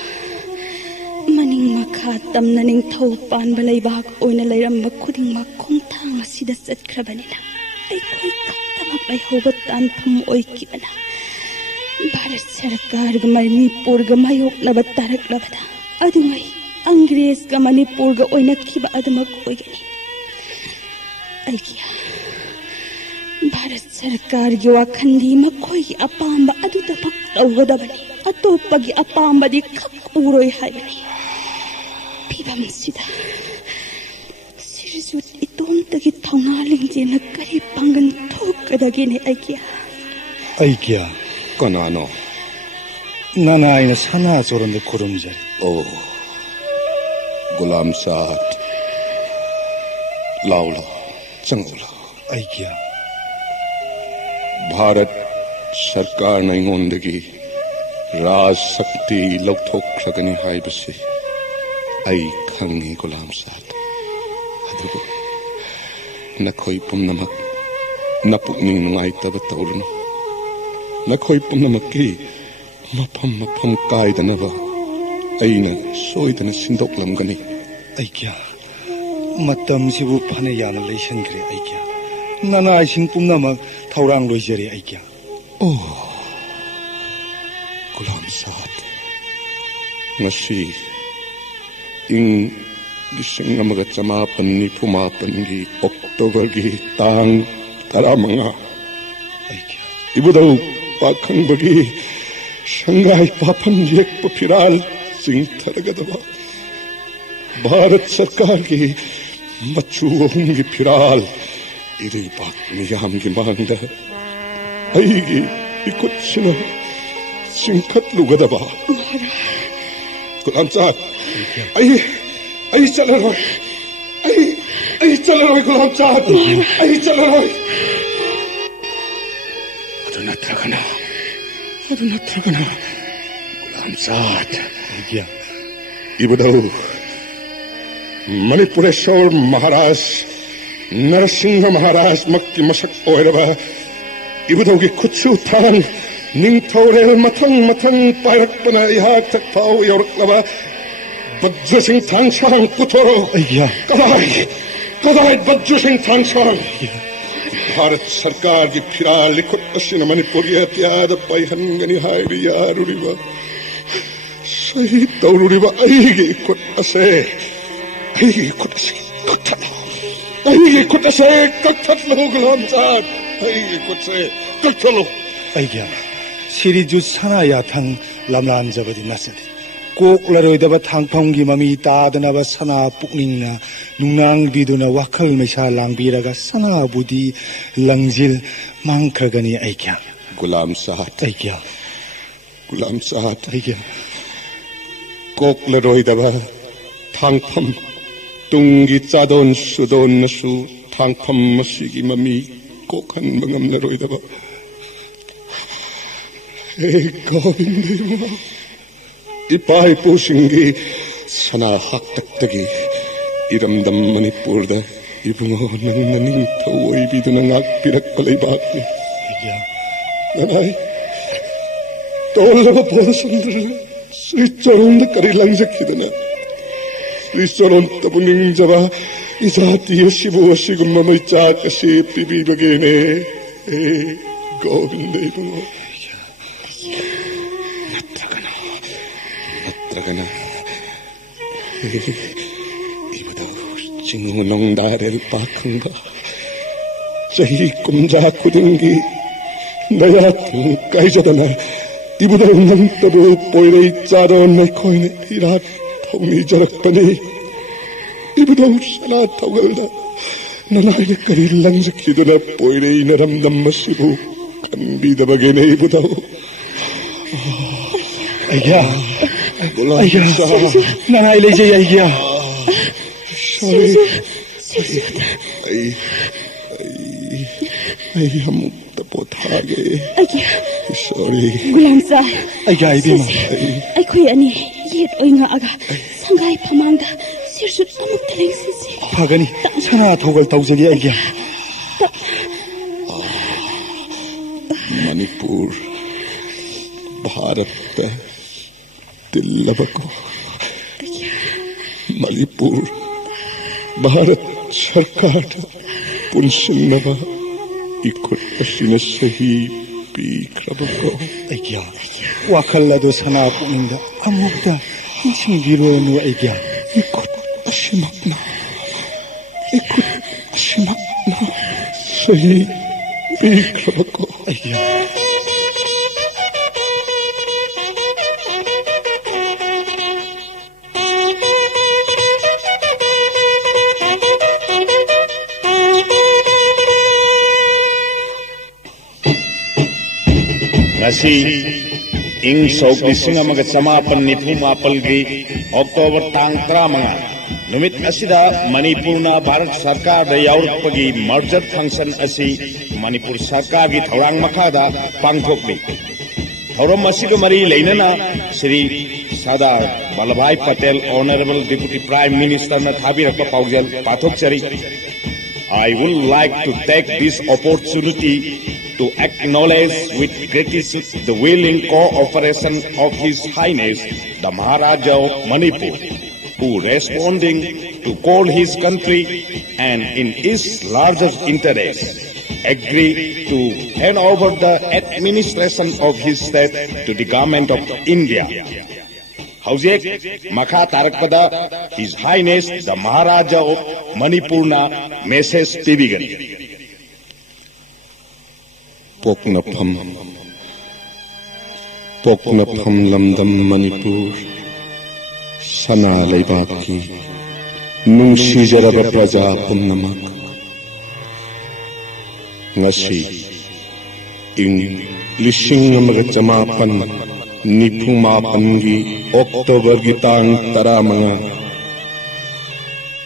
मनिंग मखा तमना निंगथौ पानबा लैबाक ओइना लैरम्बा खुदिंगमक खोंथांग असिदा चटख्रबनिना अइखोइ खक्तमक लैहौबा तानफम ओइकिबना भारत सरकार ग मणिपुर ग मायोक्नबा तारक्लबदा अदुङै अंग्रेज ग मणिपुर ग ओइनखिबा अदमक ओइगनि अइकिया भारत सरकार गी वाखंदी मखोइ अपाम्बा अदुदमक तौगदबनि अतोप्पगी अपाम्बदि खक उरोइ हाइबनि फिबम सिदा सिरजुत इतोमतगी थौना लिंजेना करी पांगन थोकदगिने अइकिया कनानो नाना आइना साना चोरनदे खुरुमजरी ओ गुलाम साथ लाउलो चंगुलो अइकिया भारत सरकार नैंगोंदगी राज शक्ति लौथोख्रगनी हाइबसे आई खंगी गुलाम साथ अदुबो नखोई पुमनमक Napukning nungaitaba tawrun. Nakoy pumnamakki mapam kaidanaba aina soidana sindoklamgani. Aikya matam sibu phane yana leisankre aikya nana ising pumnamak thaurang loijare aikya. Oh, Gulam Saad. Ngasi ing gising amaga chamapan ni pumapan gi October gi tang taramanga. Ibudaw pakang bagi Shanghai papam yek papiral sing tharagadaba. Bharat Sarkar ki machuhum gi piral iri bak niyam gi mangda. Aigi ikutsina singkat lugadaba. Gulam Saad. Ay chalaroy. Ay chalaroy Gulam Saad. Ay chalaroy. Aduna tragana. Gulam Saad. Ibudaw Manipureshwar Maharaj Narasingha Maharaj makki masak oiraba. Ibudaw gi kutsu thang ning thorel mathang pairakpana ihak tak pau yorklaba. Bajja Singh Thangsang Putoro. Kadai Bajja Singh Thangsang. Bharat Sarkar ki phiral likut asina Manipuriya tiyada paihangani hairi yaruriba. Sahi taururiba aigi ikut ase. Aigi ikut ase kakthalo. Aigi ikut ase kakthalo Gulam Saad. Aigi ikut ase kakthalo. Aigya Siriju sana yathang lamlam jabadi nasadi. Koklaroi thangphanggi mami tadanaba sana pukningna nungnang biduna wakhal maisa langbiraga sana budi langjil mangkhragani aikya. Gulam Saad. Aikya. Gulam Saad. Aikya. Koklaroi thangpham tungi chadon sudon nasu thangpham masigi mami kokhan bangamlaroi daba. Hey Govinda. Ipai Pushingi Sana Haktagi Iramdam Manipurda Ibungo Naning Tawai Bidunang Pirak Palibaki. Yanai Tolava Posundra Sri Charon the Karilang Zakidana Sri Charon Tabuning Java Isati Yoshibu Shigumama Chakashi Pibi Bagene Govinda Ibungo. Tragana Ibudaw Chingunong Darel Pakanga Jahi Kumja Kudingi Nayatung Kaijadana Ibudaw Nantabu Poirei Charo Naikoine Irat Tongi Jarakpani Ibudaw Sala Tawelda Nanay Karilang Zakiduna Poirei Naramdam Masibu Kandida Bagene Ibudaw. Aigya. Nanay lejay aigya. Sorry. Ay hum tapot hage. Aigya. Sorry. Gulam Saad. Aigya ibima. Ay khoi ani yet oinga aga sangai phamangda sirsut amuk taleng sisi. Phagani sana thogal taujagi aigya. Manipur Bharat Dillavako Manipur Bharat Sarkar Punsinnava Ikut Asina Sahi Pikrabako. Aigya Wakhallado Sana Puninda Amukda Singironu Aigya Ikut Asimakna Sahi Pikrabako. Aigya Ngasi ing sok lising amaga chamapan nifumapalgi October tang 15 numit asida Manipurna Bharat Sarkar da yaurpagi merger function asi Manipur Sarkar gi thorang makhada pangthokni thoram asiga mari leinana Shri Sardar Vallabhbhai Patel Honorable Deputy Prime Minister na thabirakpa paujal pathokchari I would like to take this opportunity to acknowledge with gratitude the willing cooperation of His Highness the Maharaja of Manipur, who responding to call his country and in his largest interest, agree to hand over the administration of his state to the government of India. Haujek Makha Tarakpada, His Highness the Maharaja of Manipurna message Tibigani. Poknapam Lamdam Manipur Sana Leibaki Nungsijaraba Praja Pumnamak Ngasi Ing Lishing Amagachamapan Nipumapangi October Gitang Taramanga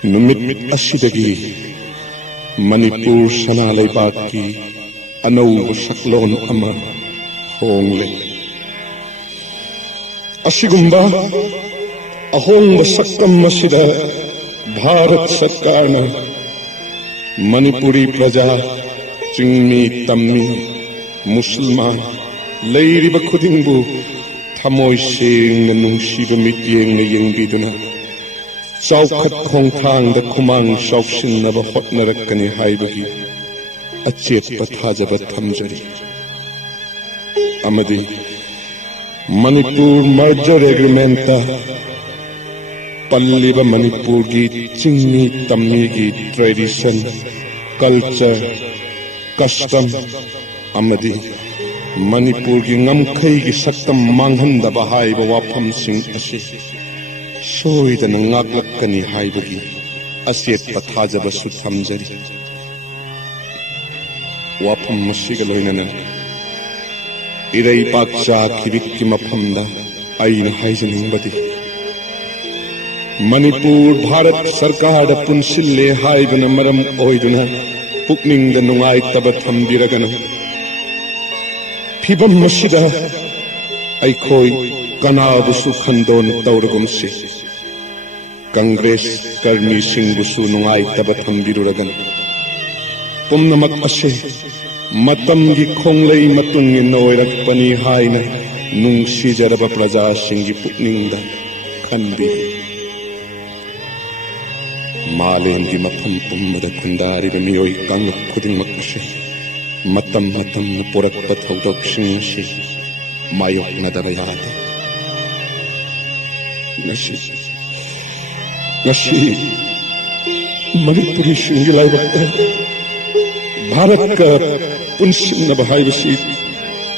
Numit Ashidagi Manipur Sana Leibaki Ano Shaklon Ama Hongle Ashigumba Ahong Sakam Masida Bharat Sarkarna Manipuri Praja Chingmi Tammi Muslima Leiriba Khudingbu Thamoy Seng na nungsiba mityeng na yengbiduna Chawkhat khongthang da khumang shawkshinnaba hotnarakani haibagi Achepta thajaba thamjari Amadi Manipur merger agreement ta Palliba Manipur ki Chingmi Tammi ki tradition, culture, custom Amadi Manipur ki ngamkhay ki saktam manghanda hai wafam sing asi Soida nangaklakani haibagi Aset pathajaba suthamjari Wafam masigalonana Irai pakcha kibikki maphamda aina haijaningbadi Manipur Bharat Sarkar Punsille haibana maram oiduna pukning da nungai taba thambiragana Phibam masida aikhoi kanabusu khandon tauragumsi Congress karmi singbusu nungai taba thambiruragana Pumnamak ase matam gi khonglei matung noirakpani haina nungsijaraba praja singi pukningda khanbi Malem gi mafam pummada khandari ba miyoi kanguk khudingmak ase matam purakpa thodok singsi mayok nadaba yada Nasi Manipuri singi laibakta Bharat ka punsinna bahai basi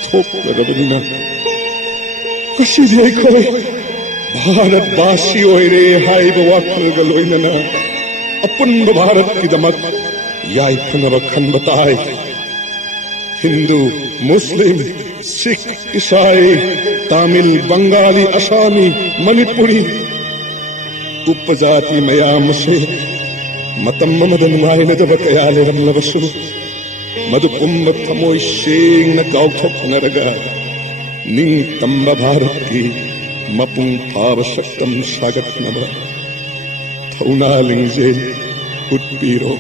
thok lagabina kasi di aikoi Bharat basi oire hai bawakal galoinana apun Bharat ki damak yai khanaba khan batai Hindu Muslim Sikh Isai Tamil Bengali Assami Manipuri upajati mayam se matam mamadan maina jab kayale ramlabasu Madu Pumba Tamoy Sing na Gauthok Naraga Ning Tamba Bharat ki Mapung Pava Shaktam Sagat Naba Thauna Lingze Utpiro